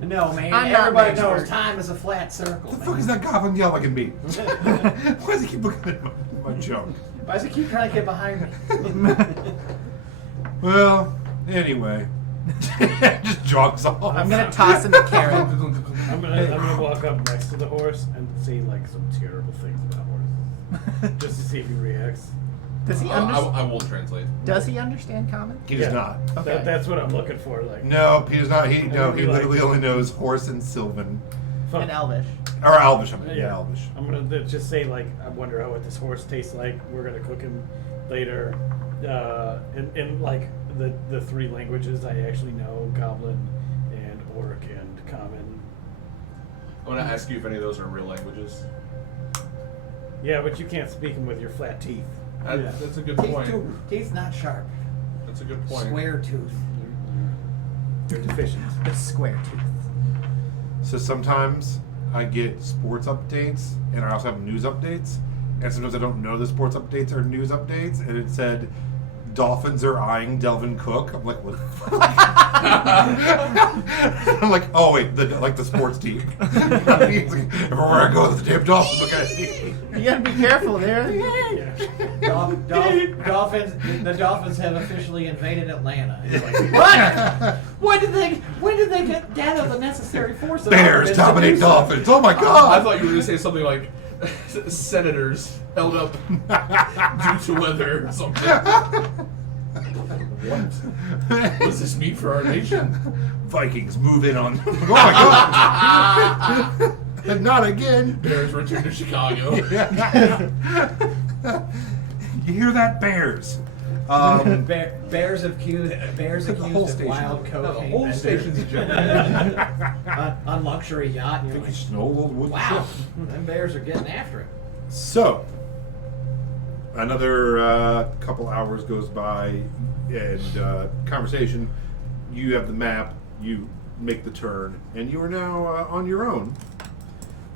No, man. I'm not Everybody an knows expert. time is a flat circle. What the man. fuck is that goblin yelling at me? Why does he keep looking at my junk? Why does he keep trying to get behind me? Well, anyway. Just jogs off. I'm gonna toss him a carrot. I'm gonna walk up next to the horse and say like some terrible things about horses, just to see if he reacts. Does he I understand? will translate. Does he understand common? He does Yeah. not. Okay. That's what I'm looking for. Like, No, he does not. He Really like- literally only knows horse and Sylvan. fuck. And Elvish. Or Elvish, I mean. Yeah, Elvish. I'm gonna just say like, I wonder how what this horse tastes like. We're gonna cook him later, in like the three languages I actually know: Goblin, and Orc, and Common. I'm gonna ask you if any of those are real languages. Yeah, but you can't speak them with your flat teeth. That's a good Teeth, point. teeth not sharp. That's a good point. Square tooth. You're deficient. The square tooth. So sometimes I get sports updates, and I also have news updates. And sometimes I don't know the sports updates or news updates, and it said Dolphins are eyeing Delvin Cook. I'm like, what? I'm like, oh wait, the sports team. Everywhere I go, the damn Dolphins look at me. You gotta be careful there. Dolphins. The Dolphins have officially invaded Atlanta. It's like, what? When did they gather the necessary forces? Bears dominate Dolphins. Oh my I god! thought you were gonna say something like senators held up due to weather or something. What does this mean for our nation? Vikings move in on. Oh my god! Not again. Bears return to Chicago. You hear that, Bears? Bears accused The whole of station. wild No, cocaine. the whole vendors. station's a joke. on luxury yacht. I You're think like, you stole old wood wow, ship. them Bears are getting after it. So, another couple hours goes by, and conversation. You have the map. You make the turn, and you are now on your own.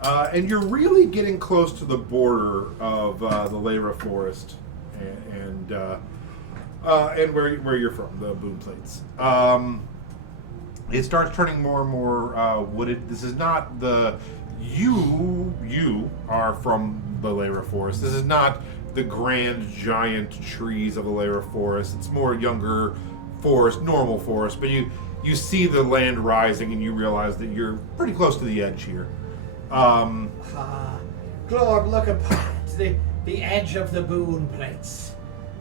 And you're really getting close to the border of the Lyra Forest, and where you're from, the Boom Plates. It starts turning more and more wooded. This is not the you are from the Lyra Forest. This is not the grand giant trees of the Lyra Forest. It's more younger forest, normal forest. But you see the land rising, and you realize that you're pretty close to the edge here. Glorb, look upon it, the edge of the Boon Plates.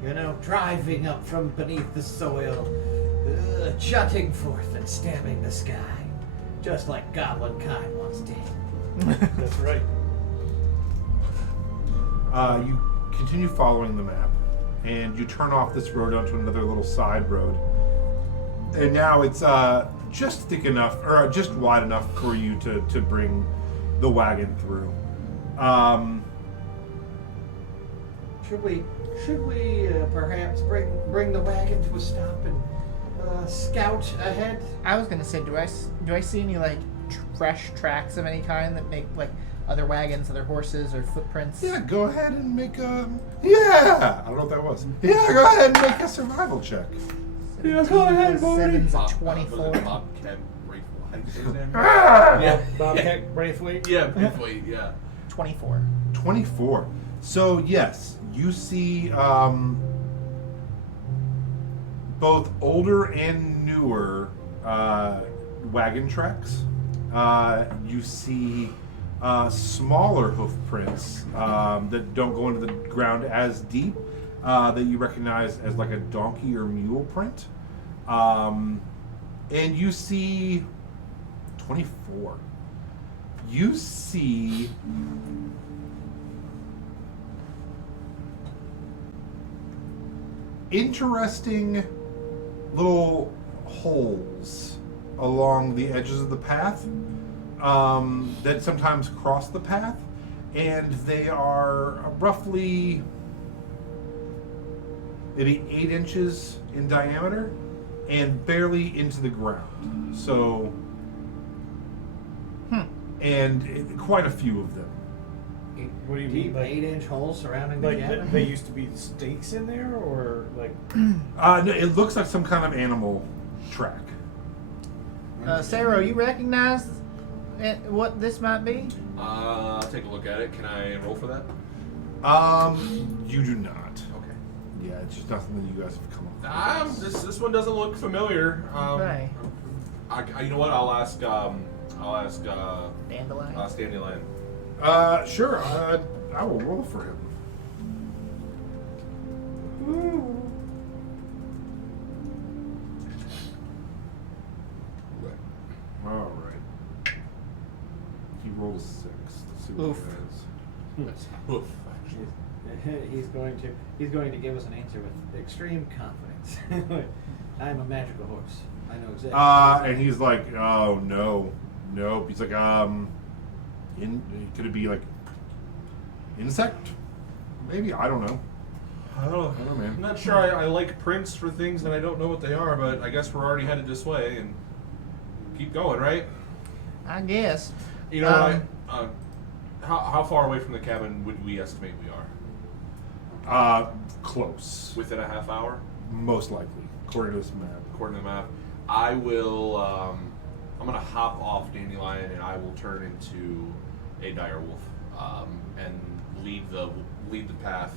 You know, driving up from beneath the soil, jutting forth and stabbing the sky, just like Goblin Kind once did. That's right. You continue following the map, and you turn off this road onto another little side road. And now it's just thick enough, or just wide enough for you to bring the wagon through. Should we perhaps bring the wagon to a stop and scout ahead? I was gonna say, do I see any like fresh tracks of any kind that make like other wagons, other horses, or footprints? Yeah, go ahead and make a... Yeah! I don't know what that was. Yeah, go ahead and make a survival check. Yeah, go ahead, buddy. 7's a Was it 24. Bobcat Braithwaite? How do you say his name? Ah! Bobcat Braithwaite. Yeah, Braithwaite, yeah. 24. 24. So, yes, you see both older and newer wagon tracks. you see smaller hoof prints that don't go into the ground as deep, that you recognize as like a donkey or mule print. And you see 24. You see interesting little holes along the edges of the path that sometimes cross the path, and they are roughly maybe 8 inches in diameter and barely into the ground. So, and quite a few of them. What do you Deep mean? Like, 8-inch holes surrounding the like cabin. they used to be stakes in there, or like? No, it looks like some kind of animal track. Sarah, you recognize what this might be? I'll take a look at it. Can I roll for that? You do not. Okay. Yeah, it's just nothing that you guys have come up with. This one doesn't look familiar. Okay. You know what? I'll ask Dandelion. Dandelion. Sure. I will roll for him. All right. He rolled a 6. Let's see what Oof. it is. Oof. He's going to give us an answer with extreme confidence. I'm a magical horse. I know exactly. And he's like, oh no, nope. He's like, could it be like insect? Maybe, I don't know. I don't know, man. I'm not sure I like prints for things that I don't know what they are, but I guess we're already headed this way and keep going, right? I guess. You know, how far away from the cabin would we estimate we are? Close. Within a half hour, Most likely, according to this map. according to the map. I will. I'm gonna hop off Dandelion and I will turn into a dire wolf and lead the path,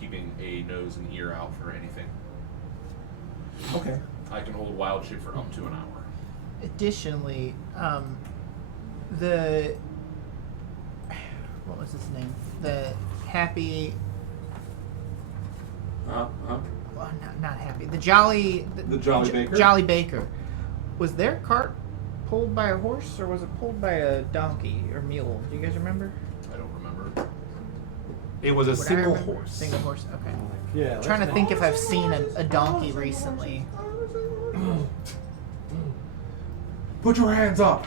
keeping a nose and ear out for anything. Okay. I can hold wild shape for up to an hour. Additionally, what was his name? The Happy. Well, not Happy. The Jolly. The Jolly Baker? Jolly Baker. Was their cart pulled by a horse, or was it pulled by a donkey or mule? Do you guys remember? I don't remember. It was a Would I single remember? horse. Single horse. Okay. Yeah. I'm trying to think if I've seen a donkey recently. Put your hands up.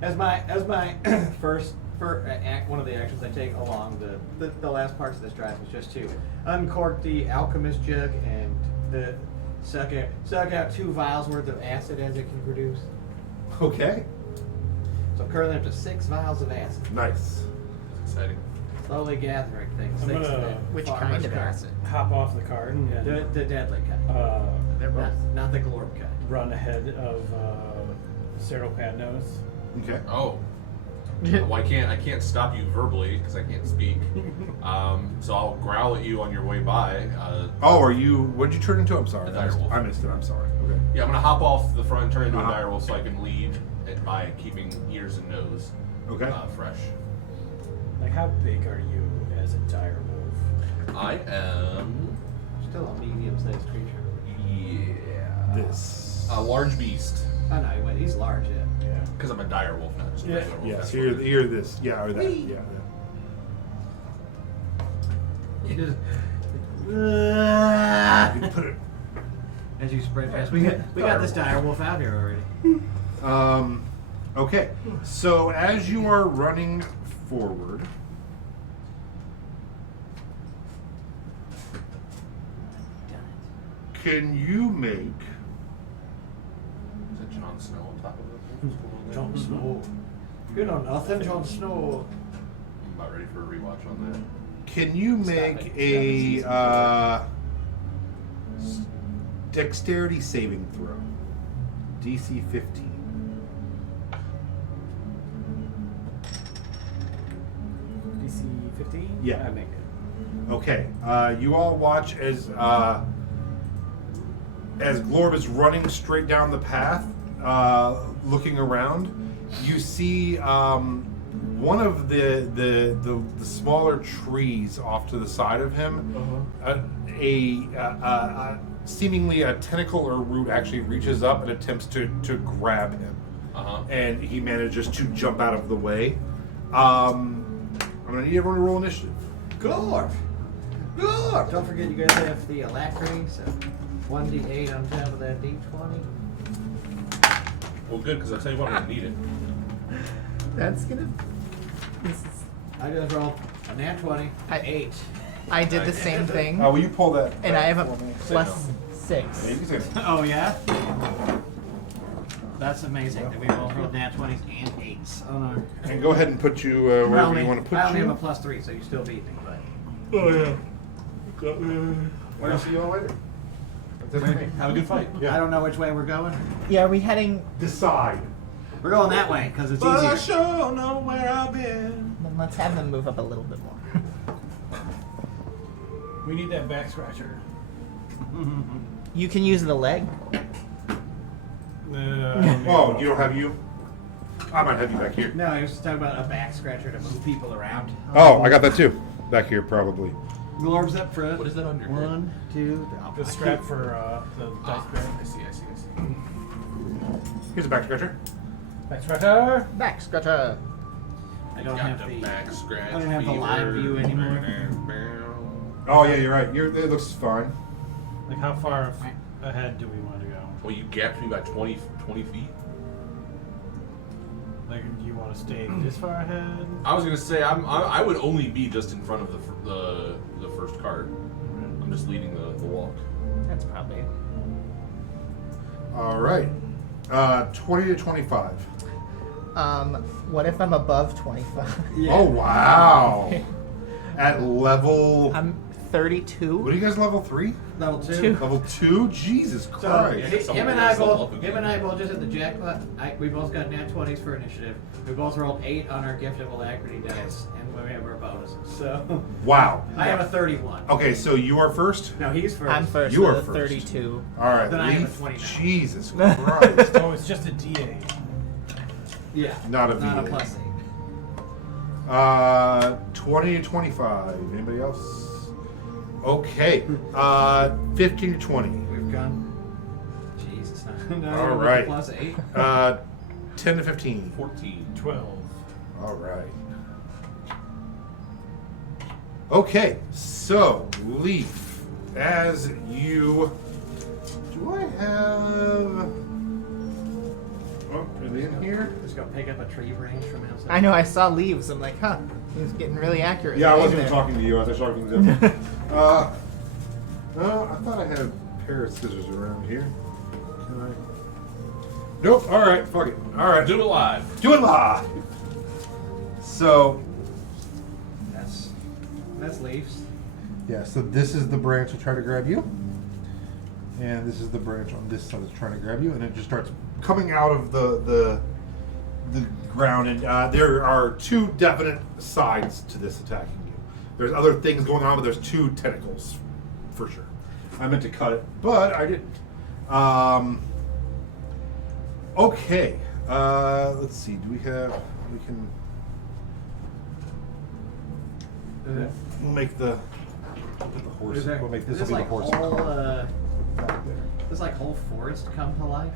As my first act, one of the actions I take along the last parts of this drive is just to uncork the alchemist jug and suck out 2 vials worth of acid as it can produce. Okay. So I'm currently up to 6 vials of acid. Nice. It's exciting. Slowly gathering things. I'm thanks to gonna- that Which farmer's kind of cart. acid? Hop off the cart and The deadly kind. They're both. Not the glorb kind. run ahead of Cyril Padnos. Okay. Oh. Well, I can't stop you verbally because I can't speak. So I'll growl at you on your way by. Oh, what did you turn into? I'm sorry. A dire wolf. I missed it. I'm sorry. Okay. Yeah, I'm gonna hop off the front and turn into Uh-huh. a dire wolf so I can lead it by keeping ears and nose Okay. fresh. Like, how big are you as a dire wolf? I am. Still a medium-sized creature. Yeah. This. A large beast. Oh no, wait, he's large. Yeah. Yeah. Because I'm a dire wolf, not just a Yeah. regular wolf. Yes. That's Hear, what- hear this. Yeah, or that. Yeah. You put it. As you sprint past, we got this dire wolf out here already. Okay. So as you are running forward, can you make? Is it Jon Snow on top of it? Jon Snow. You know nothing, Jon Snow. I'm about ready for a rewatch on that. Can you Stop make it. a dexterity saving throw? DC 15. DC 15? Yeah. I make it. Okay. You all watch as Glorb is running straight down the path. looking around, you see one of the smaller trees off to the side of him. Seemingly a tentacle or root actually reaches up and attempts to grab him, and he manages to jump out of the way. I'm gonna need everyone to roll initiative. Gorp! Gorp! Don't forget you guys have the alacrity, so 1d8 on top of that d20. Well, good, because I'll tell you what, I'm going to need it. That's gonna. This is, I just rolled a nat 20. I- 8. I did the same thing, Will you pull that? and I have a back for me? plus 6. Yeah, you can say no. Oh, yeah? That's amazing that we both rolled nat 20s and 8s on our. And go ahead and put you wherever you want to put I only have a you. plus 3, so you still beat me, but. Oh yeah. We'll see you all later. That's it for me. Have a good fight. I don't know which way we're going. Yeah, are we heading? Decide. We're going that way, because it's easier. sure know where I've been. Then let's have them move up a little bit more. We need that back scratcher. You can use the leg. Oh, you don't have you? I might have you back here. No, he was talking about a back scratcher to move people around. Oh, I got that too. Back here, probably. Glorb's up front. What is that on your head? 1, 2, The strap for the dice I bag. see. Here's a back scratcher. Back scratcher. Back scratcher. I don't Got have the the. back scratch. I don't have the live view anymore. Oh yeah, you're right. It looks fine. Like how far ahead do we want to go? Well, you gapped me by 20 feet. Like, do you want to stay this far ahead? I was gonna say I would only be just in front of the first cart. I'm just leading the walk. That's probably. All right. 20 to 25. What if I'm above 25? Yeah. Oh wow. At level. I'm 32. What are you guys level 3? Level 2. Two. Level 2? Jesus So Christ. him and I both just hit the jackpot. We both got nat 20s for initiative. We both rolled 8 on our gift of alacrity dice, and we have our bonuses. So Wow. I have a 31. Okay, so you are first. No, he's first. I'm first. You with are a first. 32. All right. Then I have a Leaf. 29. Jesus Christ. So it's just a D8. Yeah. Not a Not a V8. plus 20 to 25. Anybody else? Okay. 15 to 20. 8. We've gone. Jesus. Not All even right. Plus 8. 10 to 15. 14. 12. All right. Okay, so Leaf, as you, do I have? Oh, are they in here? Just go pick up a tree branch from outside. I know. I saw leaves. I'm like, huh. He was getting really accurate. Yeah, I in wasn't even there. talking to you. I was talking to them. No, I thought I had a pair of scissors around here. Can I? Nope. All right. Fuck it. All right. Do it live. Do it live. So. That's leaves. Yeah, so this is the branch that's trying to grab you. And this is the branch on this side that's trying to grab you. And it just starts coming out of the ground. And there are 2 definite sides to this attacking you. There's other things going on, but there's 2 tentacles, for sure. I meant to cut it, but I didn't. Okay. Let's see. Do we have... We can... We'll make the horse. We'll make this will be the horse. Does like whole forest come to life?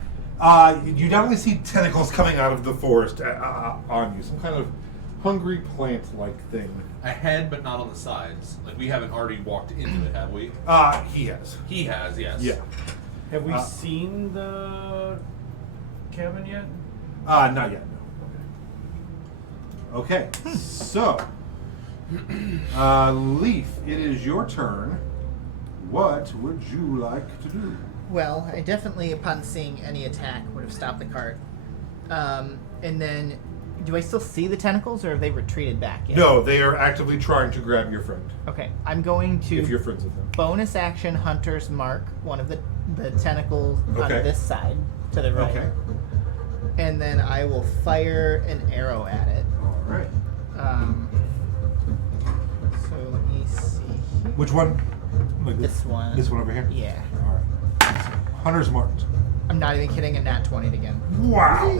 You definitely see tentacles coming out of the forest on you. Some kind of hungry plant-like thing. A head, but not on the sides. Like we haven't already walked into it, have we? He has. He has, yes. Yeah. Have we seen the cabin yet? Not yet. No. Okay. So, Leaf, it is your turn. What would you like to do? Well, I definitely, upon seeing any attack, would have stopped the cart. And then, do I still see the tentacles, or have they retreated back yet? No, they are actively trying to grab your friend. Okay, I'm going to If you're friends with him. bonus action Hunter's Mark one of the tentacles on Okay. this side to the right. Okay. And then I will fire an arrow at it. All right. So let me see here. Which one? Like This one. This one over here? Yeah. All right. Hunter's marked. I'm not even kidding, a nat 20 again. Wow.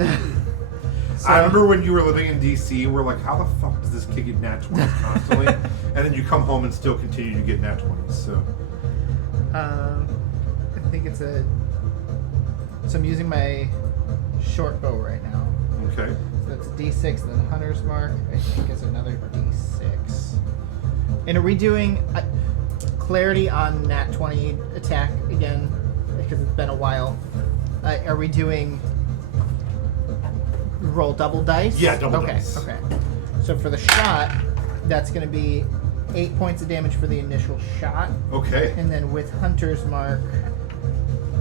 So- I remember when you were living in DC, we're like, how the fuck does this kid get nat 20s constantly? And then you come home and still continue to get nat 20s. So I think it's a. So I'm using my short bow right now. okay. So that's a D6, then Hunter's Mark. I think it's another D6. And are we doing clarity on nat 20 attack again? Because it's been a while. Are we doing roll double dice? Yeah, double dice. Okay. So for the shot, that's going to be 8 points of damage for the initial shot. Okay. And then with Hunter's Mark,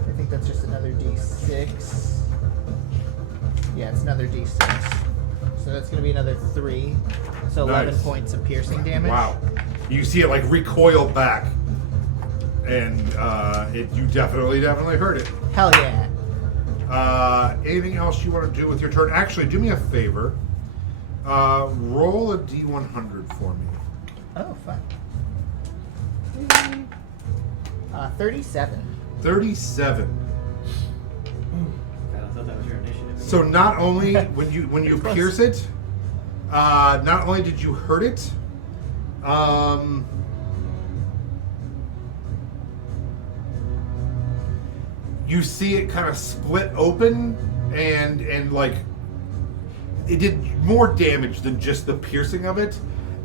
I think that's just another D6. Yeah, it's another D6. So that's going to be another 3. So 11 Nice. points of piercing damage. Wow. You see it like recoil back, and you definitely heard it. Hell yeah. Anything else you want to do with your turn? Actually, do me a favor. Roll a D100 for me. Oh, fun. 37. 37. I thought that was your initiative. So not only when you Close. pierce it, not only did you hurt it, you see it kind of split open and like it did more damage than just the piercing of it,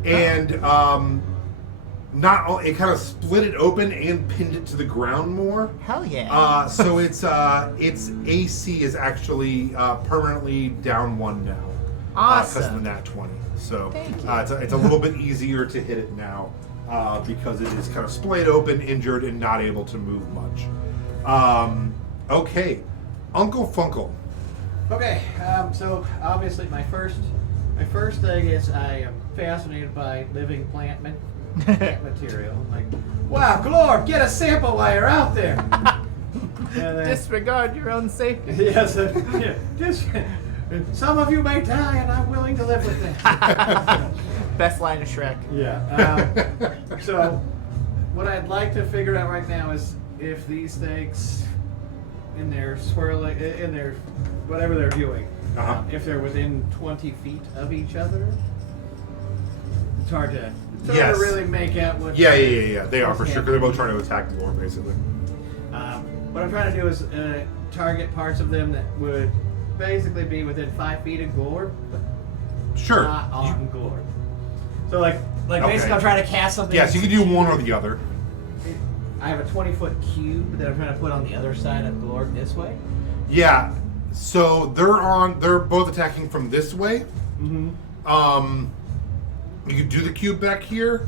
and not all, it kind of split it open and pinned it to the ground more. Hell yeah. So its AC is actually permanently down 1 now. Because of Awesome. the nat 20. So Thank you. it's a little bit easier to hit it now because it is kind of splayed open, injured, and not able to move much. Okay, Uncle Funkle. Okay, so obviously my first thing is I am fascinated by living plant material. Like, wow, Glor, get a sample while you're out there. And then- Disregard your own safety. yes, yeah, just some of you may die, and I'm willing to live with that. Best line of Shrek. Yeah. So, what I'd like to figure out right now is if these things, in their swirling, in their whatever they're doing, Uh-huh. if they're within 20 feet of each other. It's hard to Yes. really make out what. Yeah. They are for what's sure because they're both trying to attack the Lord, basically. What I'm trying to do is target parts of them that would basically be within 5 feet of Glor, but Sure. not on Glor. So like Okay. basically I'm trying to cast something. Yeah, so you can do one or the other. I have a 20-foot cube that I'm trying to put on the other side of Glor this way. Yeah. So they're both attacking from this way. Mm-hmm. You could do the cube back here,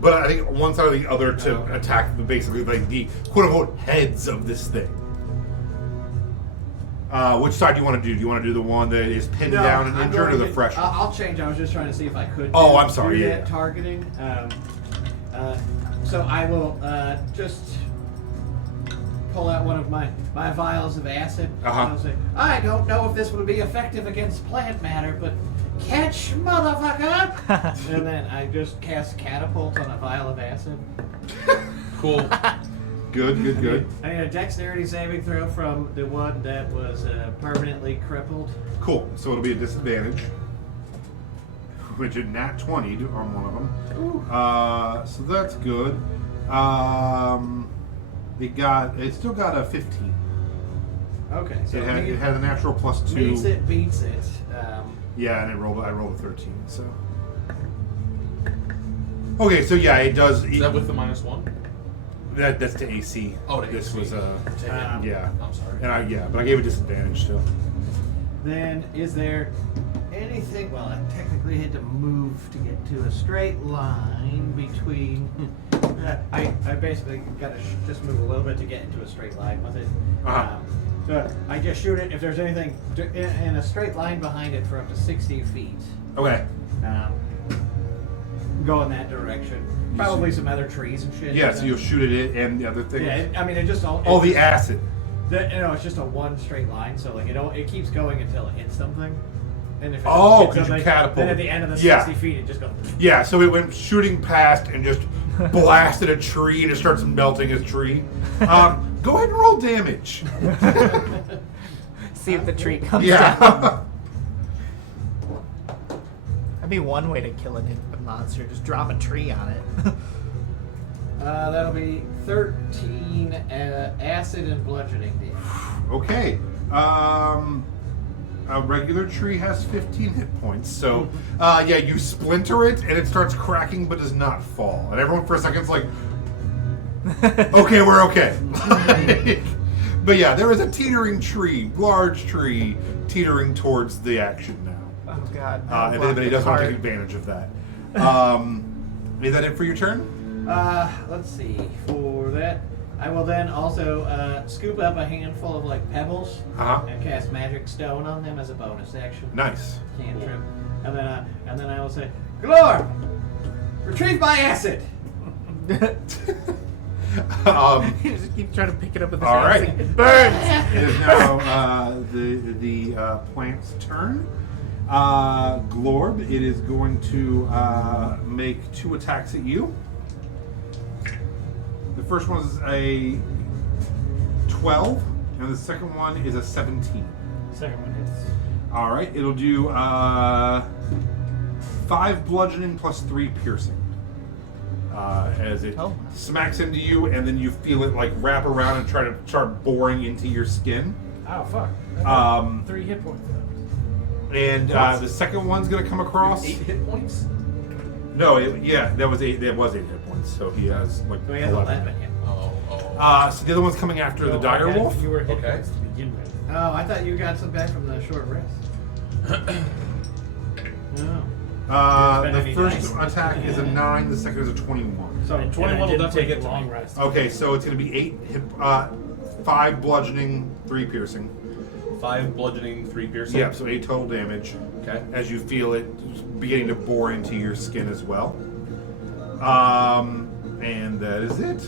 but I think one side or the other to Oh, okay. attack basically like the quote unquote heads of this thing. Which side do you want to do? Do you want to do the one that is pinned down and I'm injured, or going the to- fresh one? I'll change. I was just trying to see if I could. Oh, do- I'm sorry, do yeah, that yeah. targeting. So I will just pull out one of my vials of acid. Uh-huh. And I'll say, I don't know if this will be effective against plant matter, but catch, motherfucker! And then I just cast catapult on a vial of acid. Cool. Good. I need a dexterity saving throw from the one that was permanently crippled. Cool. So it'll be a disadvantage. Which is nat 20 on one of them. So that's good. It still got a 15. Okay, so It had a natural plus 2. meets it, beats it. Yeah, and I rolled a 13. So. Okay, so yeah, it does. Is that with the -1? That's to AC. Oh, to this AC. was Um, yeah. I'm sorry. And but I gave a disadvantage still. Then, is there anything? Well, I technically had to move to get to a straight line between. I basically got to just move a little bit to get into a straight line with it. Uh-huh. So I just shoot it. If there's anything in a straight line behind it for up to 60 feet, Okay. go in that direction. Probably some other trees and shit. Yeah, so you'll shoot at it and the other thing. Yeah, I mean, it just all. Oh, it the just- acid. it's just a one straight line, so like it keeps going until it hits something. And if it Oh, hits 'cause you something, catapult. then at the end of the Yeah. 60 feet, it just goes. Yeah, so it went shooting past and just blasted a tree and it starts melting his tree. Go ahead and roll damage. See if the tree comes down. Yeah. That'd be one way to kill a monster. Just drop a tree on it. That'll be 13 acid and bludgeoning damage. Okay. A regular tree has 15 hit points. So, yeah, you splinter it and it starts cracking but does not fall. And everyone for a second's like, okay, we're okay. But yeah, there is a teetering tree, large tree, teetering towards the action now. Oh god. If anybody does want to take advantage of that. Is that it for your turn? Let's see. For that, I will then also scoop up a handful of like pebbles Uh-huh. and cast magic stone on them as a bonus action. Nice. Cantrip. And then I will say, Glor, retrieve my acid. You just keep trying to pick it up with the All hands. right. It burns. It is now the plant's turn. Glorb, it is going to make 2 attacks at you. The first one is a 12, and the second one is a 17. Second one hits. All right, it'll do 5 bludgeoning plus 3 piercing. As it Oh. smacks into you, and then you feel it like wrap around and try to start boring into your skin. Oh fuck. 3 hit points. And the second one's gonna come across. 8 hit points? No, that was 8. That was 8 hit points. So he has like So he has 11. Yeah. Oh. So the other one's coming after the No, dire I had wolf. fewer hit Okay. points to begin with. Oh, I thought you got some back from the short rest. No. The Be first nice. attack is a 9. The second is a 21. So And 21 I will didn't definitely take get a to long me. rest. Okay, so it's gonna be 8 hit, 5 bludgeoning, 3 piercing. 5 bludgeoning, 3 piercing. Yeah, so 8 total damage. Okay. As you feel it beginning to bore into your skin as well. And that is it.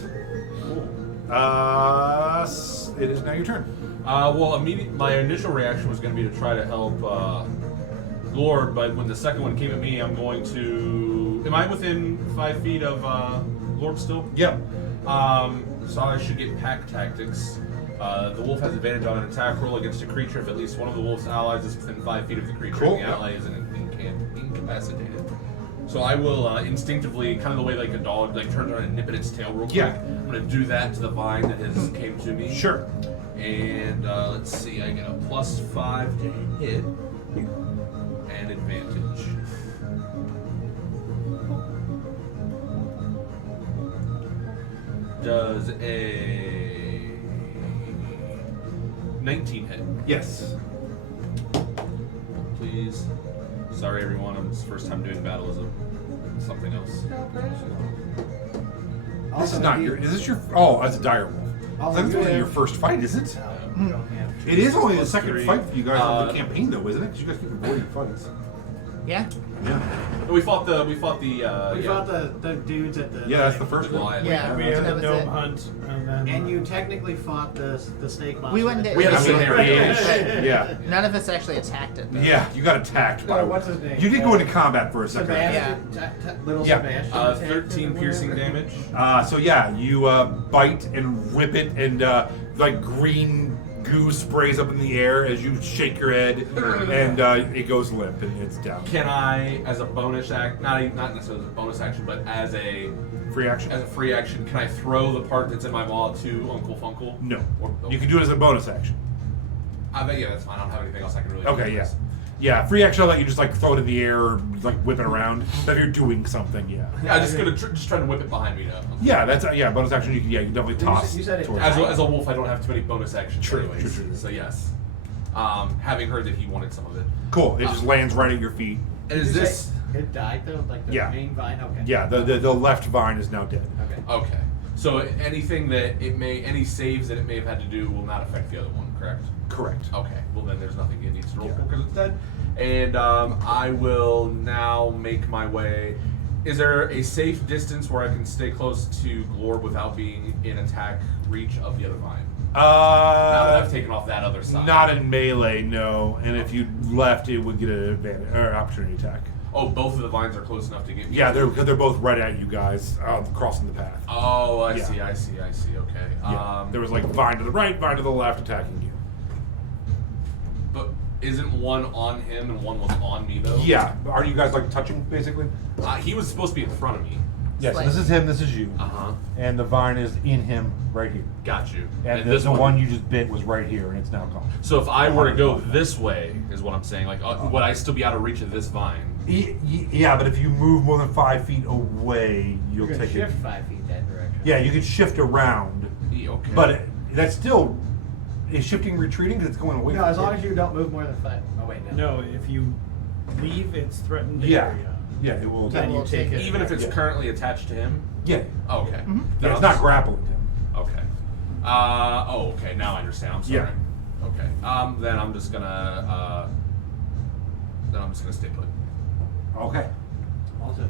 It is now your turn. Well, my initial reaction was going to be to try to help Lord, but when the second one came at me, I'm going to. Am I within 5 feet of Lord still? Yep. So I should get pack tactics. The wolf has advantage on an attack roll against a creature if at least one of the wolf's allies is within 5 feet of the creature Cool, and the yep. ally is incapacitated. So I will instinctively, kind of the way like a dog like turns around and nip at its tail real quick. Yeah. I'm going to do that to the vine that has came to me. Sure. And let's see, I get a +5 to hit and advantage. Does a 19 hit? Yes. Please. Sorry, everyone. It's the first time doing battle as something else. This is not your. Is this your? Oh, that's a dire wolf. Also, This you isn't have- your first fight, is it? We don't have. It is only the Plus second 3. fight for you guys on the campaign, though, isn't it? Because you guys keep avoiding fights. Yeah. Yeah. We fought the. We fought the dudes at the. Yeah, that's the first one. Goliath. Yeah. We that had the was gnome it. hunt, and then And you technically fought the snake monster. We went to- We had a I mean, scenario. Yeah. None of us actually attacked it. Though. Yeah, you got attacked by. Oh, what's his name? You did go into combat for a second. Sebastian. Little Yeah. Sebastian. 13 piercing damage. So yeah, you bite and rip it, and like green goo sprays up in the air as you shake your head, and it goes limp and it's down. Can I, as a bonus act, not necessarily as a bonus action, but as a Free action? free action, can I throw the part that's in my maw to Uncle Funkle? No. Or, You can do it as a bonus action. I bet that's fine. I don't have anything else I can really do. Okay, with yeah. this. Yeah, free action, I'll let you just like throw it in the air or like whip it around. But if you're doing something, yeah. Yeah, I'm just gonna just trying to whip it behind me now. Yeah, that's bonus action. You can you can definitely You toss. said- you said it towards- As a wolf, I don't have too many bonus actions. True, anyways, true. So yes, having heard that he wanted some of it. Cool. It just lands right at your feet. And is Did you this say It died though, like the Yeah. main vine. Okay. Yeah, the left vine is now dead. Okay. okay? So anything that any saves that it may have had to do will not affect the other one, correct? Correct. Okay. Well, then there's nothing it needs to roll Yeah. for because it's dead. And I will now make my way. Is there a safe distance where I can stay close to Glorb without being in attack reach of the other vine? Now that I've taken off that other side. Not in melee, no. And if you left, it would get an advantage or opportunity attack. Oh, both of the vines are close enough to get me. Yeah, they're both right at you guys, crossing the path. Oh, I Yeah. see. Okay. Yeah. There was like vine to the right, vine to the left, attacking you. But isn't one on him and one was on me though? Yeah, are you guys like touching basically? He was supposed to be in front of me. Yes. Like- this is him. This is you. Uh-huh. And the vine is in him right here. Got you. And this the one you just bit was right here, and it's now gone. So if I were to go this way, is what I'm saying. Like, would I still be out of reach of this vine? Yeah, but if you move more than 5 feet away, you'll You're gonna take shift it. 5 feet that direction. Yeah, you can shift around, Okay. but that's still is shifting retreating because it's going away. No, from as long you. as you don't move more than 5. Oh wait, no. No, if you leave its threatened Yeah, area, yeah, it will. then It you will take take it. Even if it's Yeah. currently attached to him? Yeah, Oh, okay. yeah, Then it's I'll not just- grappling him. Okay. Okay. Now I understand. I'm sorry. Yeah. Okay. Then I'm just gonna. Stay put. Okay. Also,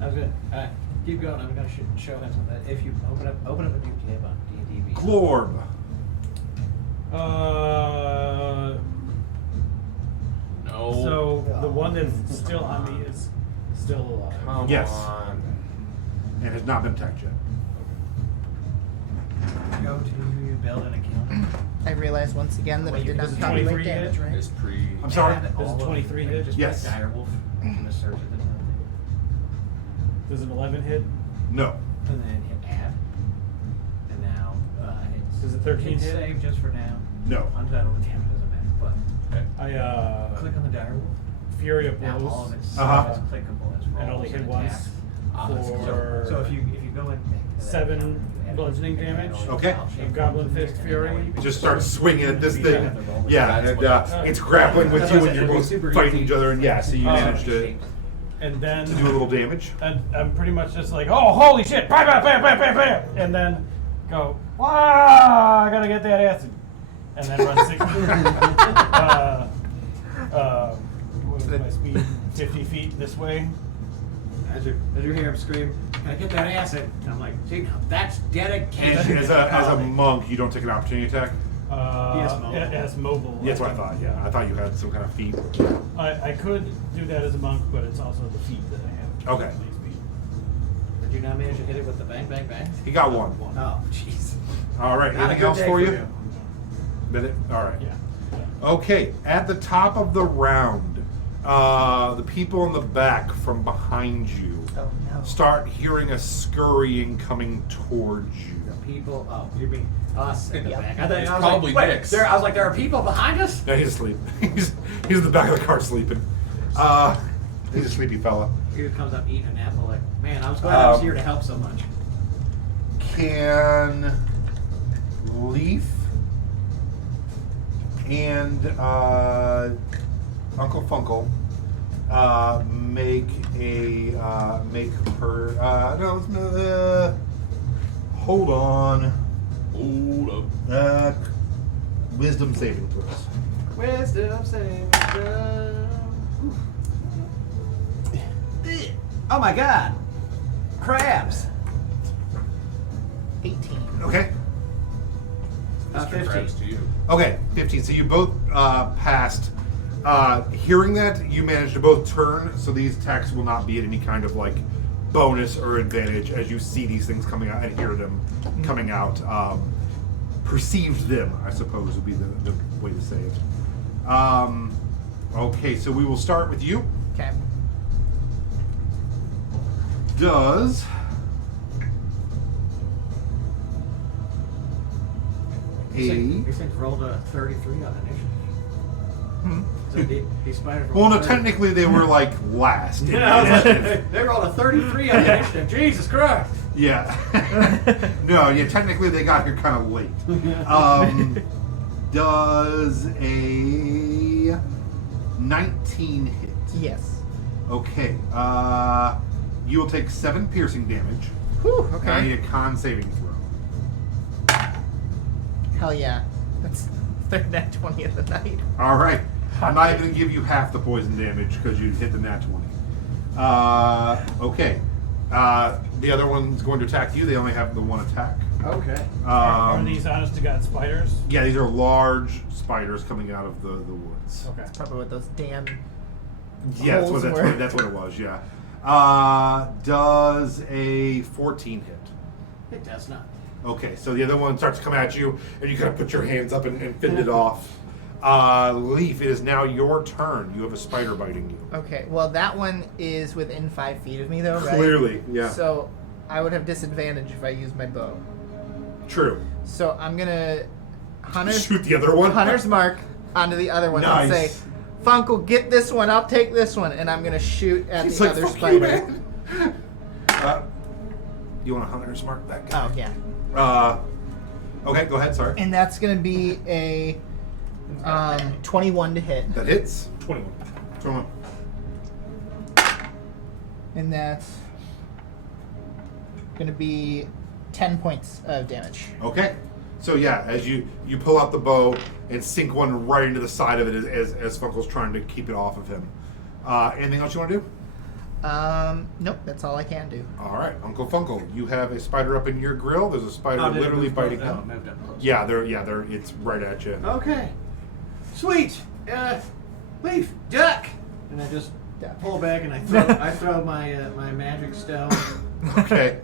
I was gonna keep going. I'm gonna show him something. If you open up a new tab on D&D. Glorb. No. So the one that's still on me is still alive. Come Yes. on. And has not been attacked yet. Go to build an account. I realized once again that I Wait, did not this is calculate 23 damage, right? It's pre. I'm sorry? Add This is all of 23 it. hit? Just Yes. put Direwolf in the search of the thing. Does an 11 hit? No. And then hit add. And now it's. Does a 13 hit? Save just for now. No. Untitled damage doesn't matter, but I click on the Direwolf. Fury of Now all Blows. of it's Uh-huh. it's clickable as rolls And only hit and once attacks. for So if you go in. 7 bludgeoning damage. Okay. Of Goblin Fist Fury. Just start swinging at this thing. Yeah, and That's it's grappling with you, and you're both fighting each other, and yeah, so you Oh. managed to And then do a little damage. I'm pretty much just like, oh, holy shit, bam, bam, bam, bam, bam, bam, and then go, wow, I gotta get that acid, and then run 60. What was my speed? 50 feet this way. As you hear him scream, "Gotta get that acid!" And I'm like, "See, now that's And dedication." as a monk, you don't take an opportunity attack. As mobile. That's what I thought. Yeah, I thought you had some kind of feat. I could do that as a monk, but it's also the feat that I have. Okay. Leads me. Did you not manage to hit it with the bang, bang, bang? He got one. Oh, jeez. All right. Not a Anything good else day for you? Did it? All right. Yeah. Okay. At the top of the round, the people in the back from behind you Oh no. start hearing a scurrying coming towards you. The people. Oh, you mean us in the Yep. back? I thought It's I was probably like, wait, Nyx. I was like, there are people behind us. Yeah, he's asleep. he's in the back of the car sleeping. He's a sleepy fella. He comes up eating an apple. Like, man, I was glad I was here to help so much. Can Leaf and Uncle Funkle make her hold on Hold up. wisdom saving throws. Wisdom saving throw. Oh my God! Crabs. 18. Okay. Mr. 15. Krabs to you. Okay, 15. So you both passed. Hearing that, you managed to both turn, so these attacks will not be at any kind of like bonus or advantage as you see these things coming out and hear them coming out. Perceived them, I suppose, would be the way to say it. Okay, so we will start with you. Okay. Does These things rolled a 33 on initiative. So these spiders rolled well, no, a 30. technically they were like last. in Yeah, I was initiative. like, they rolled a 33 on initiative. Jesus Christ! Yeah. No, yeah, technically they got here kind of late. Does a 19 hit? Yes. Okay. You will take 7 piercing damage. Whew, And I need okay. a con saving throw. Hell yeah. That's third nat 20 of the night. All right. I'm not even going to give you half the poison damage because you hit the nat 20. Okay. The other one's going to attack you. They only have the one attack. Okay. Are these honest to God spiders? Yeah, these are large spiders coming out of the woods. Okay. Probably what those damn Yeah, holes that's were. that's what it was. Yeah. Does a 14 hit? It does not. Okay, so the other one starts to come at you, and you kind of put your hands up and fend it off. Leaf, it is now your turn. You have a spider biting you. Okay, well that one is within 5 feet of me though, right? Clearly, yeah. So I would have disadvantage if I use my bow. True. So I'm gonna Hunter's Shoot the other one. Hunter's mark onto the other one and Nice. say, Funkle, get this one, I'll take this one, and I'm gonna shoot at He's the like, other "Fuck you, spider. man." You want a Hunter's mark that guy? Oh yeah. Okay, go ahead. Sorry. And that's gonna be a 21 to hit. That hits. 21. 21. And that's gonna be 10 points of damage. Okay. So yeah, as you pull out the bow and sink one right into the side of it as Funkle's trying to keep it off of him. Anything else you want to do? Nope, that's all I can do. All right, Uncle Funkle, you have a spider up in your grill. There's a spider Oh, did it literally move biting close? Oh, it him. moved up close. Yeah, they're it's right at you. Okay. Sweet. Leaf, duck. And I just pull back and I throw my my magic stone. Okay.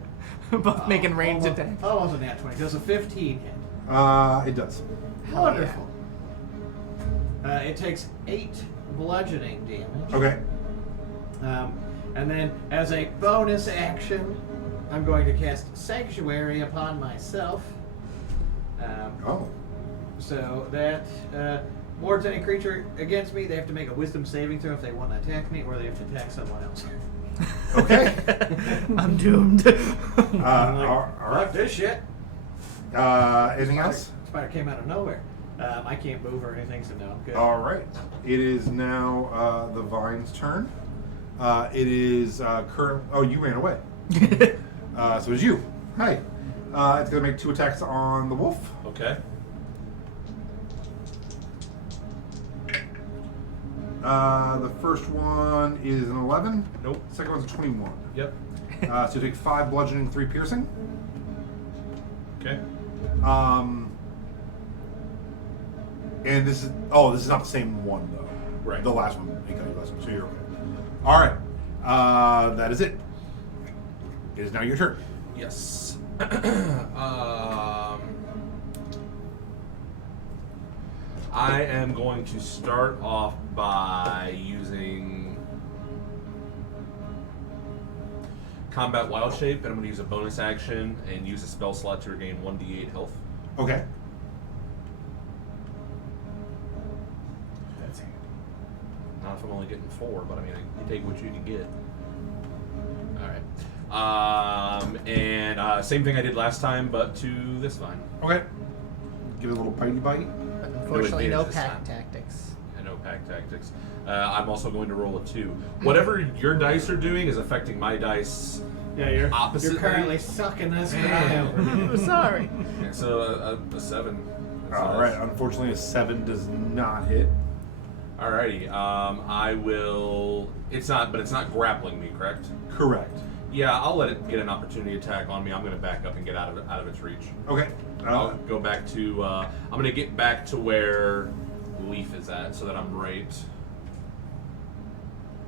Both making range almost, attack. Almost a nat 20. Does a 15 hit? It does. Hell Wonderful. It takes 8 bludgeoning damage. Okay. And then, as a bonus action, I'm going to cast Sanctuary upon myself. Oh. So that wards any creature against me. They have to make a Wisdom saving throw if they want to attack me, or they have to attack someone else. Okay. I'm doomed. I'm like, all right. fuck this shit. Anything else? Spider came out of nowhere. I can't move or anything, so no, I'm good. All right. It is now the Vine's turn. It is current. Oh, you ran away. So it's you. Hi. It's gonna make 2 attacks on the wolf. Okay. The first one is an 11. Nope. Second one's a 21. Yep. So you take 5 bludgeoning, 3 piercing. Okay. And this is not the same one though. Right. The last one, it got you last one, so you're okay. All right. That is it. It is now your turn. Yes. I am going to start off by using Combat Wild Shape, and I'm going to use a bonus action and use a spell slot to regain 1d8 health. Okay. That's Not if I'm only getting 4, but I mean, you take what you can get. Alright. And same thing I did last time, but to this vine. Okay. Give it a little bitey bite. But unfortunately, no advantage this pack time. tactics. And no pack tactics. I'm also going to roll a 2. Whatever your dice are doing is affecting my dice. Yeah, you're Oppositely. currently sucking this guy over. I'm sorry. Yeah, so a 7. All right. Unfortunately, a 7 does not hit. Alrighty. I will. It's not grappling me, correct? Correct. Yeah, I'll let it get an opportunity attack on me. I'm going to back up and get out of its reach. Okay. I'll go back to. I'm going to get back to where Leaf is at, so that I'm right.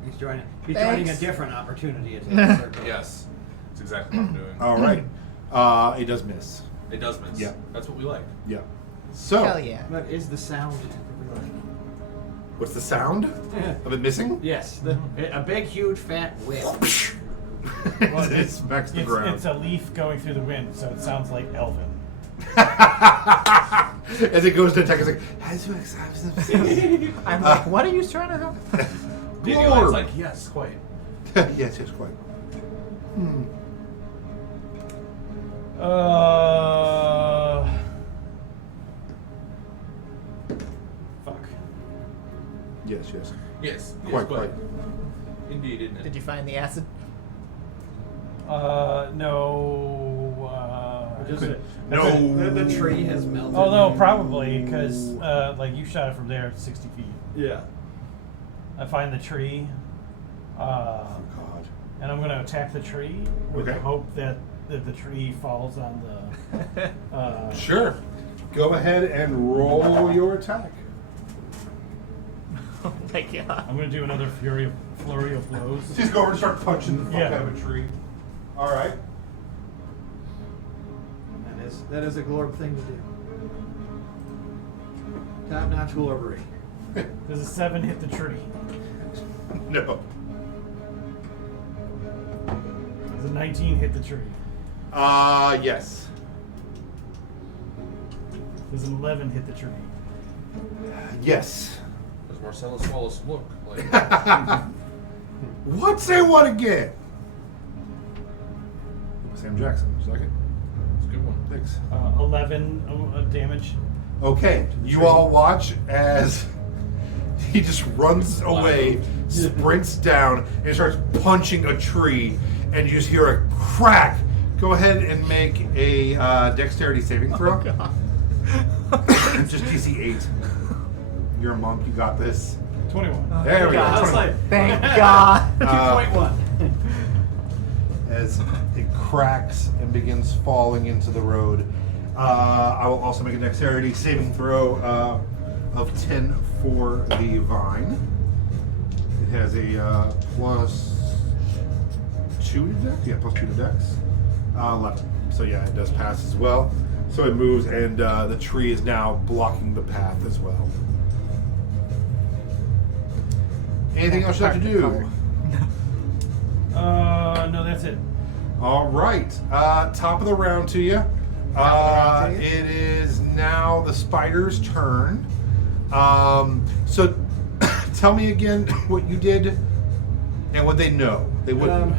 He's joining a Thanks. different opportunity attack. Yes, that's exactly what I'm doing. All right. It does miss. It does miss. Yeah. That's what we like. Yeah. So, Hell yeah. What is the sound? what's the sound of it missing? Yes, a big, huge, fat whip. It smacks the ground. It's a leaf going through the wind, so it sounds like Elvin. As it goes to attack, it's like, I'm like, what are you trying to help? Dandelion's like, yes, quite. yes, quite. Fuck. Yes. Yes, Quite. Indeed, isn't it? Did you find the acid? No. Just could- No. The tree has melted. Oh no, probably because like you shot it from there, 60 feet. Yeah. I find the tree, Oh, God. and I'm going to attack the tree with the Okay. hope that the tree falls on the. Sure. Go ahead and roll your attack. my god. I'm gonna do another flurry of blows. He's going to start punching the fuck Yeah. out of a tree. All right. That is a Glorb thing to do. Top-notch Glorbery. Does a 7 hit the tree? No. Does a 19 hit the tree? Yes. Does an 11 hit the tree? Yes. Does Marcellus Wallace look like? What? Say what again? Sam Jackson, second. It's a good one. Thanks. 11 damage. Okay, you all watch as he just runs away, sprints down, and starts punching a tree, and you just hear a crack. Go ahead and make a dexterity saving throw. Just DC 8. You're a monk, you got this. 21. There we go. I was 20. like, Thank God. 2.1. As it cracks and begins falling into the road. I will also make a dexterity saving throw of 10 for the vine. It has a plus 2 to dex. Yeah, plus 2 to dex. 11. So yeah, it does pass as well. So it moves, and the tree is now blocking the path as well. Anything else you'd like to do? No, that's it. All right. Top of the round to you. Top of the round to you. It is now the spider's turn. So tell me again what you did and what they know. They wouldn't.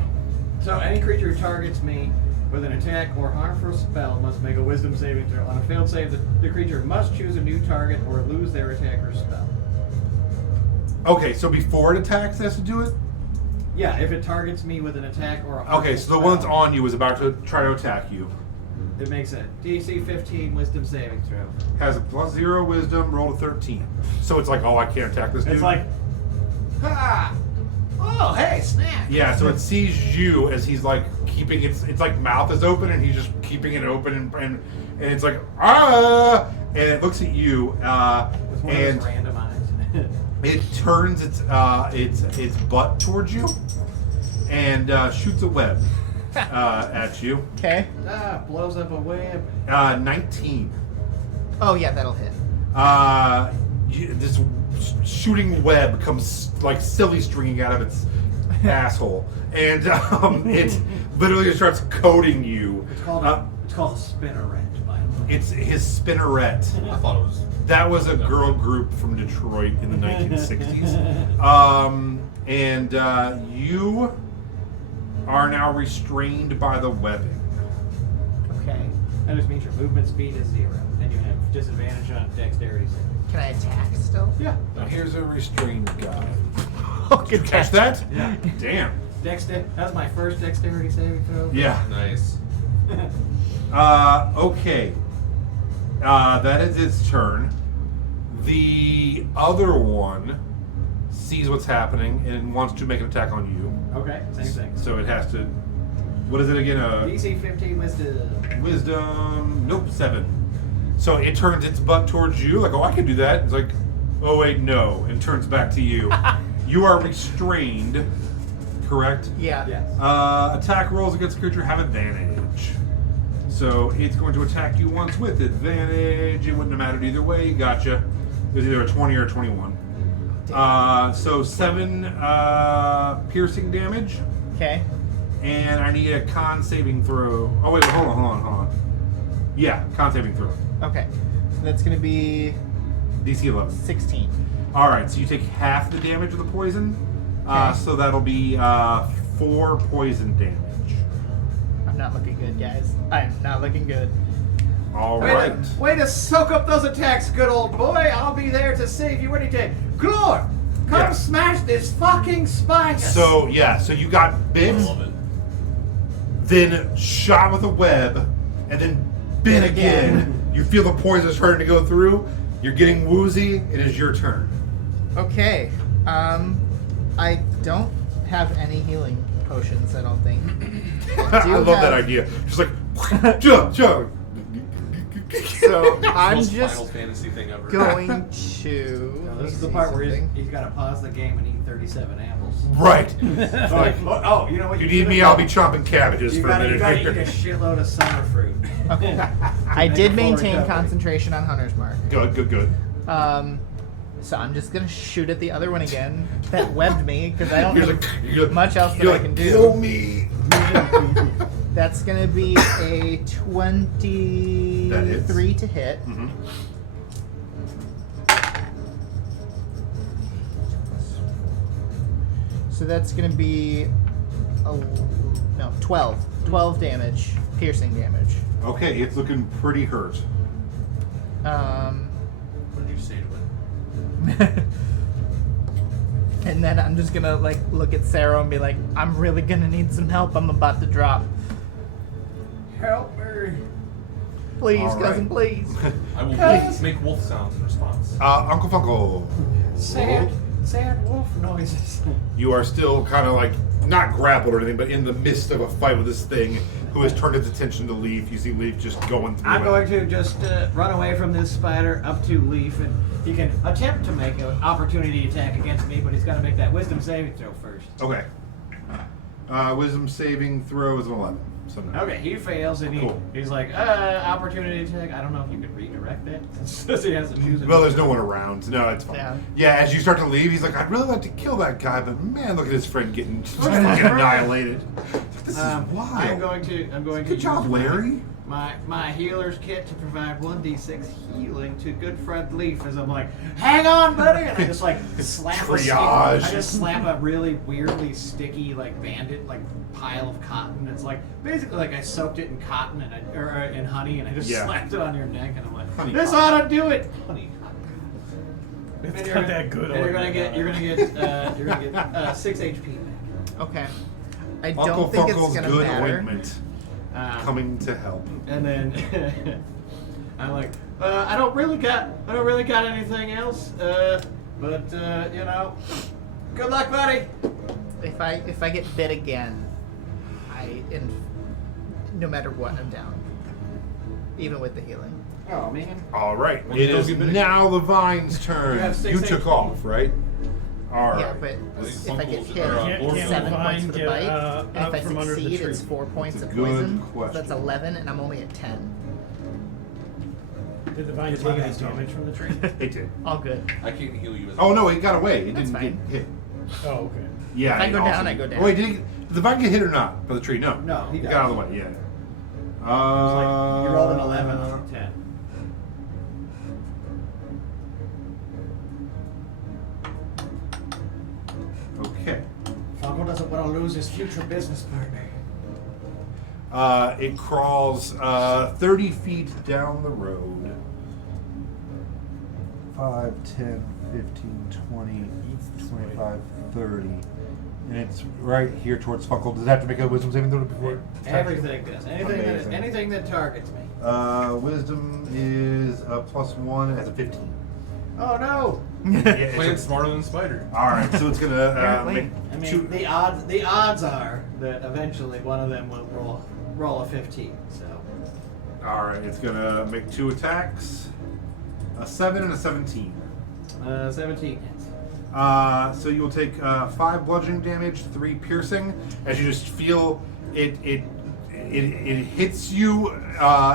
So any creature who targets me with an attack or harmful spell must make a wisdom saving throw. On a failed save, the creature must choose a new target or lose their attack or spell. Okay, so before it attacks, it has to do it? Yeah, if it targets me with an attack or a harmful Okay, so the spell, one that's on you is about to try to attack you. it makes a DC 15 wisdom saving throw. Has a plus 0 wisdom, roll a 13. So it's like, oh, I can't attack this dude. It's like, ha! Oh, hey, snap! Yeah, so it sees you as he's like keeping its like mouth is open and he's just keeping it open and it's like ah, and it looks at you It's one and of those randomized. it turns its butt towards you and shoots a web at you. Okay. Blows up a web. 19. Oh yeah, that'll hit. This shooting web comes like silly stringing out of its asshole, and it literally just starts coating you. It's called a spinneret, by the way. It's his spinneret. I thought it was. That was a girl group from Detroit in the 1960s. And you are now restrained by the webbing. Okay. That just means your movement speed is 0, and you have disadvantage on dexterity saving. Can I attack still? Yeah. Now here's a restrained guy. Oh, Did you catch that? Yeah. Damn. That's my first dexterity saving throw. Yeah. Nice. Okay. That is its turn. The other one sees what's happening and wants to make an attack on you. Okay, same thing. So it has to. What is it again? DC 15 wisdom. Wisdom. Nope, 7. So it turns its butt towards you, like, oh, I can do that. It's like, oh, wait, no, and turns back to you. You are restrained, correct? Yeah. Yes. Attack rolls against the creature have advantage. So it's going to attack you once with advantage. It wouldn't have mattered either way. Gotcha. It was either a 20 or a 21. So 7 piercing damage. Okay. And I need a con saving throw. Oh, wait, hold on. Yeah, con saving throw. Okay. So that's gonna be DC 11. 16. Alright, so you take half the damage of the poison. Okay. So that'll be 4 poison damage. I'm not looking good, guys. I'm not looking good. Alright. Way to soak up those attacks, good old boy. I'll be there to save you any day. Glor, come Yeah. smash this fucking spinus. So, yeah, so you got bit, I love it. then shot with a web, and then bit again. You feel the poison starting to go through. You're getting woozy. It is your turn. Okay. I don't have any healing potions, I don't think. I love that idea. Just like, jump. So I'm Most just Final Fantasy thing ever. going to. No, this is the see part where something. he's got to pause the game and eat 37 apples. Right. Like, oh, you know what? You need me, I'll be chopping cabbages You for a gotta, minute you gotta here. eat a shitload of summer fruit. Okay. I Make did a full maintain recovery. concentration on Hunter's Mark. Good. So I'm just gonna shoot at the other one again that webbed me because I don't You're have like, much else that you're I like, can do. kill me. That's gonna be a 23 to hit. Mhm. So that's gonna be 12 damage, piercing damage. Okay, it's looking pretty hurt. What did you say to it? And then I'm just gonna like look at Sarah and be like, I'm really gonna need some help. I'm about to drop. Help me. Please, All cousin, right. please. I will Cuz- make wolf sounds in response. Uncle Funkle, Sad wolf noises. you are still kind of like not grappled or anything, but in the midst of a fight with this thing who has turned its attention to Leaf. You see Leaf just going through. I'm it. going to just run away from this spider up to Leaf, and he can attempt to make an opportunity attack against me, but he's got to make that wisdom saving throw first. Okay. Wisdom saving throw is an 11. So no. Okay, he fails, and Cool. he's like, opportunity attack. I don't know if you could redirect that since he has to choose. Well, there's no one around. No, it's fine. Yeah. Yeah, as you start to leave, he's like, I'd really like to kill that guy, but man, look at his friend getting annihilated. This is wild. I'm going to Good use job, Larry. my healer's kit to provide 1d6 healing to good friend Leaf as I'm like, hang on, buddy, and I just like slap a sticky, I Triage. just slap a really weirdly sticky like bandit like pile of cotton. It's like basically like I soaked it in cotton or in honey, and I just Yeah. slapped it on your neck, and I'm like, Honey this cotton. ought to do it. Honey cotton. It's And not that good. And you're on gonna that. get 6 HP back. Okay. I Uncle don't think it's Funkle's gonna good matter. ointment Um, coming to help. And then I'm like, I don't really got anything else. But you know, good luck, buddy. If I get bit again, no matter what, I'm down. Even with the healing. Oh man. All right, Well, it don't is get bit now the Vine's turn. You have 6 You took HP. off, right? All right. Yeah, but I think if I get Funkle's- hit, or, Can't- Orville- can't 7 Vine points for the get, bite. out And if I from under the succeed, tree? it's 4 points It's a of good poison. So question. that's 11, and I'm only at 10. Did the vine take any damage from the tree? It did. All good. I can't heal you as Oh no, it got away. It That's didn't fine. get hit. Oh, okay. Yeah. If I it go down, also- I go down. Wait, did the vine get hit or not by the tree? No. No, he It died. got out of the way. Yeah. It was like you rolled an 11 on a 10. Okay. Funko doesn't want to lose his future business partner. It crawls 30 feet down the road. 5, 10, 15, 20, 25, 30. And it's right here towards Funkle. Does it have to make a wisdom saving throw before? Everything does. Amazing. Anything that targets me. Wisdom is +1 as a 15. Oh no! Yeah, Playing smarter than Spider. all right, so it's gonna Apparently. make I mean, two. the odds are that eventually one of them will roll a 15. So All right, it's gonna make 2 attacks, a 7 and a 17. 17 hits. So you'll take 5 bludgeoning damage, 3 piercing, as you just feel it hits you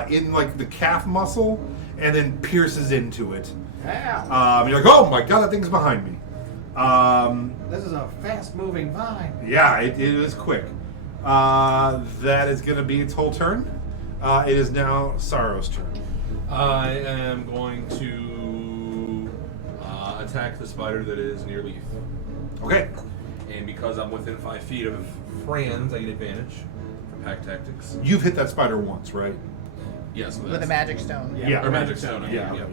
in like the calf muscle, and then pierces into it. Ow! You're like, oh my god, that thing's behind me. This is a fast-moving vine. Yeah, it is quick. That is gonna be its whole turn. It is now Sorrow's turn. I am going to attack the spider that is near Leaf. Okay. And because I'm within 5 feet of Franz, I get advantage from Pack Tactics. You've hit that spider once, right? Yes, so With a that's- magic stone. Yeah. Or magic stone. Yeah. Yeah.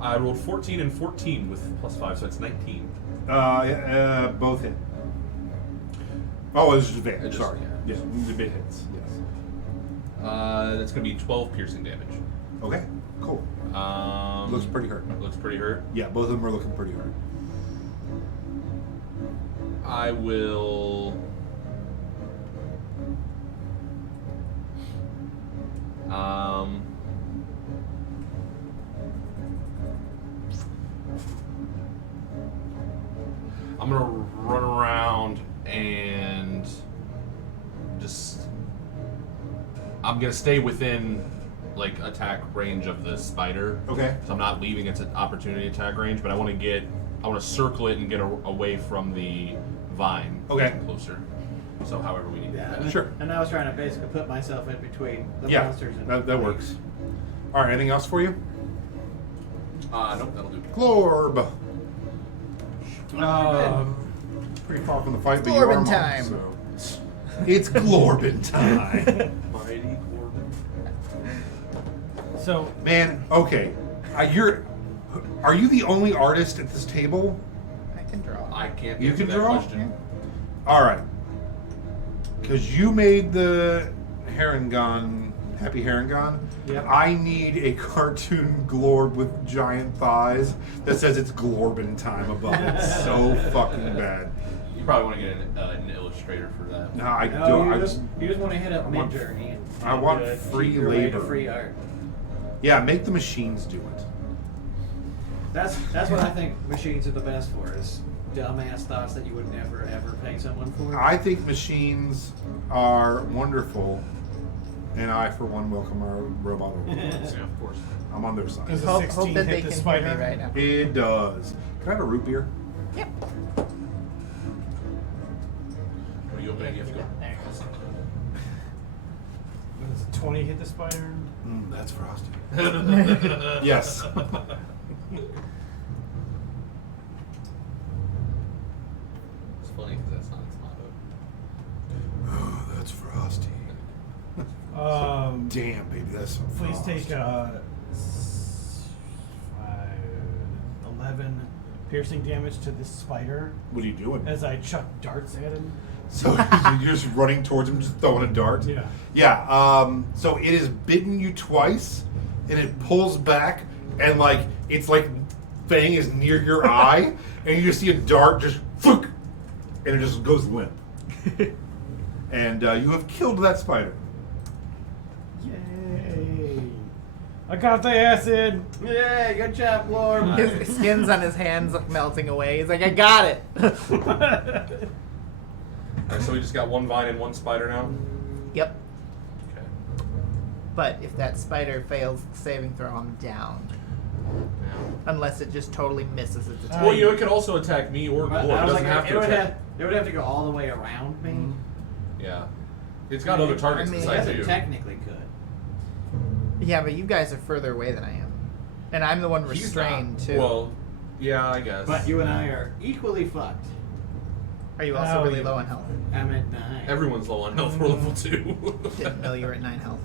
I rolled 14 and 14 with +5, so it's 19. Both hit. Oh, it was just advantage. It just- Sorry. yeah. Yeah, the bit hits. Yes. That's going to be 12 piercing damage. Okay. Cool. Looks pretty hurt. Looks pretty hurt. Yeah, both of them are looking pretty hurt. I will. I'm gonna run around and just. I'm gonna stay within like attack range of the spider. Okay. So I'm not leaving its opportunity attack range, but I want to circle it and get away from the vine. Okay. Closer. So however we need to do that. Sure. And I was trying to basically put myself in between the Yeah, monsters and that works. All right, anything else for you? Nope, that'll do. Glorb. Um, Pretty far from the fight, but you Glorbin are Mom, time. so. It's Glorbin time. Mighty Corbin. so Man, okay. Are you the only artist at this table? I can draw. I can't You answer can that draw? question. All right. Because you made the Harangon, Happy Harangon. Yep. I need a cartoon Glorb with giant thighs that says it's Glorbin time above it. So fucking bad. You probably want to get an illustrator for that. No, I No, don't. you just want to hit up want- Midjourney and I want keep free your way to labor. free art. Yeah, make the machines do it. That's what I think machines are the best for, is dumbass thoughts that you would never ever pay someone for. I think machines are wonderful, and I, for one, welcome our robot overlords. Yeah, of course. I'm on their side. Does a Hope 16 that they hit the can spider? hear me right now. It does. Can I have a root beer? Yep. What are you opening? You have to go. There. Does a 20 hit the spider? That's frosty. Yes. It's funny because that's not its motto. Oh, that's frosty. Um, Damn, baby, that's some please frost. take 11 piercing damage to this spider What are you doing? as I chuck darts at him. So you're just running towards him, just throwing a dart? Yeah. Yeah, so it has bitten you twice, and it pulls back, and like, it's like Fang is near your eye, and you just see a dart just, and it just goes limp. And you have killed that spider. Yay! I got the acid! Yeah, good job, Lord. His skin's on his hands melting away. He's like, I got it. Alright, so we just got one vine and one spider now? Yep. Okay. But if that spider fails the saving throw, I'm down. Unless it just totally misses its attack. Well, you know, it could also attack me or Glorb. It I was doesn't like, have it to would attack. have to go all the way around me. Yeah. It's got other targets I mean, I besides guess it you. technically could. Yeah, but you guys are further away than I am. And I'm the one He's restrained, not. too. Well, yeah, I guess. But you and I are equally fucked. Are you also Oh, really yeah. low on health? I'm at 9. Everyone's low on health. We're level 2. Didn't know you were at 9 health.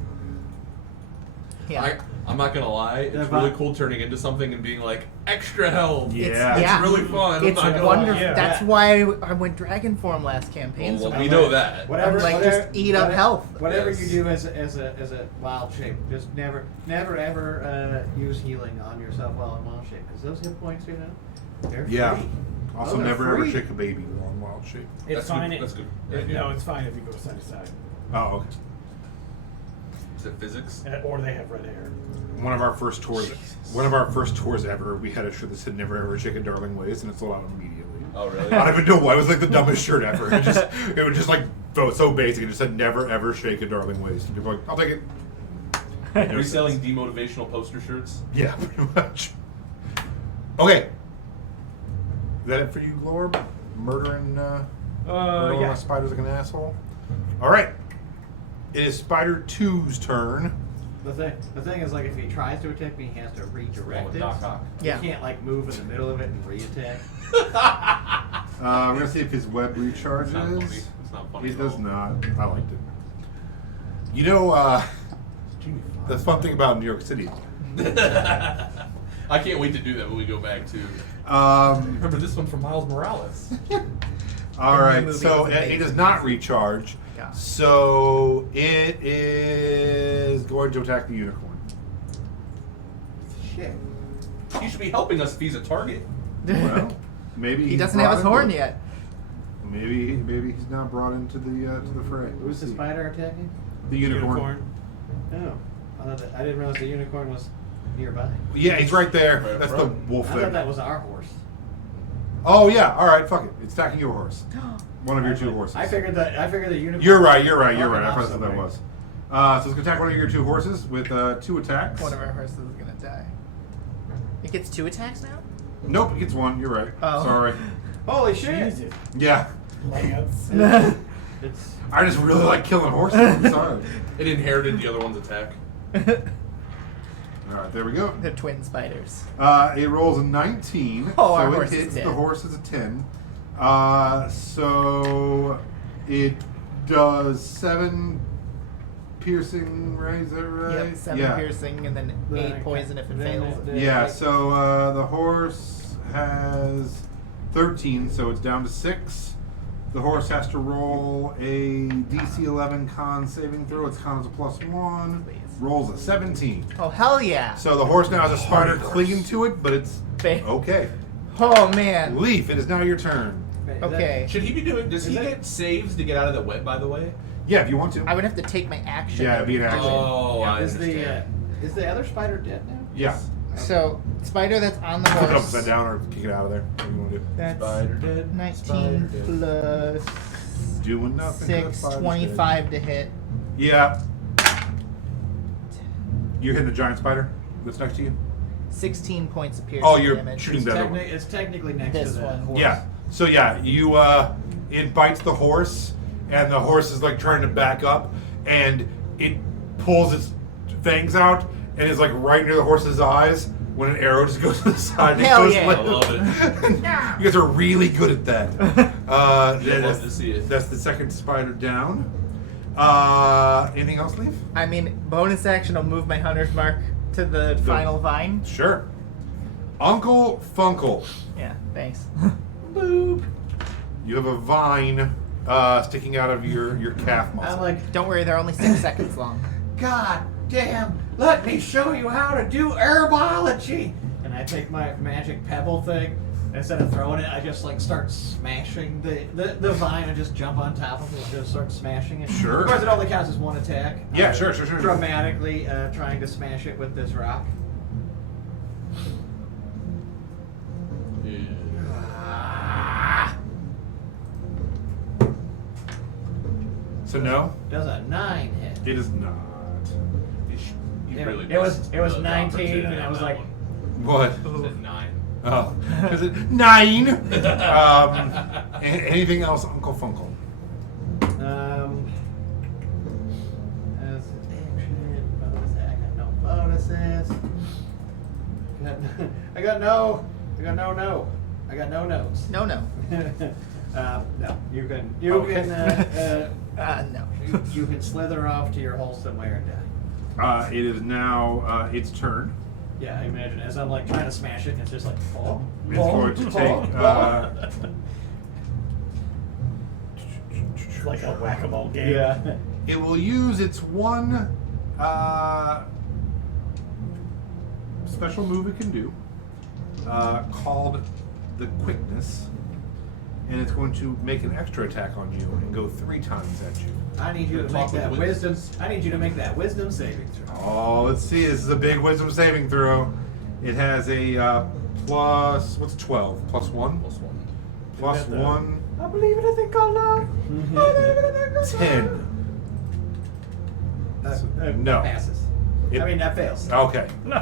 Yeah. I'm not gonna lie. It's Yeah, really but- cool turning into something and being like extra health. Yeah. It's really fun. It's I'm not gonna wonderful. lie. Yeah. That's why I went dragon form last campaign. Well, so we I'm know like- that. Whatever, I'm like, whatever, just eat up health. Whatever Yes. you do as a wild shape, just never ever use healing on yourself while in wild shape, because those hit points, you know, they're Yeah. free. Also, Those are never ever free. shake a baby on wild shape. It's That's fine. good. That's good. No, it's fine if you go side to side. Oh, okay. Is it physics? Or they have red hair. One of our first tours ever, we had a shirt that said "Never ever shake a darling waist," and it sold out immediately. Oh, really? I don't even know why. It was like the dumbest shirt ever. It was just like so basic. It just said "Never ever shake a darling waist," and people were like, "I'll take it." Are you selling demotivational poster shirts? Yeah, pretty much. Okay. Is that it for you, Glorb? Murdering murdering Yeah. spiders like an asshole? Alright. It is Spider 2's turn. The thing is, like, if he tries to attack me, he has to redirect with it. Doc Ock. Yeah. He can't like move in the middle of it and re-attack. We're gonna see if his web recharges. It's not funny. It's not funny He at does all. not. I liked it. You know, the fun thing about New York City. I can't wait to do that when we go back to. Remember this one from Miles Morales? All The right, movie so was it amazing. does not recharge. Yeah. So it is going to attack the unicorn. Shit. He should be helping us if he's a target. Well, maybe he he's doesn't have brought his into horn it. yet. Maybe he's not brought into the fray. Who's the spider attacking? The unicorn. Oh. I didn't realize the unicorn was nearby. Yeah, he's right there. Right up That's the front. wolf I thought that there. was our horse. Oh yeah. All right. Fuck it. It's attacking your horse. One of your two horses. I figured the unicorn. You're right. You're right. walking I off thought that's what that somewhere. was. So it's gonna attack one of your two horses with 2 attacks. One of our horses is gonna die. It gets 2 attacks now? Nope, it gets 1. You're right. Oh. Sorry. Holy shit! Jesus. Yeah. Lance. It's I just really like killing horses. I'm sorry. It inherited the other one's attack. All right. There we go. They're twin spiders. It rolls a 19. Oh, our so it horse is hits. dead. The horse is a 10. So it does 7 piercing, right? Is that right? Yep, 7 yeah. piercing and then 8 poison if it fails. Yeah, so the horse has 13, so it's down to 6. The horse has to roll a DC 11 con saving throw. Its con is a +1. Please. Rolls a 17. Oh, hell yeah. So the horse now has a spider clinging to it, but it's Ba- okay. Oh, man. Leaf, it is now your turn. Okay. Should he be doing? Does he Is that- get saves to get out of the web? By the way. Yeah, if you want to. I would have to take my action. Yeah, it'd be an action. Oh, I Is understand. is the other spider dead now? Yeah. So, spider that's on the Put it horse. upside down or kick it out of there. Whatever you want to do. That's Spider dead. 19 Spider dead. plus Doing nothing. 'cause 6, spider's 25 to hit. dead. Yeah. You're hitting the giant spider that's next to you? 16 points of piercing Oh, you're damage. shooting the other one. It's technically next This to the one. horse. Yeah. So yeah, you it bites the horse, and the horse is like trying to back up, and it pulls its fangs out, and is like right near the horse's eyes when an arrow just goes to the side. and it Hell goes yeah. like- I love it. You guys are really good at that. Yeah, love to see it. That's the second spider down. Anything else, Leaf? I mean, bonus action will move my hunter's mark to the final vine. Sure. Uncle Funkle. Yeah, thanks. Boop. You have a vine sticking out of your calf muscle. I'm like, Don't worry, they're only 6 seconds long. God damn, let me show you how to do herbology. And I take my magic pebble thing. Instead of throwing it, I just like start smashing the vine and just jump on top of it and just start smashing it. Sure. Of course, it only counts as 1 attack. Yeah, sure. Dramatically trying to smash it with this rock. So no, Does a 9 hit? it is not. It was 19, and I was like, What? Said 9. Oh, is it 9? Anything else, Uncle Funkle? As action, bonus act, I got no bonuses. I got no notes. No. No, you can Okay. No. you can slither off to your hole somewhere and die. It is now its turn. Yeah, I imagine as I'm like trying to smash it, and it's just like, oh, It's going to take. It's like a whack-a-mole game. yeah. It will use its one special move it can do, called the Quickness, and it's going to make an extra attack on you and go 3 times at you. I need you to Talk make with that wisdom. wisdom. I need you to make that wisdom saving throw. Oh, let's see. This is a big Wisdom saving throw. It has a plus. What's 12? Plus 1? Plus 1. Plus Is that the- 1. I believe in a thing called love. 10. No. That passes. It- I mean, that fails. Okay. No.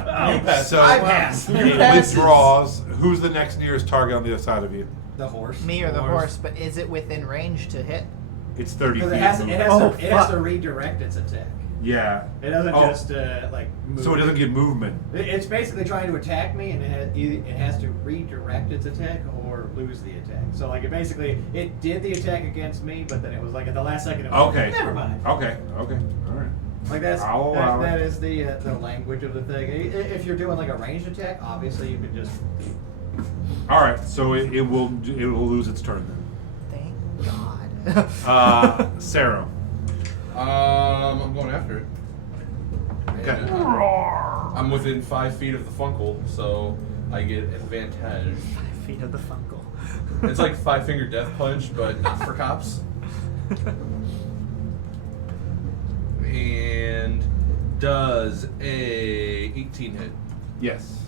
So I pass. it passes. withdraws. Who's the next nearest target on the other side of you? The horse. Me or the horse, but is it within range to hit? It's 30 feet. Because it has Oh, to, it has fuck. to redirect its attack. Yeah. It doesn't Oh. just like move. So it doesn't get movement. It's basically trying to attack me, and it has to redirect its attack or lose the attack. So like it basically did the attack against me, but then it was like at the last second. It was Okay. Like, never mind. Okay. All right. Like that's I'll allow that it. is the language of the thing. If you're doing like a ranged attack, obviously you could just. All right. So it will lose its turn Thank God. then. Sarah. I'm going after it. Okay. And, I'm within 5 feet of the Funkle, so I get advantage. 5 feet of the Funkle. It's like 5-finger death punch, but not for cops. And Does a 18 hit? Yes.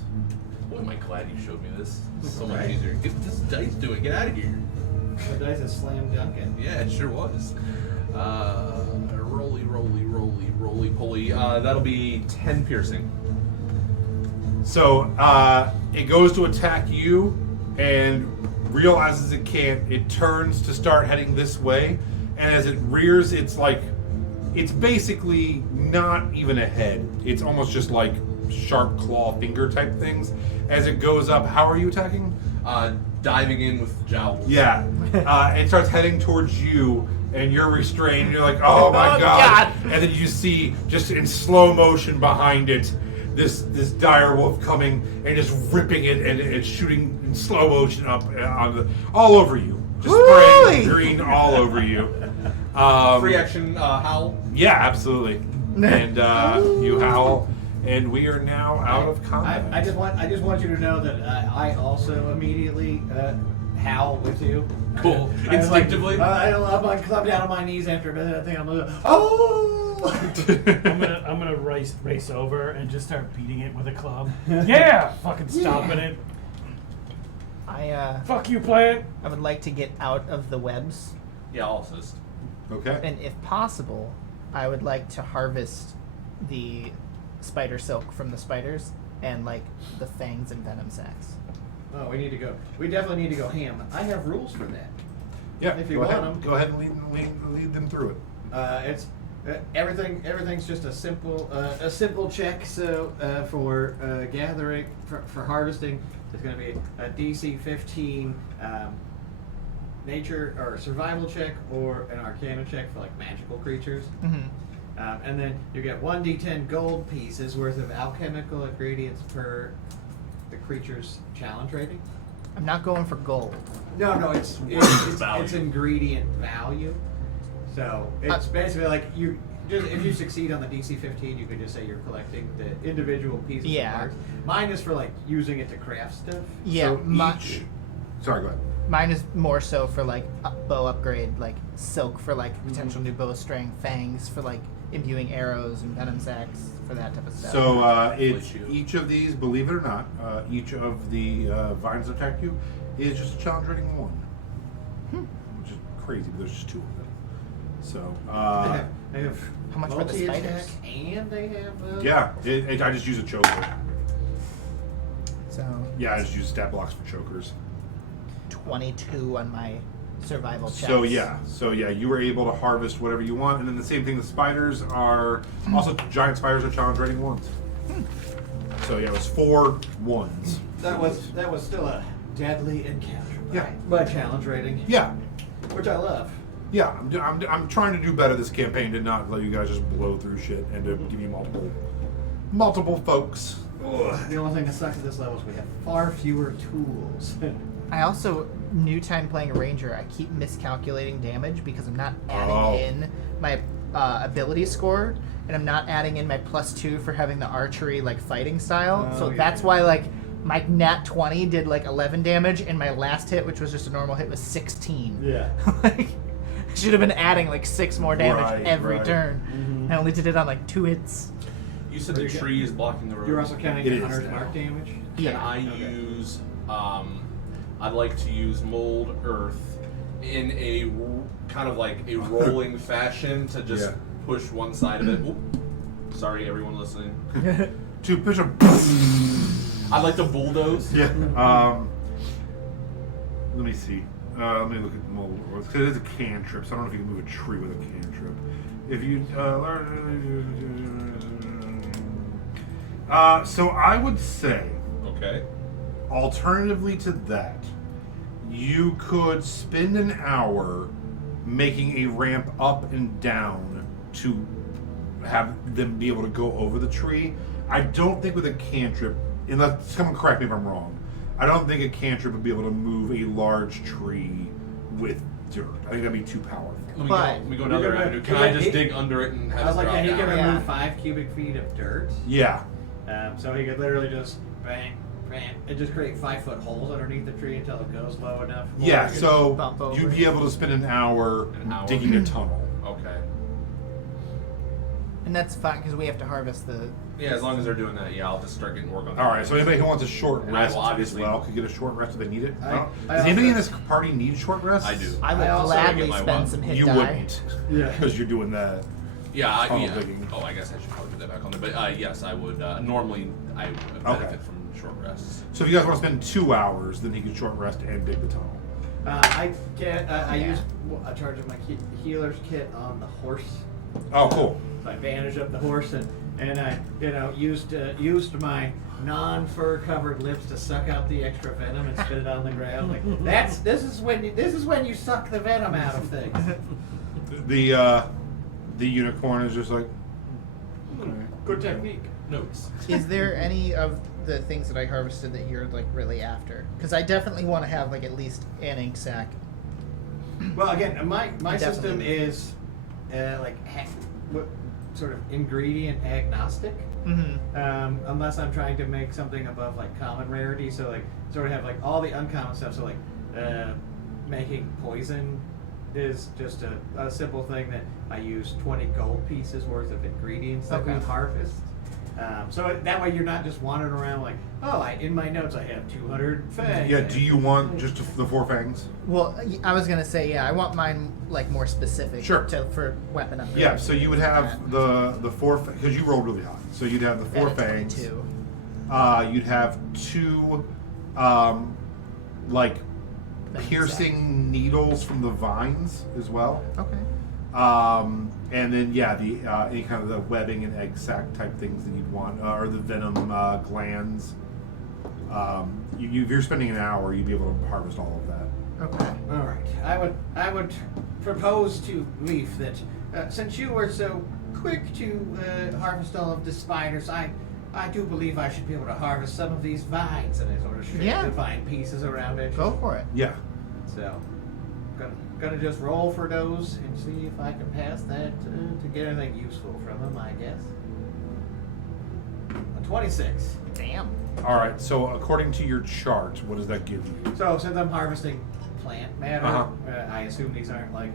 Boy, am I glad you showed me this. This is so much easier. Get this dice doing. Get out of here. The dice is slam dunking. Yeah, it sure was. Roly poly. That'll be 10 piercing. So it goes to attack you, and realizes it can't. It turns to start heading this way, and as it rears, it's basically not even a head. It's almost just like sharp claw finger type things. As it goes up, how are you attacking? Diving in with jowls. Yeah, it starts heading towards you, and you're restrained. You're like, oh my Oh, god. God! And then you see, just in slow motion behind it, this dire wolf coming and just ripping it, and it's shooting in slow motion up all over you, just spraying Woo-wee! green all over you. Free action howl. Yeah, absolutely. And you howl, and we are now out of combat. I just want you to know that I also immediately howl with you. Cool. I was like, Instinctively. I'm down on my knees after a minute. I think I'm like, oh. I'm gonna race over and just start beating it with a club. Yeah, fucking stomping it. Fuck you, plant. I would like to get out of the webs, Yeah, I'll assist. Okay. and if possible, I would like to harvest the spider silk from the spiders and like the fangs and venom sacs. Oh, we definitely need to go ham. I have rules for that. Yeah, If you go want ahead. 'em. Go ahead and lead them through it. It's everything's just a simple check. So for gathering for harvesting, it's going to be a DC 15 nature or survival check or an Arcana check for like magical creatures. Mm-hmm. And then you get 1d10 gold pieces worth of alchemical ingredients per the creature's challenge rating. I'm not going for gold. No, it's Value. ingredient value. So it's basically like you just if you succeed on the DC 15, you could just say you're collecting the individual pieces Yeah. of parts. Mine is for like using it to craft stuff. Yeah, So sorry, go ahead. mine is more so for like bow upgrade, like silk for like potential new bowstring, fangs for like imbuing arrows, and venom sacs for that type of stuff. So it's Bless you. each of these, believe it or not, each of the vines that attack you is just a challenge rating 1. Which is crazy, but there's just 2 of them. So, they have How much for the multi-attack spiders? and they have yeah, I just use a choker. So Yeah, I just use stat blocks for chokers. 22 on my survival checks. So yeah, you were able to harvest whatever you want, and then the same thing. The spiders are also giant spiders are challenge rating 1s. So yeah, it was 4 1s. that was still a deadly encounter. Yeah. By challenge rating, Yeah, which I love. yeah. I'm trying to do better this campaign to not let you guys just blow through shit and to give you multiple folks. The only thing that sucks at this level is we have far fewer tools. I also, new time playing a ranger, I keep miscalculating damage because I'm not adding in my ability score, and I'm not adding in my +2 for having the archery like fighting style. Oh, so yeah. that's why like my nat 20 did like 11 damage, and my last hit, which was just a normal hit, was 16. Yeah. Like, I should have been adding like 6 more damage Right, every right. turn. I only did it on like 2 hits. You said the tree is blocking the road. You're also counting It the is hunter's now. mark damage. Can Yeah. I use? I'd like to use mold earth in a kind of like a rolling fashion to just Yeah. push one side of it. Oop. Sorry, everyone listening. To push a. I'd like to bulldoze. Yeah. Let me see. Let me look at mold. Because it is a cantrip, so I don't know if you can move a tree with a cantrip. If you so I would say, Okay. alternatively to that, you could spend an hour making a ramp up and down to have them be able to go over the tree. I don't think with a cantrip, unless someone correct me if I'm wrong, I don't think a cantrip would be able to move a large tree with dirt. I think that'd be too powerful. Let me go another You're gonna- avenue. Can yeah, I just he- dig under it and have I was it like, drop yeah, he down? can Yeah. remove 5 cubic feet of dirt. Yeah. So he could literally just bang, bang, and just create 5-foot holes underneath the tree until it goes low enough. Yeah, Or you could- so bump over. you'd be able to spend an hour An hour. digging a tunnel. Okay. And that's fine because we have to harvest the. Yeah, as long as they're doing that, yeah, I'll just start getting work on that. All right. So anybody who wants a short And I rest will as obviously- well could get a short rest if they need it. I Does anybody in also- this party need short rest? I do. I would I also gladly get my spend one. some hit You die. wouldn't. Yeah. Because you're doing that. Yeah, Tunnel yeah. digging. Oh, I guess I should probably put that back on there. But yes, I would. Normally, I would benefit from short rests. So if you guys want to spend 2 hours, then he can short rest and dig the tunnel. I Yeah. use a charge of my healer's kit on the horse. Oh, cool. So I bandaged up the horse and I used my non-fur covered lips to suck out the extra venom and spit it on the ground. Like this is when you suck the venom out of things. The unicorn is just like, okay. Good technique. Notes. Is there any of the things that I harvested that you're like really after? Because I definitely want to have like at least an ink sack. Well, again, my system Definitely. is what sort of ingredient agnostic. Mm-hmm. Unless I'm trying to make something above like common rarity, so like sort of have like all the uncommon stuff. So like making poison is just a simple thing that I use 20 gold pieces worth of ingredients that we Okay. harvest. So that way you're not just wandering around like, oh, in my notes I have 200 fangs. Yeah, do you want just the 4 fangs? Well, I was gonna say yeah. I want mine like more specific. Sure. For weapon upgrades. Yeah, so you would have the 4 because you rolled really high. So you'd have the 4 At a fangs. 22. You'd have 2 like Venom piercing needles from the vines as well. Okay. And then yeah, the any kind of the webbing and egg sac type things that you'd want, or the venom glands. If you're spending an hour, you'd be able to harvest all of that. Okay. All right. I would propose to Leaf that since you were so quick to harvest all of the spiders, I do believe I should be able to harvest some of these vines, and I sort of shake Yeah. the vine pieces around it. Go for it. Yeah. So, gonna just roll for those and see if I can pass that to get anything useful from them. I guess. A 26. Damn. All right. So according to your chart, what does that give you? So since I'm harvesting plant matter, Uh-huh. I assume these aren't like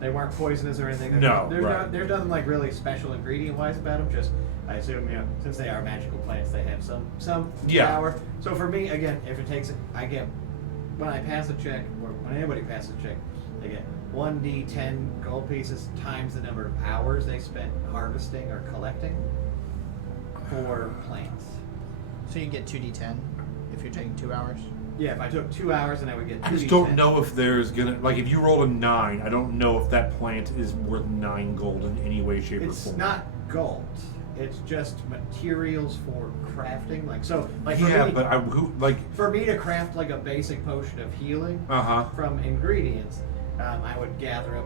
they weren't poisonous or anything. No, there's right. there's nothing like really special ingredient wise about them. Just I assume since they are magical plants, they have some Yeah. power. So for me, again, if it takes it, I get when I pass a check or when anybody passes a check, they get 1d10 gold pieces times the number of hours they spent harvesting or collecting for plants. So you get 2d10 if you're taking 2 hours. Yeah, if I took 2 hours, then I would get. 2d10. I just don't know if there's gonna like if you roll a 9, I don't know if that plant is worth 9 gold in any way, shape, or It's form. not gold. It's just materials for crafting. Like so, like for Yeah, me, but for me to craft like a basic potion of healing uh-huh. from ingredients, I would gather up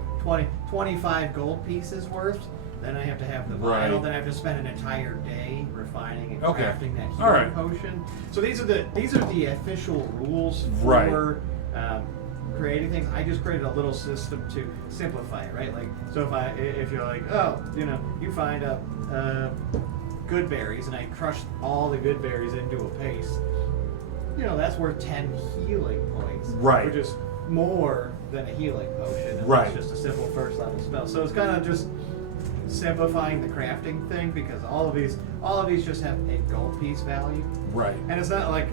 25 gold pieces worth. Then I have to have the vial. Right. Then I have to spend an entire day refining and Okay. crafting that healing All right. potion. So these are the official rules Right. for creating things. I just created a little system to simplify it, right? Like, so if you're like, oh, you find good berries, and I crush all the good berries into a paste, that's worth 10 healing points. Right. Which is more than a healing potion. And Right. It's just a simple first level spell. So it's kind of just simplifying the crafting thing because all of these just have a gold piece value. Right. And it's not like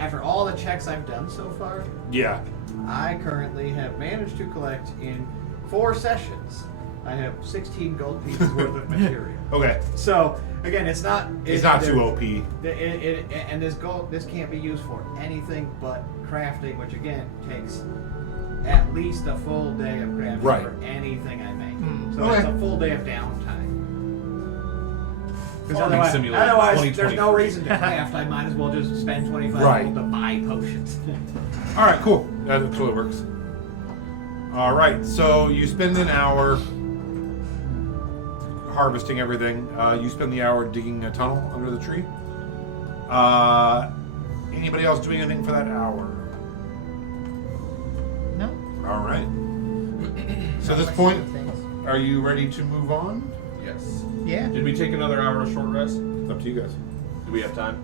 after all the checks I've done so far, Yeah. I currently have managed to collect in 4 sessions. I have 16 gold pieces worth of material. Okay. So again, it's not Too OP. and this can't be used for anything but crafting, which again takes at least a full day of crafting Right. for anything I make. Mm. So Okay. it's a full day of downtime. Because Farming Simulator otherwise 2023. there's no reason to craft. I might as well just spend 25 Right. gold to buy potions. All right, cool. That totally works. All right, so you spend an hour harvesting everything. You spend the hour digging a tunnel under the tree. Anybody else doing anything for that hour? No. All right. So at this Unless point, you do things. are you ready to move on? Yes. Yeah. Did we take another hour of short rest? It's up to you guys. Do we have time?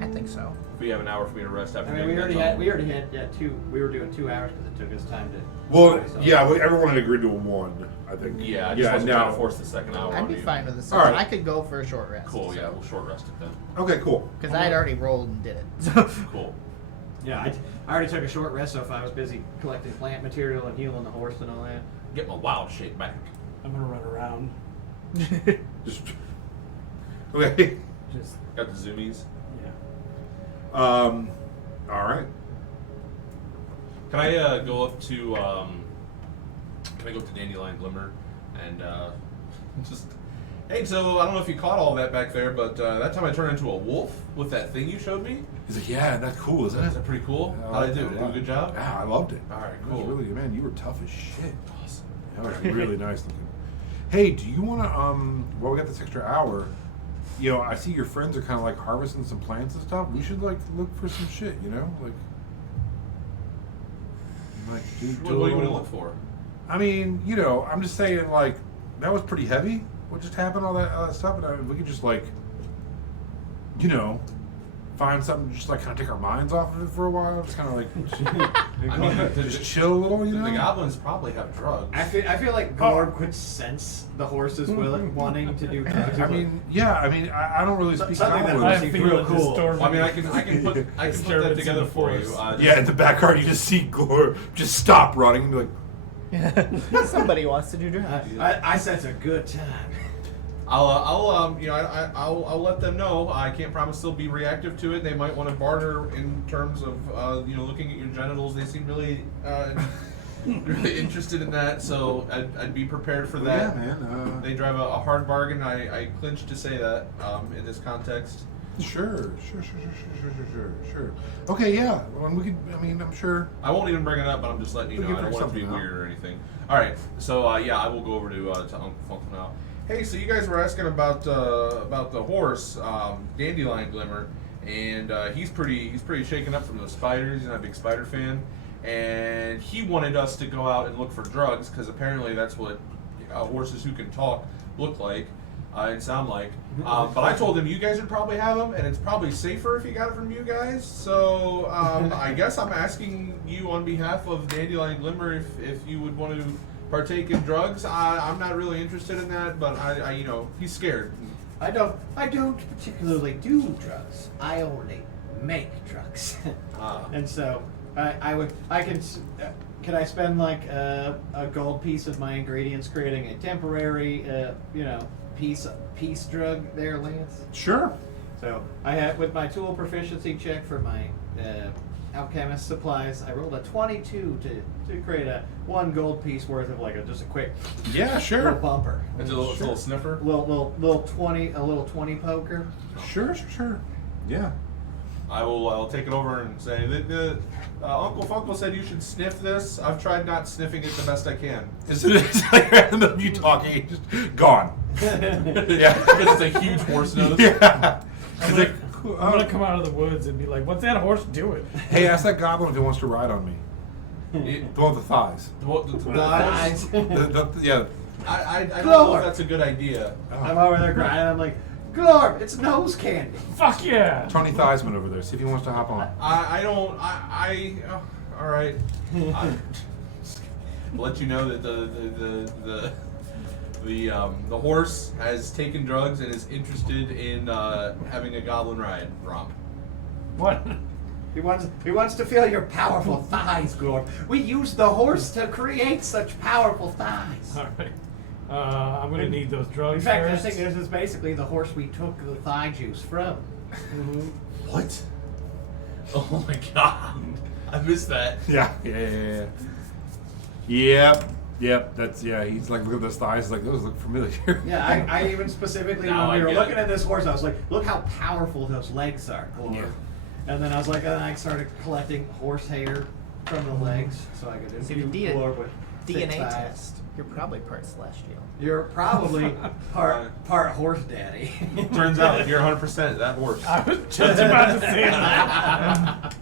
I think so. If we have an hour for me to rest after I mean, we getting already that had, yeah, two. We were doing 2 hours because it took us time to. Well, so- yeah, everyone had agreed to a 1, I think. Yeah, I just wasn't now. trying to force the second hour I'd on be you. fine with the All second. right. I could go for a short rest. Cool, yeah, we'll short rest it then. Okay, cool. Because I had already rolled and did it. So. Cool. Yeah, I already took a short rest, so if I was busy collecting plant material and healing the horse and all that. Get my wild shape back. I'm gonna run around. Just okay. Just Got the zoomies. yeah. All right. Can I go up to Can I go up to Dandelion Glimmer and just hey? So I don't know if you caught all that back there, but that time I turned into a wolf with that thing you showed me. He's like, yeah, that's cool, isn't Is it? that pretty cool? Yeah, I How'd I like do? that Did I a do a lot. good job? Yeah, I loved it. All right, It cool. was really, man, you were tough as shit. Awesome. That was really nice looking. Hey, do you want to, while we got this extra hour, you know, I see your friends are kind of like harvesting some plants and stuff. We should like look for some shit, you know, like do What do you want to look for? I mean, you know, I'm just saying, like, that was pretty heavy. What just happened? All that stuff, and we could just like, you know, find something, just like kind of take our minds off of it for a while. Just kind of like, I mean, just chill a little, you know. the goblins probably have drugs. I feel like Gorb could sense the horses wanting to do drugs. I mean, yeah. I mean, I don't really speak Something that goblin. I I seems feel real cool. Well, I mean, I can put that Disturbance in together the for you. forest. Yeah, in the backyard, you just see Glor just stop running and be like, Somebody wants to do drugs. I sense a good time. I'll let them know. I can't promise they'll be reactive to it. They might want to barter in terms of, looking at your genitals. They seem really, really interested in that. So I'd be prepared for that. yeah, man. They drive a hard bargain. I clinch to say that in this context. Sure. Okay, yeah. Well, we could. I mean, I'm sure. I won't even bring it up, but I'm just letting you We know. can I don't figure want it to be something out. weird or anything. All right, so I will go over to Uncle Funkle now. Hey, so you guys were asking about the horse, Dandelion Glimmer, and he's pretty shaken up from those spiders. He's not a big spider fan, and he wanted us to go out and look for drugs because apparently that's what horses who can talk look like and sound like. But I told him you guys would probably have them, and it's probably safer if you got it from you guys. So I guess I'm asking you on behalf of Dandelion Glimmer if you would want to partake in drugs. I'm not really interested in that, but I he's scared. I don't particularly do drugs. I only make drugs. And so can I spend like a gold piece of my ingredients creating a temporary peace drug there, Lance? Sure. So I had with my tool proficiency check for my alchemist supplies, I rolled a 22 to create a 1 gold piece worth of like just a quick Yeah, little sure. bumper. It's a little sniffer. Little 20 poker. Sure. Yeah. I'll take it over and say that Uncle Funkle said you should sniff this. I've tried not sniffing it the best I can. It's like random you talking, just gone. Yeah. Because it's a huge horse nose. Yeah. I'm It's gonna, like, cool. I'm gonna come out of the woods and be like, "What's that horse doing?" Hey, ask that goblin if he wants to ride on me. It- The one with the thighs. the Eyes. Yeah. I don't know if that's a good idea. I'm over there crying. I'm like, Glorb, it's nose candy. Fuck yeah! Tony Theismann over there. See if he wants to hop on. All right. I'll let you know that the horse has taken drugs and is interested in having a goblin ride romp. What? He wants to feel your powerful thighs, Glorb. We use the horse to create such powerful thighs. All right. I'm gonna need those drugs In fact, first. I think this is basically the horse we took the thigh juice from. What? Oh my god! I missed that. Yeah. Yep. That's He's like, look at those thighs. He's like, those look familiar. Yeah, I even specifically Now when we I were get looking it. at this horse, I was like, look how powerful those legs are, Glorb. Yeah. And then I was like, and I started collecting horse hair from the legs, so I could See, the infuse Glorb with thick DNA thighs. test. You're probably part celestial. You're probably part horse daddy. Turns out you're 100% that horse. I was just about to say that.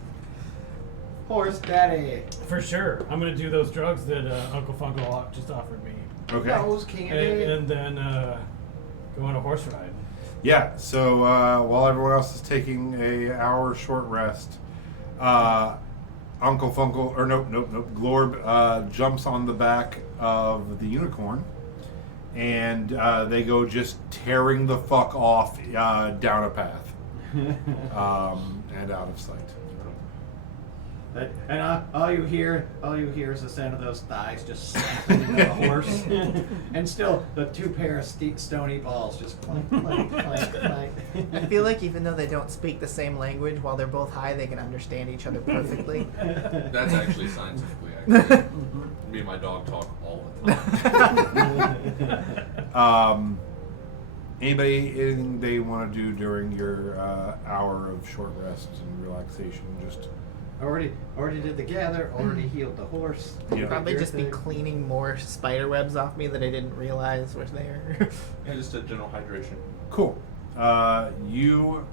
Horse daddy. For sure, I'm gonna do those drugs that Uncle Funkle just offered me, Okay. Nose candy. and then go on a horse ride. Yeah, so while everyone else is taking a hour short rest, Uncle Funkle, or nope, Glorb jumps on the back of the unicorn, and they go just tearing the fuck off down a path and out of sight. And all you hear is the sound of those thighs just snapping into the horse, and still the two pair of stony balls just clank, clank, clank, clank. I feel like even though they don't speak the same language, while they're both high, they can understand each other perfectly. That's actually scientifically accurate. Me and my dog talk all the time. Anything they want to do during your hour of short rest and relaxation? Just Already did the gather. Already healed the horse. Yeah. Probably Your just be thing. cleaning more spider webs off me that I didn't realize were there. Yeah, just a general hydration. cool. You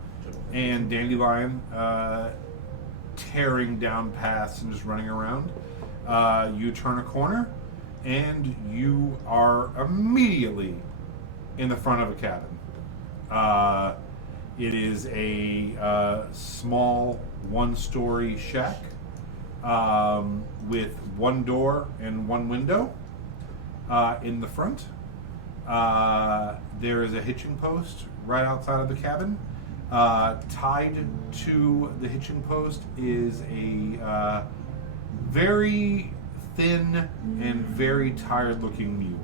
and Dandelion tearing down paths and just running around. You turn a corner, and you are immediately in the front of a cabin. It is a small one-story shack with one door and one window in the front. There is a hitching post right outside of the cabin. Tied to the hitching post is a very thin and very tired-looking mule.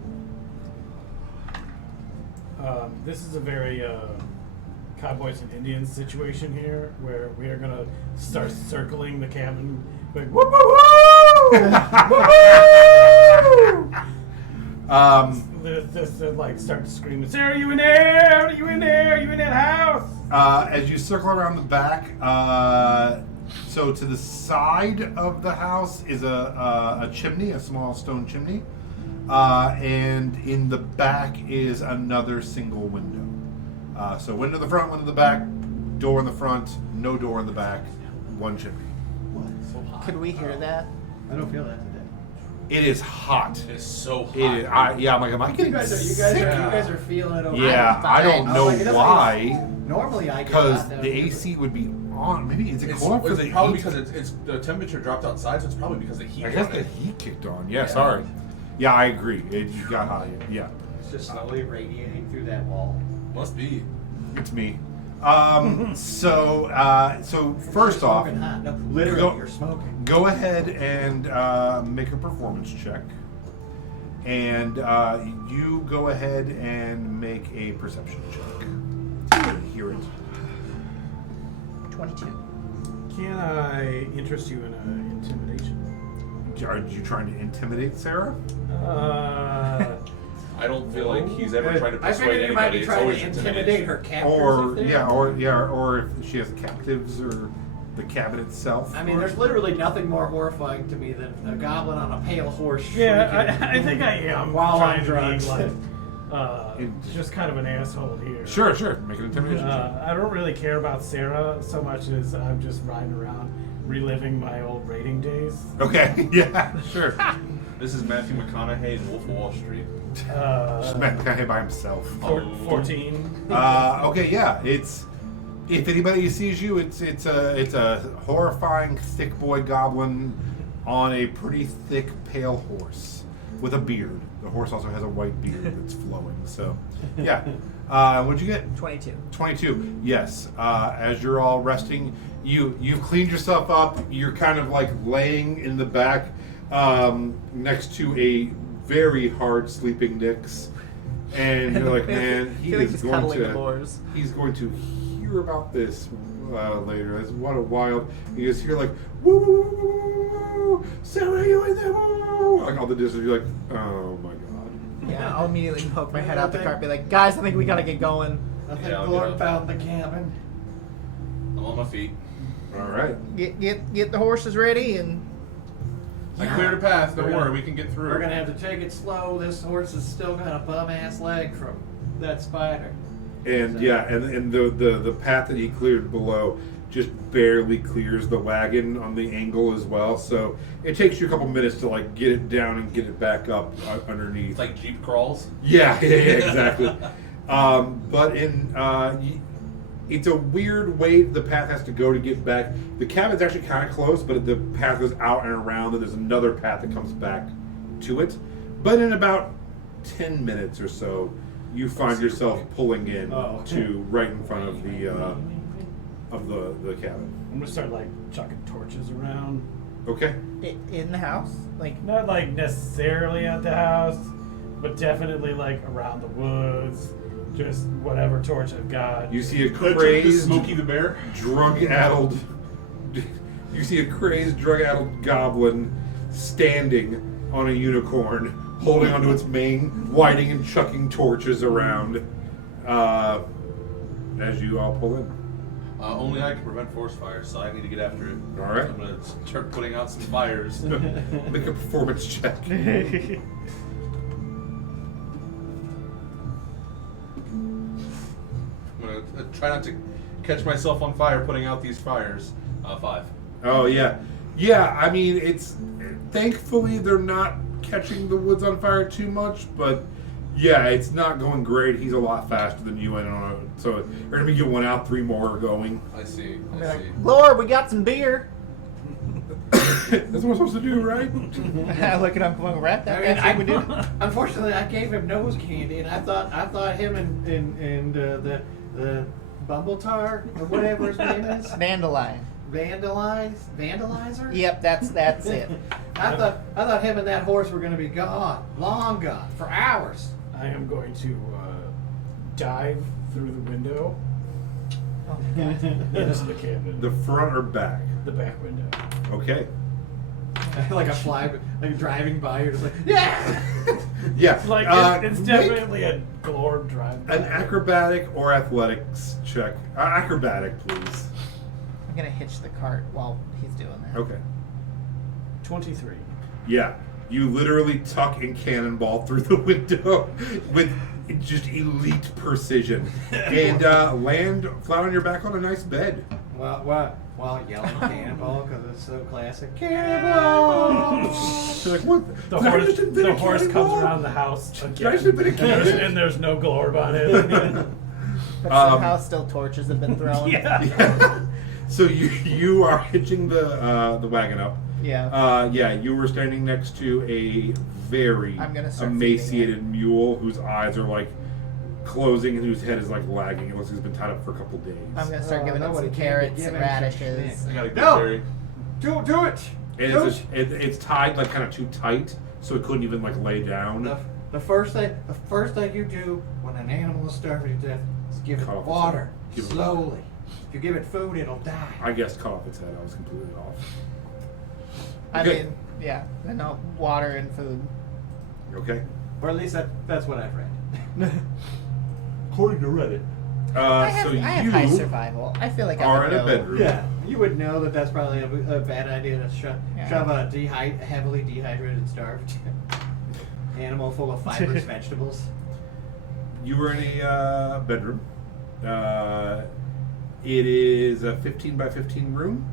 This is a very Cowboys and Indians situation here, where we are gonna start circling the cabin, like woo woo woo, woo woo. This like start screaming, Sarah, you in there? Are you in there? Are you in that house? As you circle around the back, so to the side of the house is a chimney, a small stone chimney, and in the back is another single window. So window in the front, window in the back, door in the front, no door in the back, one chimney. Could we hear that? I don't feel that today. It is hot. It is so hot. It is. I'm like, am I You getting guys sick? are feeling it. Okay. Yeah, I don't fine. know Like, it doesn't why. even- Normally I get Because hot down the here, AC would be on. Maybe is it It's, cold enough for is the it probably heat? because it's the temperature dropped outside, so it's probably because of the heat. I guess on the it. heat kicked on. Yeah, Yeah. sorry. Yeah, I agree. It got hot. Yeah, but it's just slowly radiating through that wall. Must be. it's me. So first You're off, smoking hot. No, literally, go- you're smoking. go ahead and make a performance check, and you go ahead and make a perception check. Hear it. 22. Can I interest you in intimidation? Are you trying to intimidate Sarah? I don't feel like he's ever tried to I persuade figured you might anybody. be It's trying always to intimidate intimidation. her captors. Or if they- or if she has captives or the cabin itself. I mean, there's literally nothing more horrifying to me than a goblin on a pale horse. Yeah, shrieking. I think I am While trying on to drugs. be like In- just kind of an asshole here. Sure. Make an intimidation check. I don't really care about Sarah so much as I'm just riding around reliving my old raiding days. Okay. Yeah. Sure. This is Matthew McConaughey in Wolf of Wall Street. Just Matt McConaughey by himself. 14. Okay. Yeah. It's if anybody sees you, it's a horrifying thick boy goblin on a pretty thick pale horse with a beard. The horse also has a white beard that's flowing. So, yeah. What'd you get? 22. 22. Yes. As you're all resting, you've cleaned yourself up. You're kind of like laying in the back next to a very hard sleeping Nyx, and you're like, man, he feel like is he's going cuddling the to boars. he's going to hear about this later. That's what a wild. You just hear like woo, woo, woo, woo, woo, Sarah, you in there? Woo, like all the distance. You're like, oh my god. Yeah, I'll immediately poke my head out the car and be like, guys, I think we gotta get going. I think Yeah, I'll Lord get up. found the cabin. I'm on my feet. All right. Get the horses ready and I cleared a path. Don't We're worry, gonna- we can get through. We're gonna have to take it slow. This horse has still got a bum ass leg from that spider. And So- yeah, and the path that he cleared below just barely clears the wagon on the angle as well. So it takes you a couple minutes to like get it down and get it back up underneath. It's like Jeep crawls. Yeah, exactly. But it's a weird way the path has to go to get back. The cabin's actually kind of close, but the path goes out and around, and there's another path that comes back to it. But in about 10 minutes or so, you find yourself pulling in to right in front of the cabin. I'm gonna start like chucking torches around. Okay. In the house, like Not like necessarily at the house, but definitely like around the woods. Just whatever torch I've got. You see a The crazed, Smokey the Bear. drug-addled. You see a crazed, drug-addled goblin standing on a unicorn, holding onto its mane, lighting and chucking torches around. As you all pull in. Only I can prevent forest fires, so I need to get after it. All right. I'm gonna start putting out some fires. Make a performance check. I'm gonna try not to catch myself on fire putting out these fires. 5. Oh yeah, yeah. I mean, it's thankfully they're not catching the woods on fire too much, but yeah, it's not going great. He's a lot faster than you, and so you're gonna be getting one out, 3 more are going. I see. I'll be I like, see. Lord, we got some beer. That's what we're supposed to do, right? I look at Uncle Uncle Rat. I That's mean, what we do. Unfortunately, I gave him nose candy, and I thought him and the Bumbletar or whatever his name is, Dandelion. Vandalizer. Yep, that's it. I thought him and that horse were gonna be gone, long gone, for hours. I am going to dive through the window into the cabin. The front or back? The back window. Okay. Like a fly, like driving by, you're just like, yeah. Yeah. Like it's make definitely a glorb drive. an acrobatic or athletics check. Acrobatic, please. I'm gonna hitch the cart while he's doing that. Okay. 23. Yeah, you literally tuck and cannonball through the window with just elite precision, and land flat on your back on a nice bed. While yelling cannonball because it's so classic. Cannonball. You're like, what? The Did I horse, just invent the a horse comes cannonball? around the house Did I just invent a again, cannon? and there's no glorb on it. But somehow still torches have been thrown. Yeah. Yeah. So you are hitching the wagon up. Yeah. Yeah, you were standing next to a very I'm gonna start emaciated mule whose eyes are like closing and whose head is like lagging. It looks like it's been tied up for a couple days. I'm gonna start giving him nobody some can carrots give and him some radishes. I got a good No! theory. Do it. And Do it's, it. it's tied like kind of too tight, so it couldn't even like lay down. The first thing you do when an animal is starving to death is give it Cut off its water head. Give it slowly. water. If you give it food, it'll die. I guess cut off its head. I was completely off. I Okay. mean, yeah, no water and food. Okay. Or at least that's what I've read. According to Reddit. I have, So I have you high survival. I feel like I are would in a know. bedroom. Yeah, you would know that that's probably a bad idea to Yeah. shove a heavily dehydrated, starved animal full of fibrous vegetables. You were in a bedroom. It is a 15 by 15 room.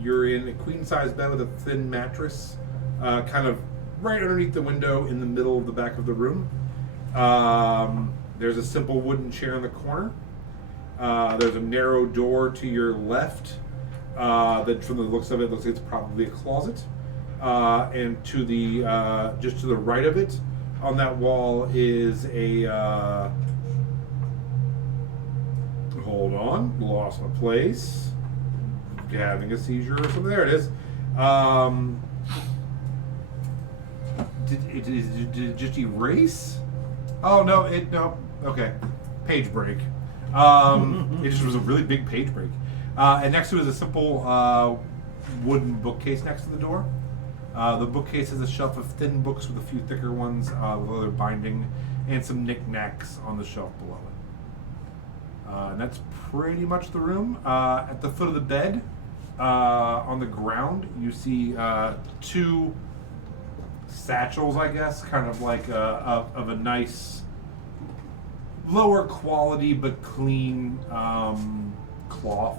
You're in a queen size bed with a thin mattress, kind of right underneath the window in the middle of the back of the room. There's a simple wooden chair in the corner. There's a narrow door to your left. That, from the looks of it, looks like it's probably a closet. And to the just to the right of it, on that wall is a. Hold on, lost my place. Having a seizure or something. There it is. Did it just erase? Oh no, no. Okay, page break. It just was a really big page break. And next to it is a simple wooden bookcase next to the door. The bookcase has a shelf of thin books with a few thicker ones with leather binding and some knickknacks on the shelf below it. And that's pretty much the room. At the foot of the bed, on the ground, you see 2 satchels, I guess, kind of like of a nice, lower quality but clean cloth.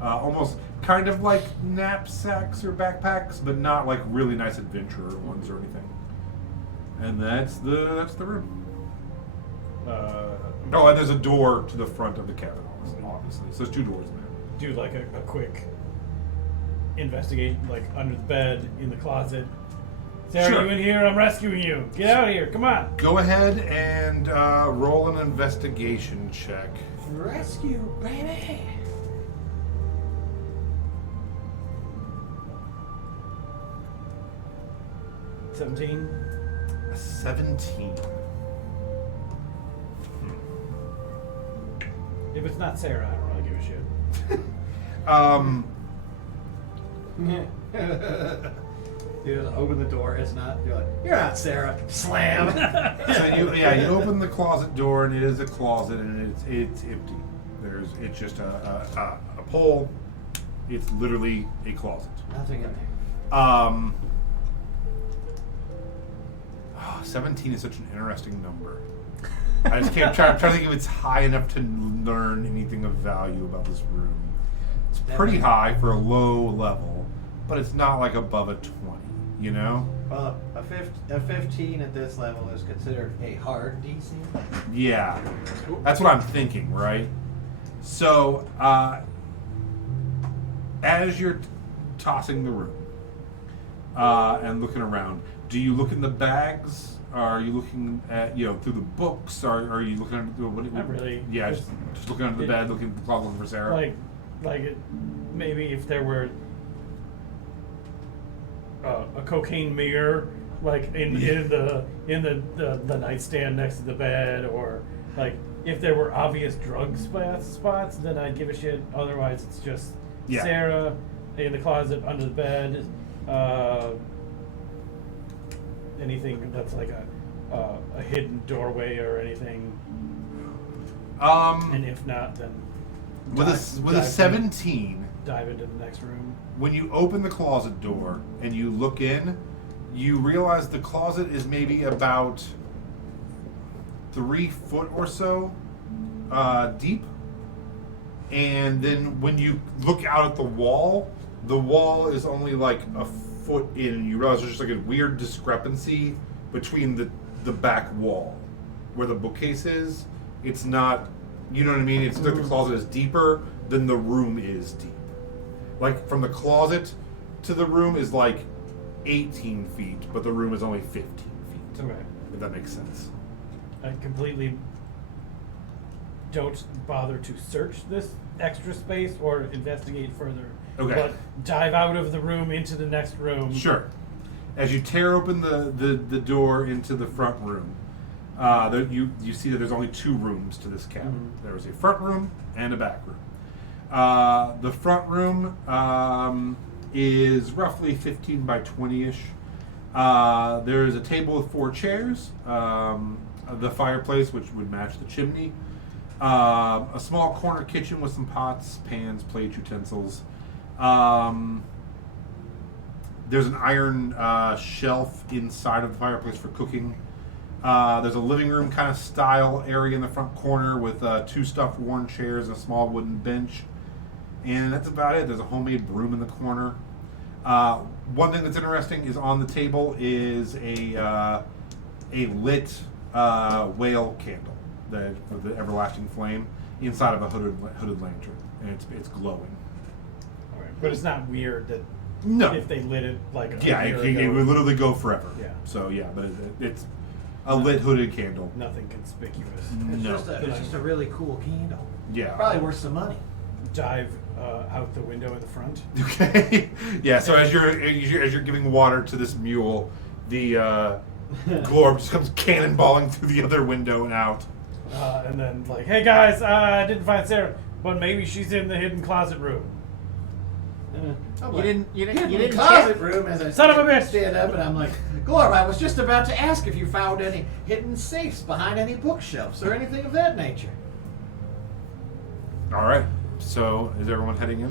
Almost kind of like knapsacks or backpacks, but not like really nice adventurer ones or anything. And that's the room. Oh, and there's a door to the front of the cabin, obviously. So there's 2 doors in there. Do like a quick investigation, like under the bed, in the closet. Sarah, Sure. you in here? I'm rescuing you. Get out of here! Come on. Go ahead and roll an investigation check. Rescue, baby. – 17. A 17. If it's not Sarah, I don't really give a shit. You just open the door. It's not. You're like, you're not Sarah. Slam. So you open the closet door, and it is a closet, and it's empty. It's just a pole. It's literally a closet. Nothing in there. 17 is such an interesting number. I just can't try to think if it's high enough to learn anything of value about this room. It's pretty high for a low level, but it's not like above a 20, you know? Well, a 15 at this level is considered a hard DC. Yeah. That's what I'm thinking, right? So, as you're tossing the room and looking around, do you look in the bags? Are you looking at, through the books? Are you looking under Not really. Yeah, just looking under the bed, looking at the closet, looking for Sarah. Maybe if there were a cocaine mirror, like in the nightstand next to the bed, or like if there were obvious drug spots, then I'd give a shit. Otherwise, it's just Yeah. Sarah in the closet under the bed. Anything that's like a hidden doorway or anything, and if not, then With a 17, dive into the next room. when you open the closet door and you look in, you realize the closet is maybe about 3 foot or so deep. And then when you look out at the wall is only like a foot in, and you realize there's just like a weird discrepancy between the back wall where the bookcase is. It's not, you know what I mean? It's like the closet is deeper than the room is deep. Like from the closet to the room is like 18 feet, but the room is only 15 feet. Okay. If that makes sense. I completely don't bother to search this extra space or investigate further. Okay. But dive out of the room into the next room. Sure. As you tear open the door into the front room, you see that there's only 2 rooms to this cabin. Mhm. There is a front room and a back room. The front room is roughly 15 by 20-ish. There is a table with 4 chairs, the fireplace, which would match the chimney, a small corner kitchen with some pots, pans, plates, utensils. There's an iron shelf inside of the fireplace for cooking. There's a living room kind of style area in the front corner with 2 stuffed worn chairs and a small wooden bench. And that's about it. There's a homemade broom in the corner. One thing that's interesting is on the table is a lit whale candle with the everlasting flame inside of a hooded lantern, and it's glowing. All right. But it's not weird that No. if they lit it like a Yeah, year it ago, would literally go forever. Yeah. So yeah, but it's a lit hooded candle. nothing conspicuous. It's No. just a really cool candle. Yeah. Probably worth some money. Dive out the window in the front. Okay. Yeah. So as you're giving water to this mule, the glorb just comes cannonballing through the other window and out. And then like, hey guys, I didn't find Sarah, but maybe she's in the hidden closet room. You didn't closet check. room as I Son of a bitch! stand up and I'm like, Glorb, I was just about to ask if you found any hidden safes behind any bookshelves or anything of that nature. All right. So is everyone heading in?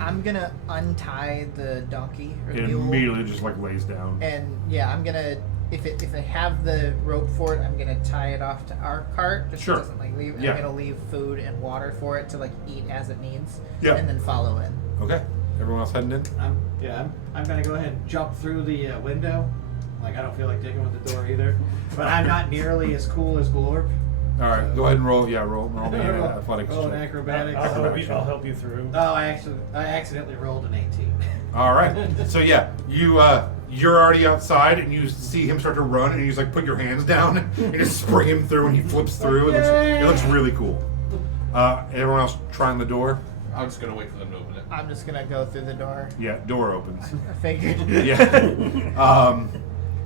I'm gonna untie the donkey or It mule, immediately just like lays down. and yeah, I'm gonna if I have the rope for it, I'm gonna tie it off to our cart just so Sure. it doesn't like leave. And Yeah. I'm gonna leave food and water for it to like eat as it needs, Yeah. and then follow in. Okay. Everyone else heading in? I'm gonna go ahead and jump through the window. Like I don't feel like digging with the door either, but I'm not nearly as cool as Glorb. All right, go ahead and roll. Yeah, roll me an Roll- athletics roll an check. acrobatics. I'll help you through. Oh, I accidentally rolled an 18. All right. So yeah, you're already outside, and you see him start to run, and you just like put your hands down and just spring him through, and he flips through. It looks really cool. Everyone else trying the door? I'm just gonna wait for them to open it. I'm just gonna go through the door. Yeah, door opens. I figured. Yeah.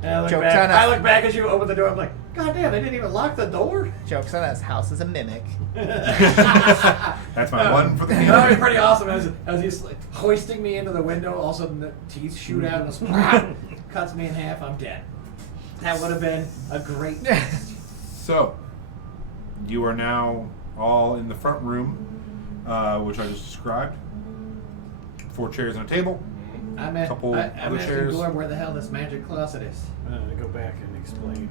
And I look Joke's back. on us. I look back as you open the door. I'm like, God damn! They didn't even lock the door. Joke's on us. House is a mimic. That's my one for the That would be game. pretty awesome. As he's like hoisting me into the window, all of a sudden the teeth shoot out and just cuts me in half. I'm dead. That would have been a great. So, you are now all in the front room, which I just described. 4 chairs and a table. I'm Couple I'm other asking chairs. Glorb where the hell this magic closet is. Go back and explain.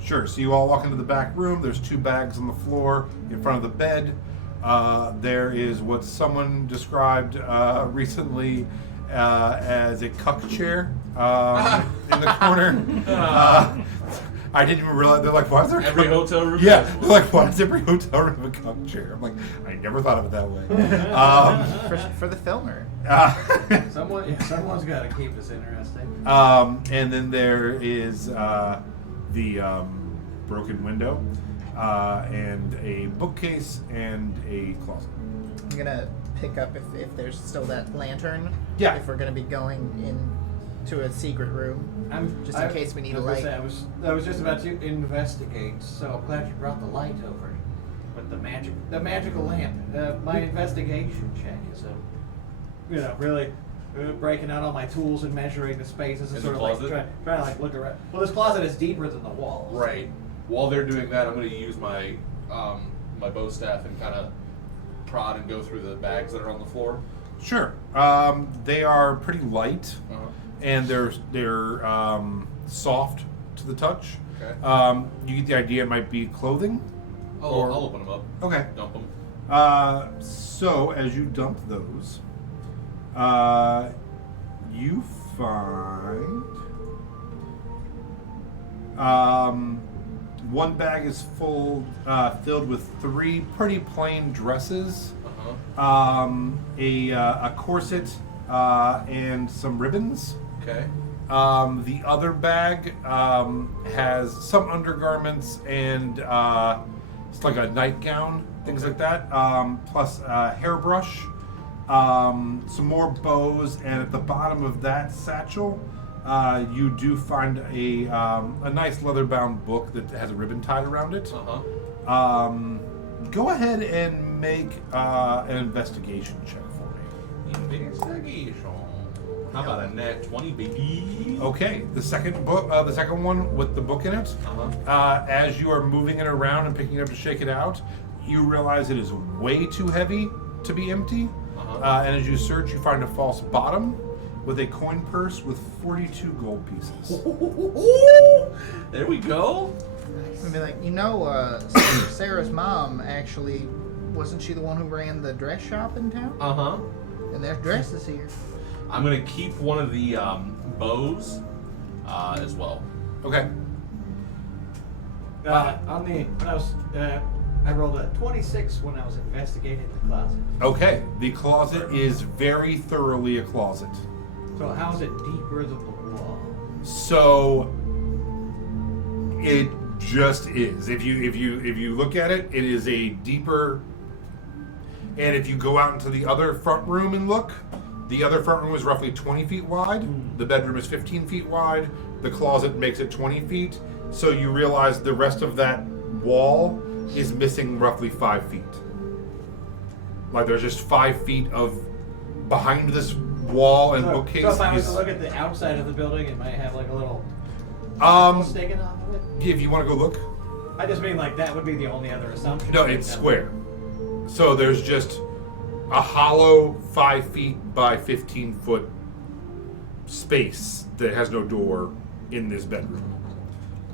Sure. So you all walk into the back room. There's 2 bags on the floor in front of the bed. There is what someone described recently as a cuck chair in the corner. I didn't even realize. They're like, why is there Every cuck-" hotel room. Yeah, has they're one. like, why does every hotel room have a cuck chair? I'm like, I never thought of it that way. For the filmer. Someone's got to keep this interesting. And then there is the broken window, and a bookcase and a closet. I'm gonna pick up if there's still that lantern. Yeah. If we're gonna be going into a secret room, just in case we need a light. I was just about to investigate, so I'm glad you brought the light over. But the magical lamp. My investigation check is really breaking out all my tools and measuring the spaces and In sort the of like closet? trying to like look around. Well, this closet is deeper than the walls. Right. While they're doing that, I'm going to use my my bow staff and kind of prod and go through the bags that are on the floor. Sure. They are pretty light, Uh-huh. and they're soft to the touch. Okay. You get the idea it might be clothing. I'll open them up. Okay. Dump them. So as you dump those, you find one bag is filled with 3 pretty plain dresses, a corset, and some ribbons. Okay. The other bag has some undergarments and it's like a nightgown, things like that, plus a hairbrush, some more bows, and at the bottom of that satchel, you do find a nice leather-bound book that has a ribbon tied around it. Go ahead and make an investigation check for me. Investigation. How about a net 20, baby? Okay, the second book, the second one with the book in it. As you are moving it around and picking it up to shake it out, you realize it is way too heavy to be empty. And as you search, you find a false bottom with a coin purse with 42 gold pieces. There we go. And be like, Sarah's mom actually wasn't she the one who ran the dress shop in town? And there's dresses here. I'm gonna keep one of the bows as well. Okay. I rolled a 26 when I was investigating the closet. Okay. The closet is very thoroughly a closet. So how is it deeper than the wall? So it just is. If you look at it, it is a deeper. And if you go out into the other front room and look, the other front room is roughly 20 feet wide. The bedroom is 15 feet wide. The closet makes it 20 feet. So you realize the rest of that wall is missing roughly 5 feet. Like there's just 5 feet of behind this wall and bookcase. So if I was is- to look at the outside of the building, it might have like a little sticking off of it. if you want to go look. I just mean like that would be the only other assumption. No, it's square. So there's just a hollow 5 feet by 15 foot space that has no door in this bedroom.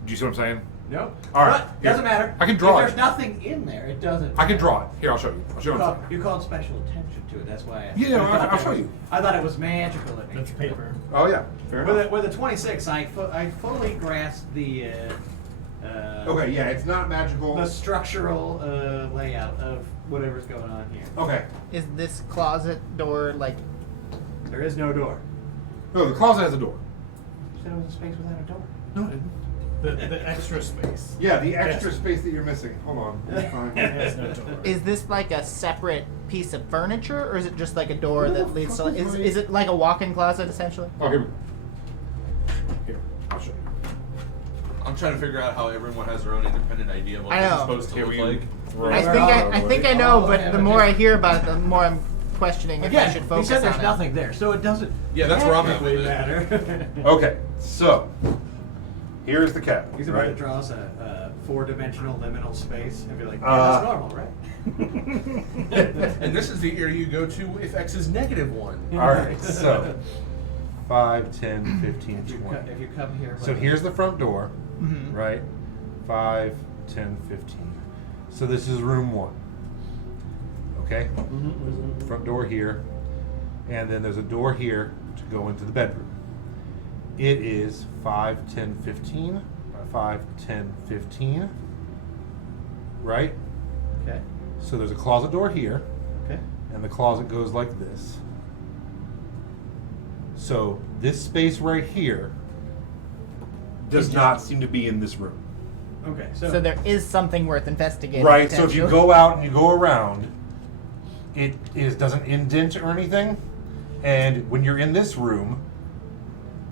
Do you see what I'm saying? No. All right, But doesn't here. matter. I can draw if it. There's nothing in there. It doesn't. I can draw it. Here, I'll show you. I'll show you. You called special attention to it. That's why. Yeah, I thought I'll that show was- you. I thought it was magical. In That's nature. paper. Oh yeah, fair With a 26, I fully grasped the Okay, yeah, it's not magical. The structural layout of whatever's going on here. Okay. Is this closet door like? There is no door. No, the closet has a door. You said it was a space without a door. No, it didn't. The extra space. Yeah, the extra Yes. space that you're missing. Hold on. It's fine. Has no door. Is this like a separate piece of furniture, or is it just like a door Where that the leads to? fuck is Is it like a walk-in closet essentially? Oh, here we go. Here, I'll show you. I'm trying to figure out how everyone has their own independent idea of what I this is know. supposed to Here look we like. I think I know, Oh, but yeah, the but more I just- hear about it, the more I'm questioning if I Again, should he focus said on there's it. nothing there, so it doesn't. Yeah, that's where I'm at with technically it. matter. Okay, so here's the cat. He's about to Right? draw us a 4-dimensional liminal space and be like, Uh, yeah, that's normal, right? And this is the area you go to if X is -1. All right, so 5, 10, 15, If you 20. if you come here. So here's the front door, Mhm. right? 5, 10, 15. So this is room 1. Okay? Front door here. And then there's a door here to go into the bedroom. It is 5, 10, 15. 5, 10, 15. Right? Okay. So there's a closet door here. Okay. And the closet goes like this. So this space right here Does not seem to be in this room. Okay. So there is something worth investigating. Right, so if you potentially. go out and you go around, doesn't indent or anything. And when you're in this room,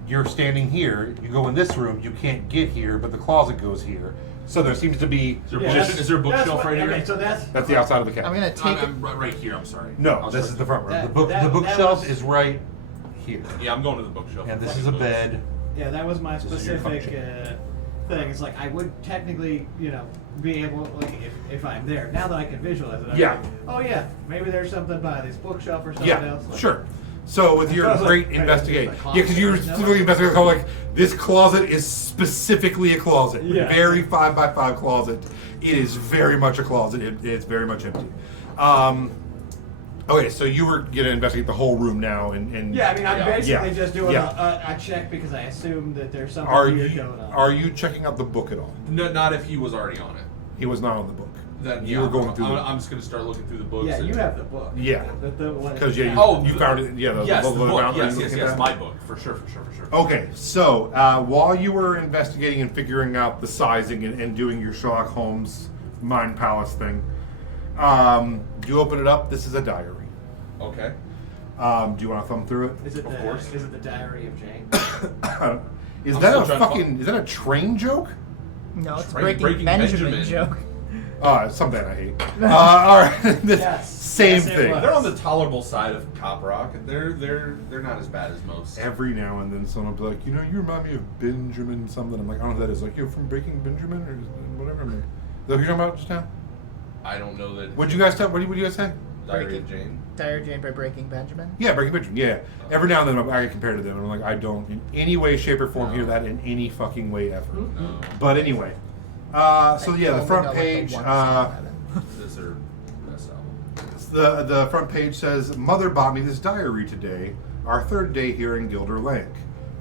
you're standing here. You go in this room, you can't get here, but the closet goes here. So there seems to be Is there, Yeah, a that's- is there a that's bookshelf what- right here? Okay, so that's That's the outside of the cat. I'm gonna take it. I'm right here. I'm sorry. No, I'll this start- is the front room. That- the that bookshelf was- is right here. Yeah, I'm going to the bookshelf. And this is a bed. Yeah, that was my This is your specific function. thing. It's like I would technically, be able, like, if I'm there. Now that I can visualize it, I'm Yeah. like, oh yeah, maybe there's something by this bookshelf or something Yeah, else. Like, sure. So with your I was like, great right, investigation, it's yeah, like because you were closet. specifically investigating, how, like, this closet is specifically a closet. Yeah. Very 5x5 closet. It is very much a closet. It's very much empty. Okay, so you were gonna investigate the whole room now, and Yeah, I mean, I'm Yeah. basically Yeah. just doing Yeah. a check because I assume that there's something are weird you going on. are you checking out the book at all? No, not if he was already on it. He was not on the book. Then You yeah, were going through I'm just going to start looking through the books. Yeah, and- you have the book. Yeah. The one. Because you Oh, found it. Yeah, the yes, the book. bound- Yes, you yes, looking yes. at? My book for sure. Okay, so while you were investigating and figuring out the sizing and doing your Sherlock Holmes mind palace thing, you open it up. This is a diary. Okay. Do you want to thumb through it? Is it Of the course. Is it the Diary of Jane? Is I'm that still a trying to fucking? Is that a train joke? No, it's Breaking breaking Benjamin, Benjamin. joke. Something I hate. All right, This- Yes. same Yes, it thing. was. They're on the tolerable side of cop rock. They're not as bad as most. Every now and then, someone will be like, you remind me of Benjamin something. I'm like, I don't know who that is. Like, you're from Breaking Benjamin or whatever. I'm like, is that what you're talking about just now? I don't know that. What'd you guys tell? What do you guys say? Diary of Jane. Diary of Jane by Breaking Benjamin. Yeah, Breaking Benjamin. Yeah. Every now and then I get compared to them, and I'm like, I don't in any way, shape, or form hear that in any fucking way ever. No. But anyway, so I yeah, the only know, front like, the page. one song of it. This are best album. The front page says, "Mother bought me this diary today. Our third day here in Gilder Lank.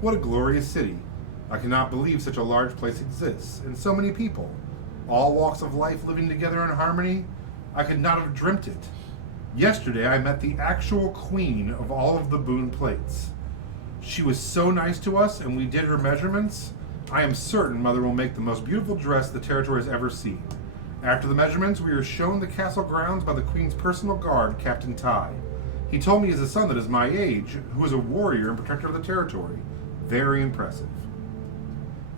What a glorious city! I cannot believe such a large place exists, and so many people, all walks of life living together in harmony. I could not have dreamt it. Yesterday I met the actual queen of all of the Boone plates. She was so nice to us, and we did her measurements. I am certain Mother will make the most beautiful dress the territory has ever seen. After the measurements, we are shown the castle grounds by the Queen's personal guard, Captain Ty. He told me he has a son that is my age, who is a warrior and protector of the territory. Very impressive."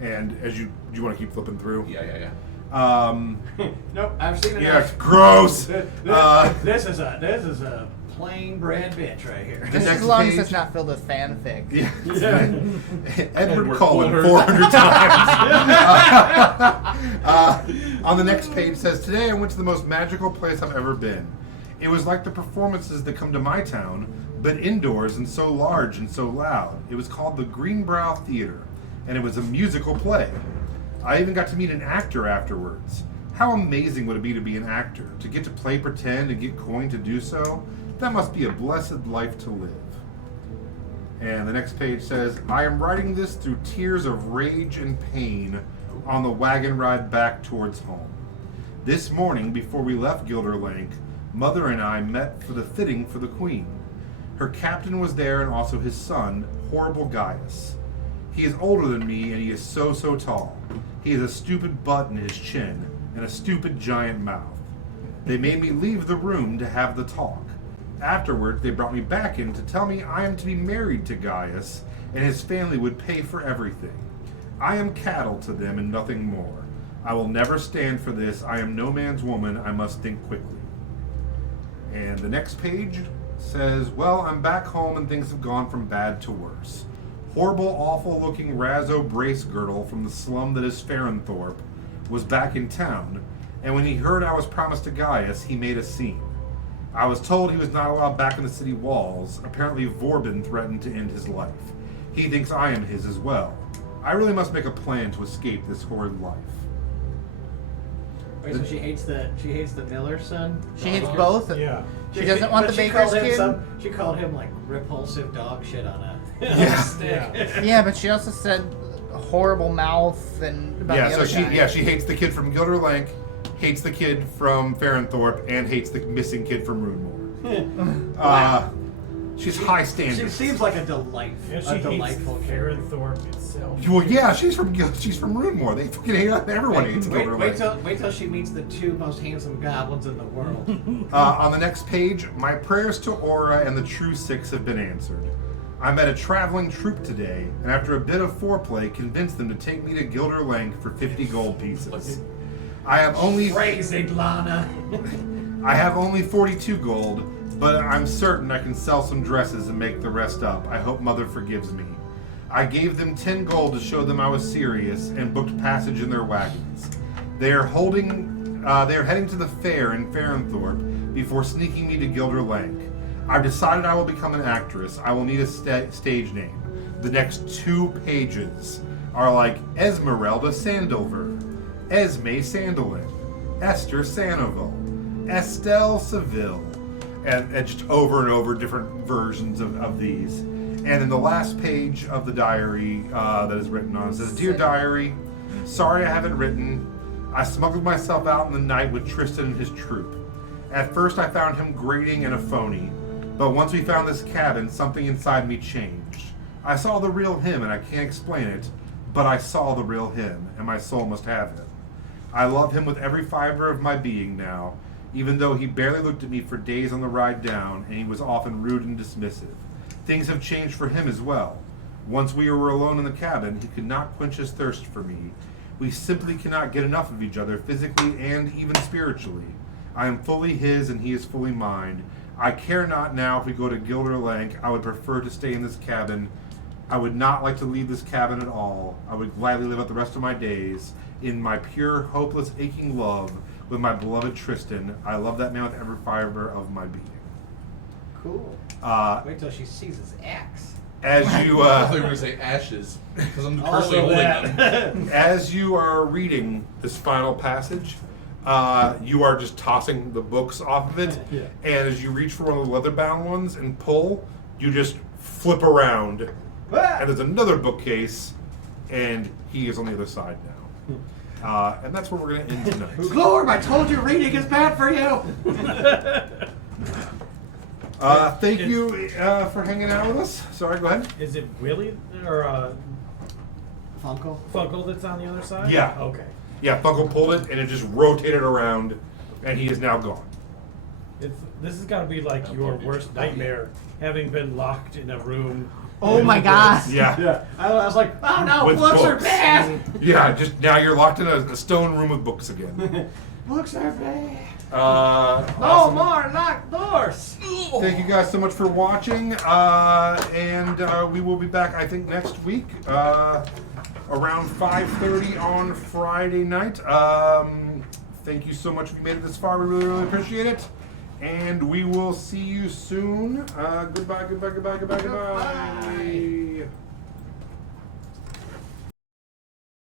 And as you want to keep flipping through? Yeah. Nope, I've seen it. Yeah, it's gross. This is a plain bred bitch right here. The Just next as long page- as it's not filled with fanfic. Yeah. Edward Edward Cullen Cullen. 400 times. On the next page says, "Today I went to the most magical place I've ever been. It was like the performances that come to my town, but indoors and so large and so loud. It was called the Greenbrow Theater, and it was a musical play. I even got to meet an actor afterwards. How amazing would it be to be an actor, to get to play pretend and get coin to do so? That must be a blessed life to live." And the next page says, "I am writing this through tears of rage and pain on the wagon ride back towards home. This morning, before we left Gilderlank, Mother and I met for the fitting for the Queen. Her captain was there and also his son, Horrible Gaius. He is older than me and he is so tall. He has a stupid butt in his chin and a stupid giant mouth. They made me leave the room to have the talk. Afterward, they brought me back in to tell me I am to be married to Gaius and his family would pay for everything. I am cattle to them and nothing more. I will never stand for this. I am no man's woman. I must think quickly. And the next page says, well, I'm back home and things have gone from bad to worse. Horrible, awful-looking Razzo Brace Girdle from the slum that is Farrenthorpe was back in town, and when he heard I was promised to Gaius, he made a scene. I was told he was not allowed back in the city walls. Apparently Vorbin threatened to end his life. He thinks I am his as well. I really must make a plan to escape this horrid life. Wait, so she hates the Miller son? She hates both. Yeah. She doesn't want the baker's kid. She called him like repulsive dog shit on a Yeah. stick. Yeah. Yeah, but she also said horrible mouth and about Yeah, the so other guy. she hates the kid from Gilderlank, hates the kid from Farrenthorpe, and hates the missing kid from Runemore. Wow. She's high She standards. seems like a delightful character. Farrenthorpe itself. Well, yeah, she's from Runemore. They fucking hate everyone hates Gilderlank. Wait till she meets the two most handsome goblins in the world. On the next page, my prayers to Aura and the True Six have been answered. I met a traveling troupe today, and after a bit of foreplay, convinced them to take me to Gilderlank for 50 gold pieces. I have only Crazy Lana. I have only 42 gold, but I'm certain I can sell some dresses and make the rest up. I hope Mother forgives me. I gave them 10 gold to show them I was serious and booked passage in their wagons. They are heading to the fair in Farrenthorpe before sneaking me to Gilderlank. I've decided I will become an actress. I will need a stage name. The next 2 pages are like Esmeralda Sandover, Esme Sandelin, Esther Sanovo, Estelle Seville, and just over and over different versions of these. And in the last page of the diary that is written on, it says, Dear Diary, sorry I haven't written. I smuggled myself out in the night with Tristan and his troop. At first I found him grating and a phony, but once we found this cabin, something inside me changed. I saw the real him, and I can't explain it, but I saw the real him, and my soul must have him. I love him with every fiber of my being now, even though he barely looked at me for days on the ride down, and he was often rude and dismissive. Things have changed for him as well. Once we were alone in the cabin, he could not quench his thirst for me. We simply cannot get enough of each other, physically and even spiritually. I am fully his, and he is fully mine. I care not now if we go to Gilderlank. I would prefer to stay in this cabin. I would not like to leave this cabin at all. I would gladly live out the rest of my days in my pure, hopeless, aching love with my beloved Tristan. I love that man with every fiber of my being. Cool. Wait till she sees his axe. As you I thought you were going to say ashes, because I'm currently Also holding that. them. as you are reading this final passage, you are just tossing the books off of it, Yeah. and as you reach for one of the leather-bound ones and pull, you just flip around, and there's another bookcase, and he is on the other side now. And that's where we're going to end tonight. Glorb, I told you reading is bad for you. Thank you for hanging out with us. Sorry, go ahead. Is it Willie or Funko. Funko that's on the other side? Yeah. Okay. Yeah, Funko pulled it, and it just rotated around, and he is now gone. This has got to be like your worst nightmare, having been locked in a room. Oh with my books. God. Yeah. Yeah. I was like, oh no, With books are books. bad. Yeah, just now you're locked in a stone room with books again. Books are bad. No No more locked doors. Thank you guys so much for watching, and we will be back, I think, next week around 5:30 on Friday night. Thank you so much if you made it this far. We really, really appreciate it, and we will see you soon. Goodbye, goodbye, goodbye, goodbye, goodbye. Goodbye.